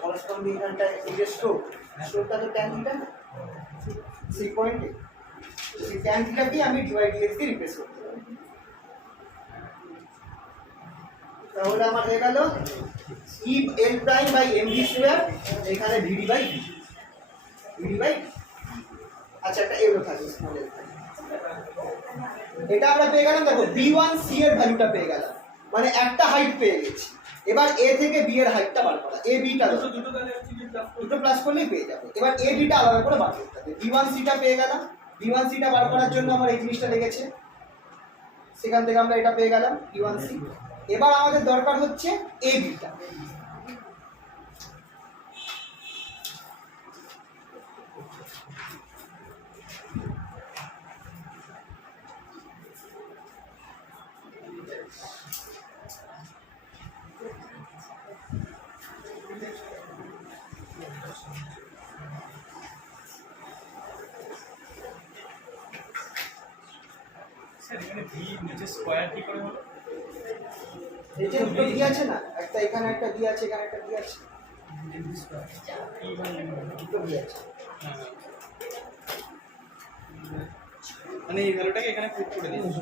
corresponding এখানটা এই যে স্লোপটা তো tan থিটা না, সেই পয়েন্টে সেই tan থিটাকে আমি dy dx দিয়ে রিপ্লেস করতে পারি। তাহলে আমার হয়ে গেল E L prime by mv square, এখানে vd বাই আচ্ছা একটা এলো থাকে স্মল এল, এটা আমরা পেয়ে গেলাম। দেখো B1C এর ভ্যালুটা পেয়ে গেলাম, মানে একটা হাইট পেয়ে গেছি। এবার A থেকে B এর হাইটটা বার করা, A B টা দুটো প্লাস করলেই পেয়ে যাবে। এবার A B টা আলাদা করে বার করতে হবে। B1C টা পেয়ে গেলাম, B1C টা বার করার জন্য আমার এই জিনিসটা লেগেছে, সেখান থেকে আমরা এটা পেয়ে গেলাম B1C। এবার আমাদের দরকার হচ্ছে A B টা, স্যার এখানে ভি নিচে স্কয়ার কি করে হলো? এই যে দুটো বি আছে না, একটা এখানে একটা বি আছে, এখানে একটা বি আছে, দুটো বি আছে। মানে এই ভ্যালুটাকে এখানে পুট করে দিয়েছি।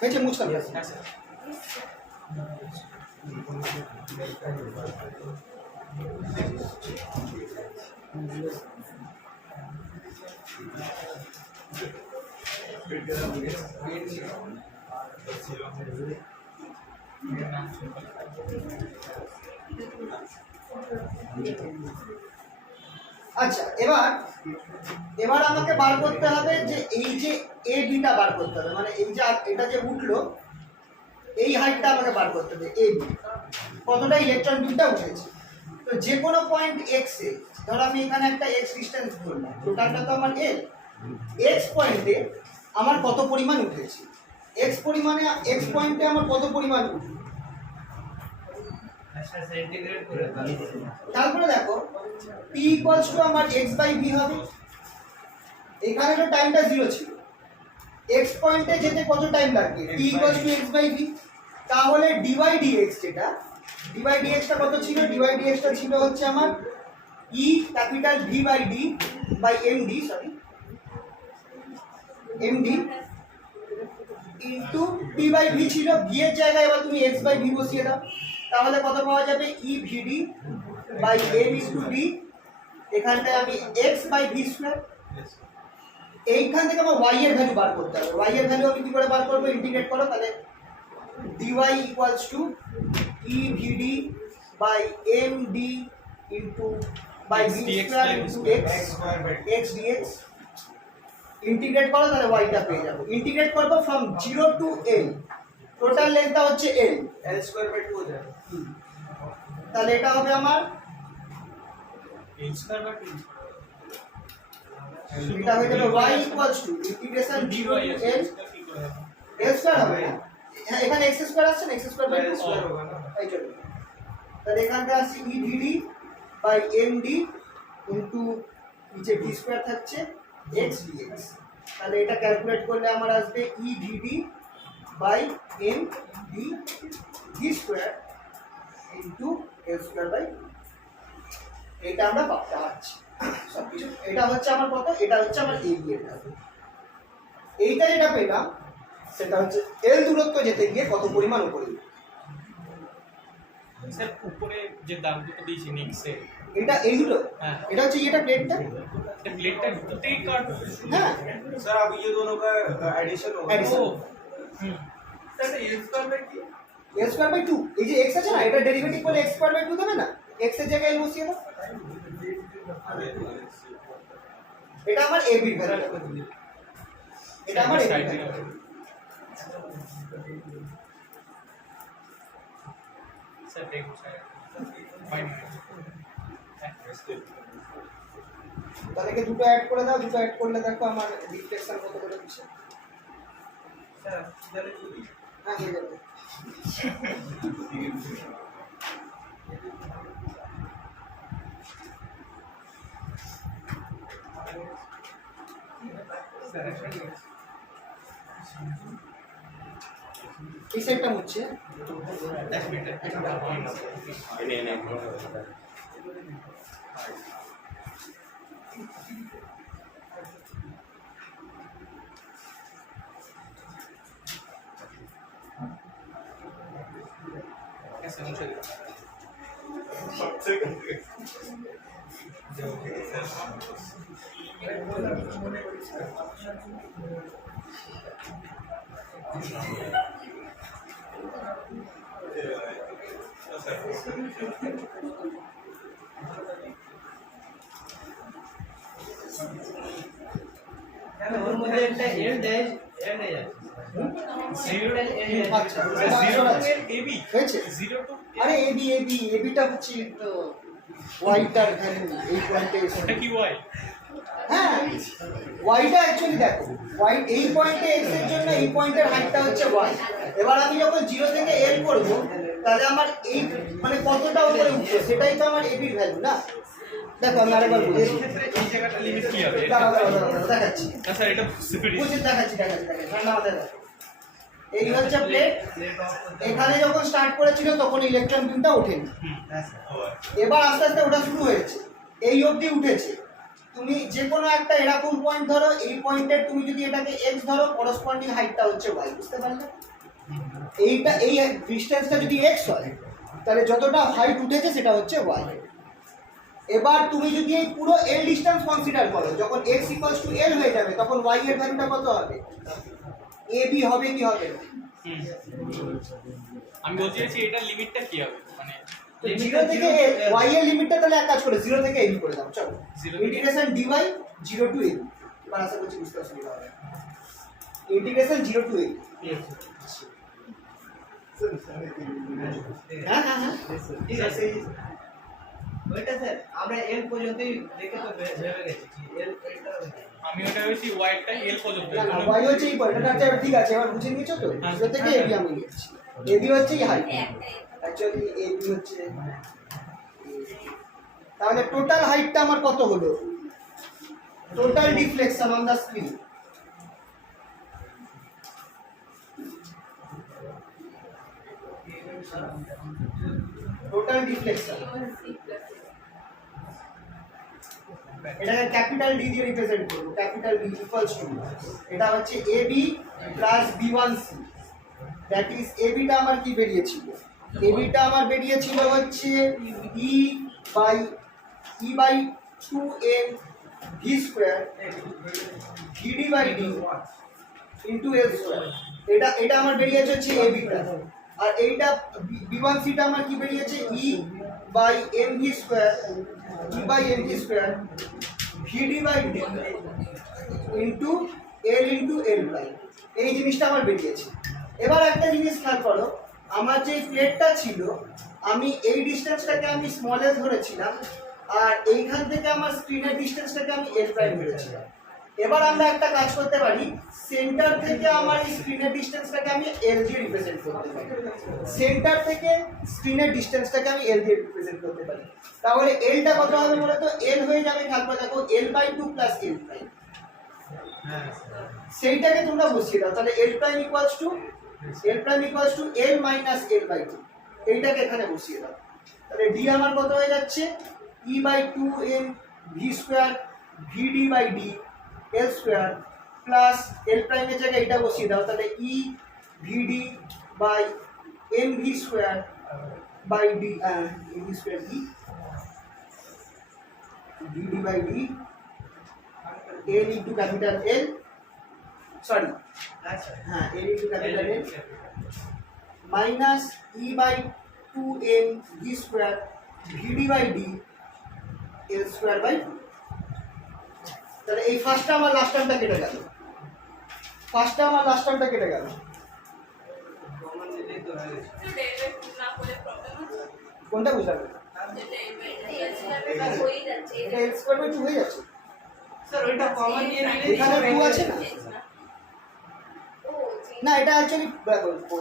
হয়েছে মুছলাম। হ্যাঁ স্যার। আচ্ছা এবার আমাকে বার করতে হবে যে এই যে এ বিটা বার করতে হবে, মানে এই যে এটা যে উঠলো এই হাইটটা আমাকে বার করতে হবে, এ বি কতটা ইলেকট্রন বিটটা উঠেছে। তো যে কোনো পয়েন্ট এক্স এ, ধরো আমি এখানে একটা এক্স ডিস্টেন্স ধরলাম, টোটালটা তো আমার এল, এক্স পয়েন্টে আমার কত পরিমাণ উঠেছে, এক্স পয়েন্টে আমার কত পরিমাণ উঠবে। তারপরে দেখো t ইকুয়ালস টু আমার x বাই v হবে, এখানে তো টাইমটা 0 ছিল, x পয়েন্টে যেতে কত টাইম লাগবে, t equals to x by v। তাহলে dy dx যেটা dy dx টা কত ছিল, dy dx টা ছিল হচ্ছে আমার e capital v by d by md, sorry md into t by v ছিল, v এর জায়গায় এবার তুমি x বাই v বসিয়ে দাও, তাহলে কত পাওয়া যাবে, e vd by m into d, এখানটায় আমি x বাই v স্কয়ার। এইখান থেকে আমার y এর ভ্যালু বার করতে হবে, y এর ভ্যালু আমি কি করে বার করব, ইন্টিগ্রেট করো, তাহলে dy equals to e vd by md into by v square into x dx, integrate করো, তাহলে y টা পেয়ে যাবো। ইন্টিগ্রেট করব ফ্রম 0 টু l, টোটাল লেন্থটা হচ্ছে l, L square by 2 हो जाएगा। তাহলে এটা হবে আমার h স্কয়ার বাই 2 এটা হয়ে গেল y equals to integration 0 to l, l square হবে না, হ্যাঁ এখানে এক্স স্কোয়ার আসছে না, X square by two square होगा ना এই জন্য তাহলে এখানটা আসছে E DD by M D into নিচে ডি স্কোয়ার থাকছে এক্স ডিএক্স। তাহলে এটা ক্যালকুলেট করলে আমার আসবে E DD by M D D square into L square by, এটা আমরা পাচ্ছি সব কিছু। এটা হচ্ছে আমার কত, এটা হচ্ছে আমার এই এটা। এইটা যেটা পেলাম সেটা হচ্ছে এল দূরত্ব যেতে গিয়ে কত পরিমাণ উপরে উঠবে। স্যার উপরে যে দাগ দুটো দিয়েছি নিক্সে, এটা এই দুটো, হ্যাঁ এটা হচ্ছে এটা প্লেটটা, এটা প্লেটটা দুটোতেই কাট। হ্যাঁ सर अब ये दोनों का एडिशन होगा Addition। ও হুম सर ये स्क्वायर में की এল স্কোয়ার বাই টু, এই যে এক্স আছে না, এটা ডেরিভেটিভ করলে এক্স স্কোয়ার বাই টু দেবে না, এক্স এর জায়গায় এল বসিয়ে দাও। এটা আমার এ বি ভ্যালু, এটা আমার এ বি ভ্যালু। স্যার দেখুন স্যার ফাইন। তাহলে কি দুটো অ্যাড করে দাও, দুটো অ্যাড করলে দেখো আমার রিফ্লেকশন কত করে দিচ্ছে। सर इधर হ্যাঁ হয়ে যাবে। এই সাইডটা মুছছে, এক মিনিট कैसे मुझे ওর মধ্যে একটা এল ড্যাশ এল নেই আছে जीरो আচ্ছা zero zero to A B হয়েছে। जीरो टू আরে এবি এবি এবিটা হচ্ছে তো ওয়াইটার ভ্যালু এই পয়েন্টে ওটা কি ওয়াই হ্যাঁ ওয়াইটা অ্যাকচুয়ালি দেখো ওয়াই এই পয়েন্টে এক্স এর জন্য এই পয়েন্টের হাইটটা হচ্ছে ওয়াই। এবার আমি যখন 0 থেকে এল করব তাহলে আমার এই মানে কতটা উপরে উঠছে সেটাই তো আমার এবির ভ্যালু না। দেখো আমি আরেকবার বলি, এই জায়গাটা লিমিট কি হবে দাঁড়াও দাঁড়াও দাঁড়াও, দেখাচ্ছি না স্যার এটা বুঝতে পেরেছি বুঝে দেখাচ্ছি ঠান্ডা মাথায় দেখো। এই হচ্ছে প্লেট, এখানে যখন স্টার্ট করেছিল তখন ইলেকট্রন বিমটা ওঠেনি, এবার আস্তে আস্তে ওটা শুরু হয়েছে, এই অবধি উঠেছে। তুমি যে কোনো একটা এরকম পয়েন্ট ধরো, এই পয়েন্টের তুমি যদি এটাকে এক্স ধরো করসপন্ডিং হাইটটা হচ্ছে ওয়াই, বুঝতে পারলে? এইটা এই ডিসটেন্সটা যদি এক্স হয় তাহলে যতটা হাইট উঠেছে সেটা হচ্ছে ওয়াই। এবার তুমি যদি এই পুরো এল ডিসটেন্স কনসিডার করো, যখন এক্স ইকুয়ালস টু এল হয়ে যাবে তখন ওয়াই এর ভ্যালুটা কত হবে? এ বি হবে কি হবে না? আমি বলতে চাইছি এটা লিমিটটা কি হবে মানে তো 0 থেকে y এর লিমিটটা তাহলে এক কাজ করে 0 থেকে ab করে দাও, চলো 0 ইন্টিগ্রেশন dy 0 টু ab। এবার আশা করছি বুঝতে অসুবিধা হবে। Integration 0 to ab। হ্যাঁ হ্যাঁ হ্যাঁ ঠিক আছে ওইটা স্যার আমরা এল পর্যন্তই দেখে তো ভেবে গেছি এল এটা আমি ওটা বলছি ওয়াইটা এল পর্যন্ত না না y হচ্ছে এই পয়েন্টটা আছে, ঠিক আছে এবার বুঝে নিয়েছো তো? 0 থেকে ab আমি লিখছি, ab হচ্ছে এই হাইট, অ্যাকচুয়ালি ab হচ্ছে, তাহলে টোটাল হাইটটা আমার কত হলো? Total deflection on the screen total deflection, এটাকে ক্যাপিটাল ডি দিয়ে রিপ্রেজেন্ট করব, ক্যাপিটাল ডি ইকুয়ালস টু এটা হচ্ছে AB plus b1c, that is এবিটা আমার কি বেরিয়েছিল? এবিটা আমার বেরিয়েছিল হচ্ছে E by 2m V square VD by D into L square. এটা আমার বেরিয়েছে হচ্ছে এবিটা, আর এইটা b1c টা আমার কি বেরিয়েছে? E by M V square E by M V square VD by D into L prime, এই জিনিসটা আমার বেরিয়েছে। এবার একটা জিনিস খেয়াল করো, আমার যে প্লেটটা ছিল আমি এই ডিসটেন্সটাকে আমি স্মল এল ধরেছিলাম, আর এইখান থেকে আমার স্ক্রিনের ডিসটেন্সটাকে আমি এল প্রাইম ধরেছিলাম। এবার আমরা একটা কাজ করতে পারি, সেন্টার থেকে আমার এই স্ক্রিনের ডিসটেন্সটাকে আমি এল দিয়ে রিপ্রেজেন্ট করতে পারি। সেন্টার থেকে স্ক্রিনের ডিসটেন্সটাকে আমি এল দিয়ে রিপ্রেজেন্ট করতে পারি। তাহলে এলটা কত হবে বলতো? এল হয়ে যাবে, খেয়াল করে দেখো, l/2 প্লাস l প্রাইম। সেইটাকে তোমরা বসিয়ে দাও, তাহলে l prime equals to l minus l/2, এইটাকে এখানে বসিয়ে দাও। তাহলে d আমার কত হয়ে যাচ্ছে? e/2m v square vd/d l square plus l প্রাইমের জায়গায় এটা বসিয়ে দাও, তাহলে e vd by m v square by d m v square d vd/d l into capital L, sorry হ্যাঁ l into capital L minus e/2m v square vd/d l square by 2। তাহলে এই first term আর last টার্মটা কেটে গেল, কোনটা বুঝাবে? এটা l স্কয়ার বাই 2 হয়ে যাচ্ছে। স্যার ওইটা কমন নিয়ে নিলে এখানে 2 আছে না? না, এটা অ্যাকচুয়ালি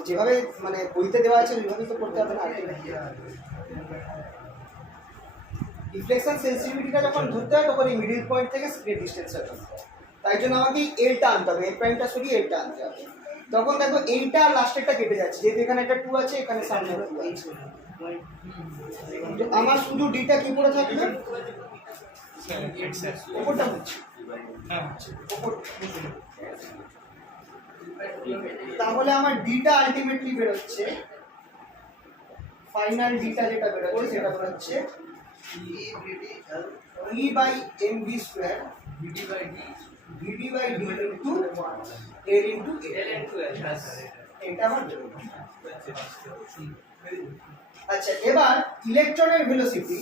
যেভাবে মানে বইতে দেওয়া আছে ওইভাবেই তো করতে হবে না। রিফ্লেকশন সেন্সিটিভিটিটা যখন ধরতে হয় তখন এই মিডল পয়েন্ট থেকে স্ক্রিন ডিসটেন্সটা ধরতে হয়, তাই জন্য আমাকে এলটা আনতে হবে, এল প্রাইমটা সরিয়ে এলটা আনতে হবে। তখন দেখো এইটা আর লাস্টেরটা কেটে যাচ্ছে, যেহেতু এখানে একটা 2 আছে, এখানে সামনে 2 আছে, তো আমার শুধু ডিটা কি করে থাকবে? ওপরটা হচ্ছে তাহলে আমার ডিটা আলটিমেটলি বেরোচ্ছে, ফাইনাল ডিটা যেটা বেরোচ্ছে সেটা বেরোচ্ছে e/mv square vd/d into l into এটা আমার বেরোবে। আচ্ছা, এবার ইলেকট্রনের ভেলোসিটি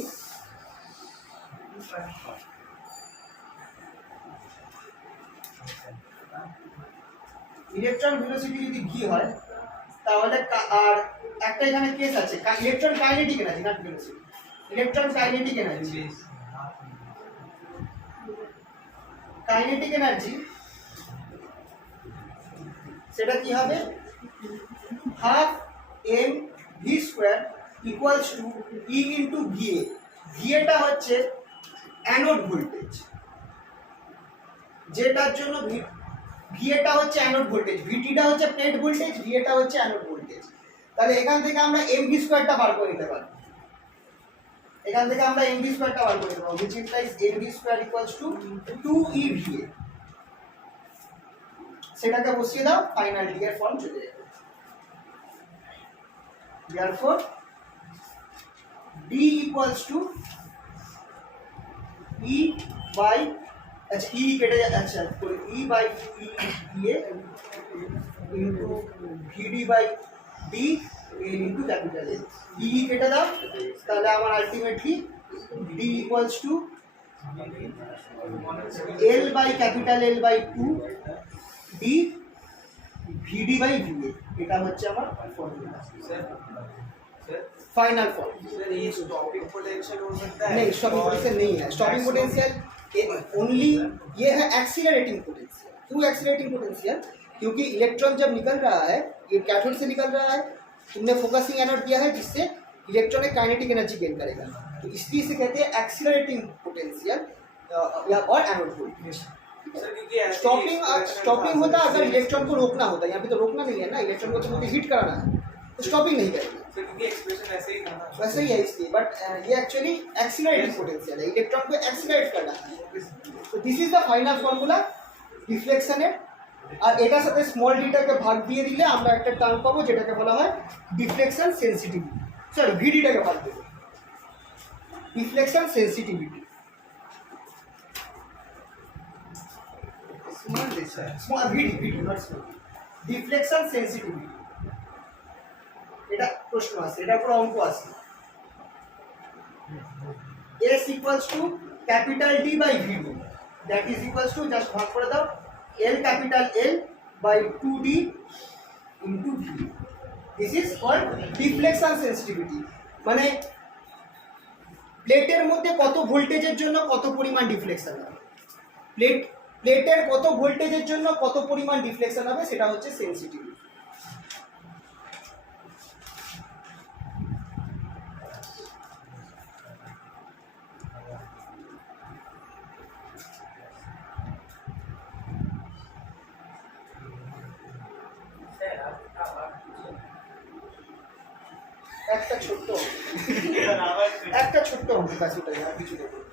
যদি v হয় তাহলে আর একটা এখানে কেস আছে, electron kinetic energy, not velocity, electron kinetic energy সেটা কি হবে? Half m v square equals to e into va। va টা হচ্ছে অ্যানোড ভোল্টেজ, যেটার জন্য va টা হচ্ছে অ্যানোড ভোল্টেজ, vt টা হচ্ছে প্লেট ভোল্টেজ, va টা হচ্ছে অ্যানোড ভোল্টেজ। তাহলে এখান থেকে আমরা mv স্কয়ারটা বার করে নিতে পারি, which implies mv square equals to 2eva। সেটাকে বসিয়ে দাও, ফাইনাল ডি এর ফর্ম চলে যাবে। therefore d equals to e by, अच्छा e কেটে আচ্ছা তো e by e into vd by d into capital L, e কেটে দাও, তাহলে আমার ultimately d equals to L by capital L by 2 d vd by va। এটা হচ্ছে আমার ফর্মুলা, फाइनल फॉर्म। सर ये स्टॉपिंग पोटेंशियल हो सकता है? नहीं, स्टॉपिंग पोटेंशियल नहीं है। स्टॉपिंग पोटेंशियल ओनली ये है एक्सीलरेटिंग पोटेंशियल। क्यों एक्सीलरेटिंग पोटेंशियल? क्योंकि इलेक्ट्रॉन जब निकल रहा है, ये कैथोड से निकल रहा है, तुमने फोकसिंग एनोड दिया है जिससे इलेक्ट्रॉन एक काइनेटिक एनर्जी गेन करेगा, तो इसलिए इसे कहते हैं एक्सीलरेटिंग पोटेंशियल या और एनोड वोल्टेज। स्टॉपिंग होता अगर इलेक्ट्रॉन को रोकना होता, यहाँ पे तो रोकना नहीं है ना, इलेक्ट्रॉन को तो मुझे हीट कराना है, तो स्टॉपिंग नहीं करेंगे। एक्सप्रेशन ऐसे ही था, वैसे ही है इसलिए, बट ये एक्चुअली एक्सीलरेटिंग पोटेंशियल है, इलेक्ट्रॉन को एक्सीलरेट करना है। तो this is the final formula ডিফ্লেকশনের। আর এটার সাথে স্মল ডিটাকে ভাগ দিয়ে দিলে আমরা একটা টার্ম পাবো যেটাকে বলা হয় ডিফ্লেকশন সেন্সিটিভিটি, সরি ভিডিটাকে ভাগ দেবো, deflection sensitivity. Small VD not small, deflection sensitivity. এটা প্রশ্ন আছে, এটা পুরো অঙ্ক আছে। S equals to capital D by VD, that is equals to, just ভাগ করে দাও, L capital L by 2D into VD. This is called deflection sensitivity, মানে প্লেটের মধ্যে কত ভোল্টেজের জন্য কত পরিমাণ ডিফ্লেকশন হবে। প্লেট প্লেটের কত ভোল্টেজের জন্য কত পরিমাণ ডিফ্লেকশন হবে সেটা হচ্ছে সেন্সিটিভিটি। একটা ছোট্ট অঙ্ক ব্যাস ওটাই, আর কিছু দেখুন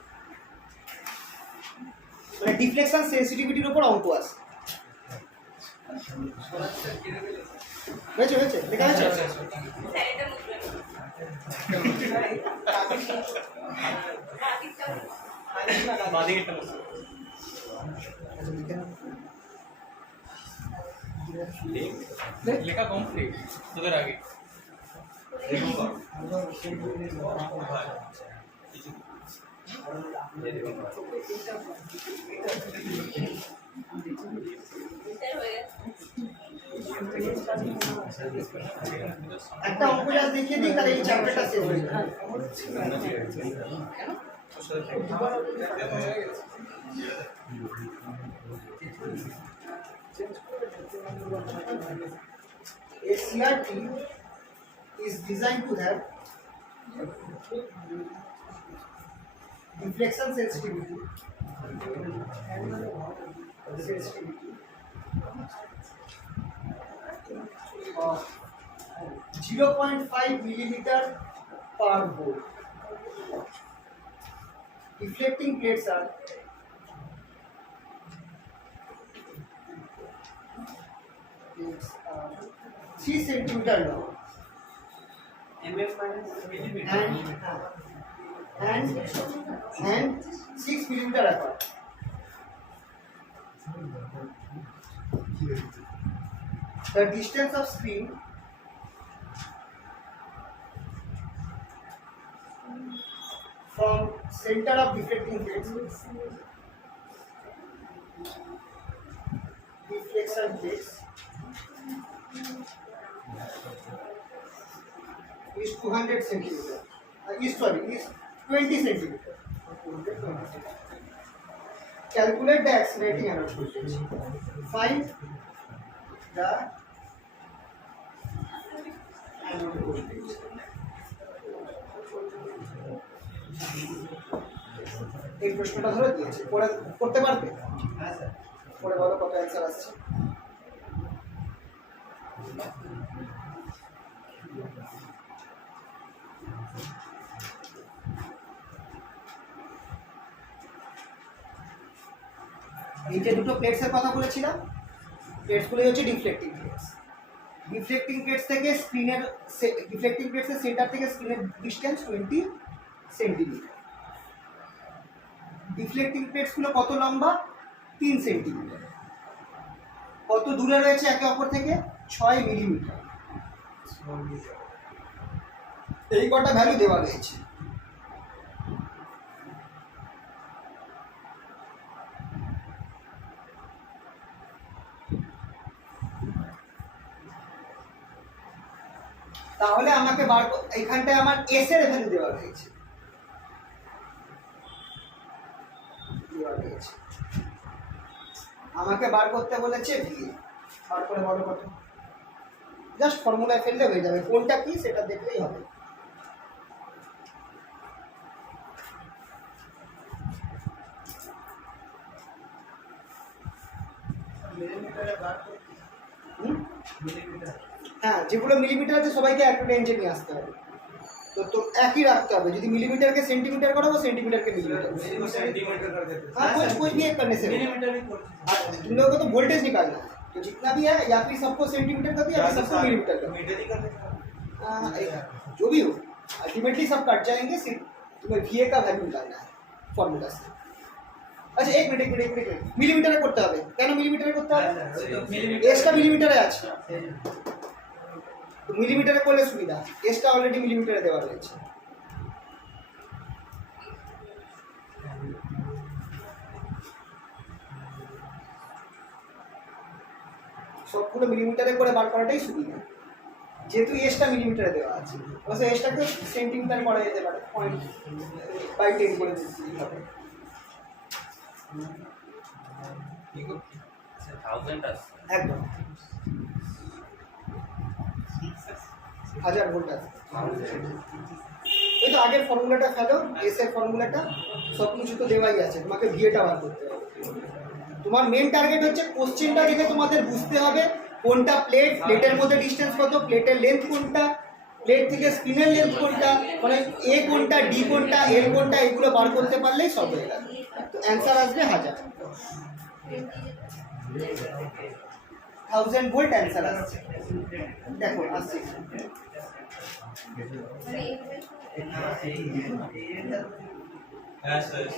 মানে ডিফ্লেকশন সেন্সিটিভিটির উপর অঙ্ক আছে। হয়েছে হয়েছে দেখা যাচ্ছে। বাদিকেরটা বসে লেখা কমপ্লিট তোদের আগে। একটা অঙ্ক যা দেখিয়ে দিই তাহলে এই চ্যাপ্টারটা শেষ হয়ে যাবে। A CRT is designed to have deflection sensitivity of 0.5 millimeter per volt. Deflecting plates are 3 centimeter long and 6 millimeter apart. The distance of screen from center of deflecting plates is 200 centimeter. Is 20 centimeter. Calculate the accelerating anode voltage. Find the anode voltage. এই প্রশ্নটা ধরে দিয়েছে, পড়ে করতে পারবে? হ্যাঁ sir. পড়ে বলো কত অ্যান্সার আসছে। এই যে দুটো প্লেটসের কথা বলেছিলাম, প্লেটসগুলো হচ্ছে ডিফ্লেক্টিং প্লেটস। ডিফ্লেক্টিং প্লেটস থেকে স্ক্রিনের ডিফ্লেক্টিং প্লেটসের সেন্টার থেকে স্ক্রিনের ডিস্টেন্স 20 সেন্টিমিটার। ডিফ্লেক্টিং প্লেটসগুলো কত লম্বা? 3 সেন্টিমিটার। কত দূরে রয়েছে একে অপর থেকে? 6 মিলিমিটার। এই কটা ভ্যালু দেওয়া রয়েছে। তাহলে আমাকে এইখানটায় আমার এস এর ভ্যালু দেওয়া রয়েছে। আমাকে বার করতে বলেছে ভি। বার করে বলো কত? জাস্ট ফর্মুলায় ফেললে হয়ে যাবে, কোনটা কি সেটা দেখলেই হবে। হ্যাঁ, যেগুলো মিলিমিটার আছে সবাইকে একটা রেঞ্জে নিয়ে আসতে হবে। তো একই রাখতে হবে। যদি मिलीमीटर के सेंटीमीटर करोगे सेंटीमीटर के मिलीमीटर सेंटीमीटर कर देते हैं। हाँ कुछ भी एक करने से मिलीमीटर भी तुम लोगों को तो वोल्टेज निकालना है, तो जितना भी है या फिर सबको सेंटीमीटर कर दिया या फिर सबको मिलीमीटर कर मीटर ही कर देते हैं। जो भी हो अल्टीमेटली सब कट जाएंगे, सिर्फ तुम्हें VA का वैल्यू निकालना है फॉर्मूला से। अच्छा एक मिनट मिलीमीटर करते হবে কেন মিলিমিটারে করতে হবে? এসটা মিলিমিটারে আছে, তো মিলিমিটারে করলে সুবিধা। এসটা অলরেডি মিলিমিটারে দেওয়া রয়েছে। সবগুলো মিলিমিটারে করে বার করাটাই সুবিধা, যেহেতু এসটা মিলিমিটারে দেওয়া আছে। অবশ্য এসটাকে সেন্টিমিটার করা যেতে পারে, 0.10 করে দিতে হবে। একদম 1000 ভোল্ট আছে। ওই তো আগের ফর্মুলাটা ফেলো, এস এর ফর্মুলাটা, সব কিছু তো দেওয়াই আছে, তোমাকে ভিএটা বার করতে হবে। তোমার মেন টার্গেট হচ্ছে কোশ্চেনটা দেখে তোমাদের বুঝতে হবে কোনটা প্লেট, প্লেটের মধ্যে ডিস্টেন্স কত, প্লেটের লেন্থ কোনটা, প্লেট থেকে স্পিনের লেন্থ কোনটা, মানে এ কোনটা, ডি কোনটা, এল কোনটা, এগুলো বার করতে পারলেই সব হয়ে গেল। তো অ্যান্সার আসবে 1000 ভোল্ট অ্যান্সার আসছে। দেখো আসছে Yes, yes.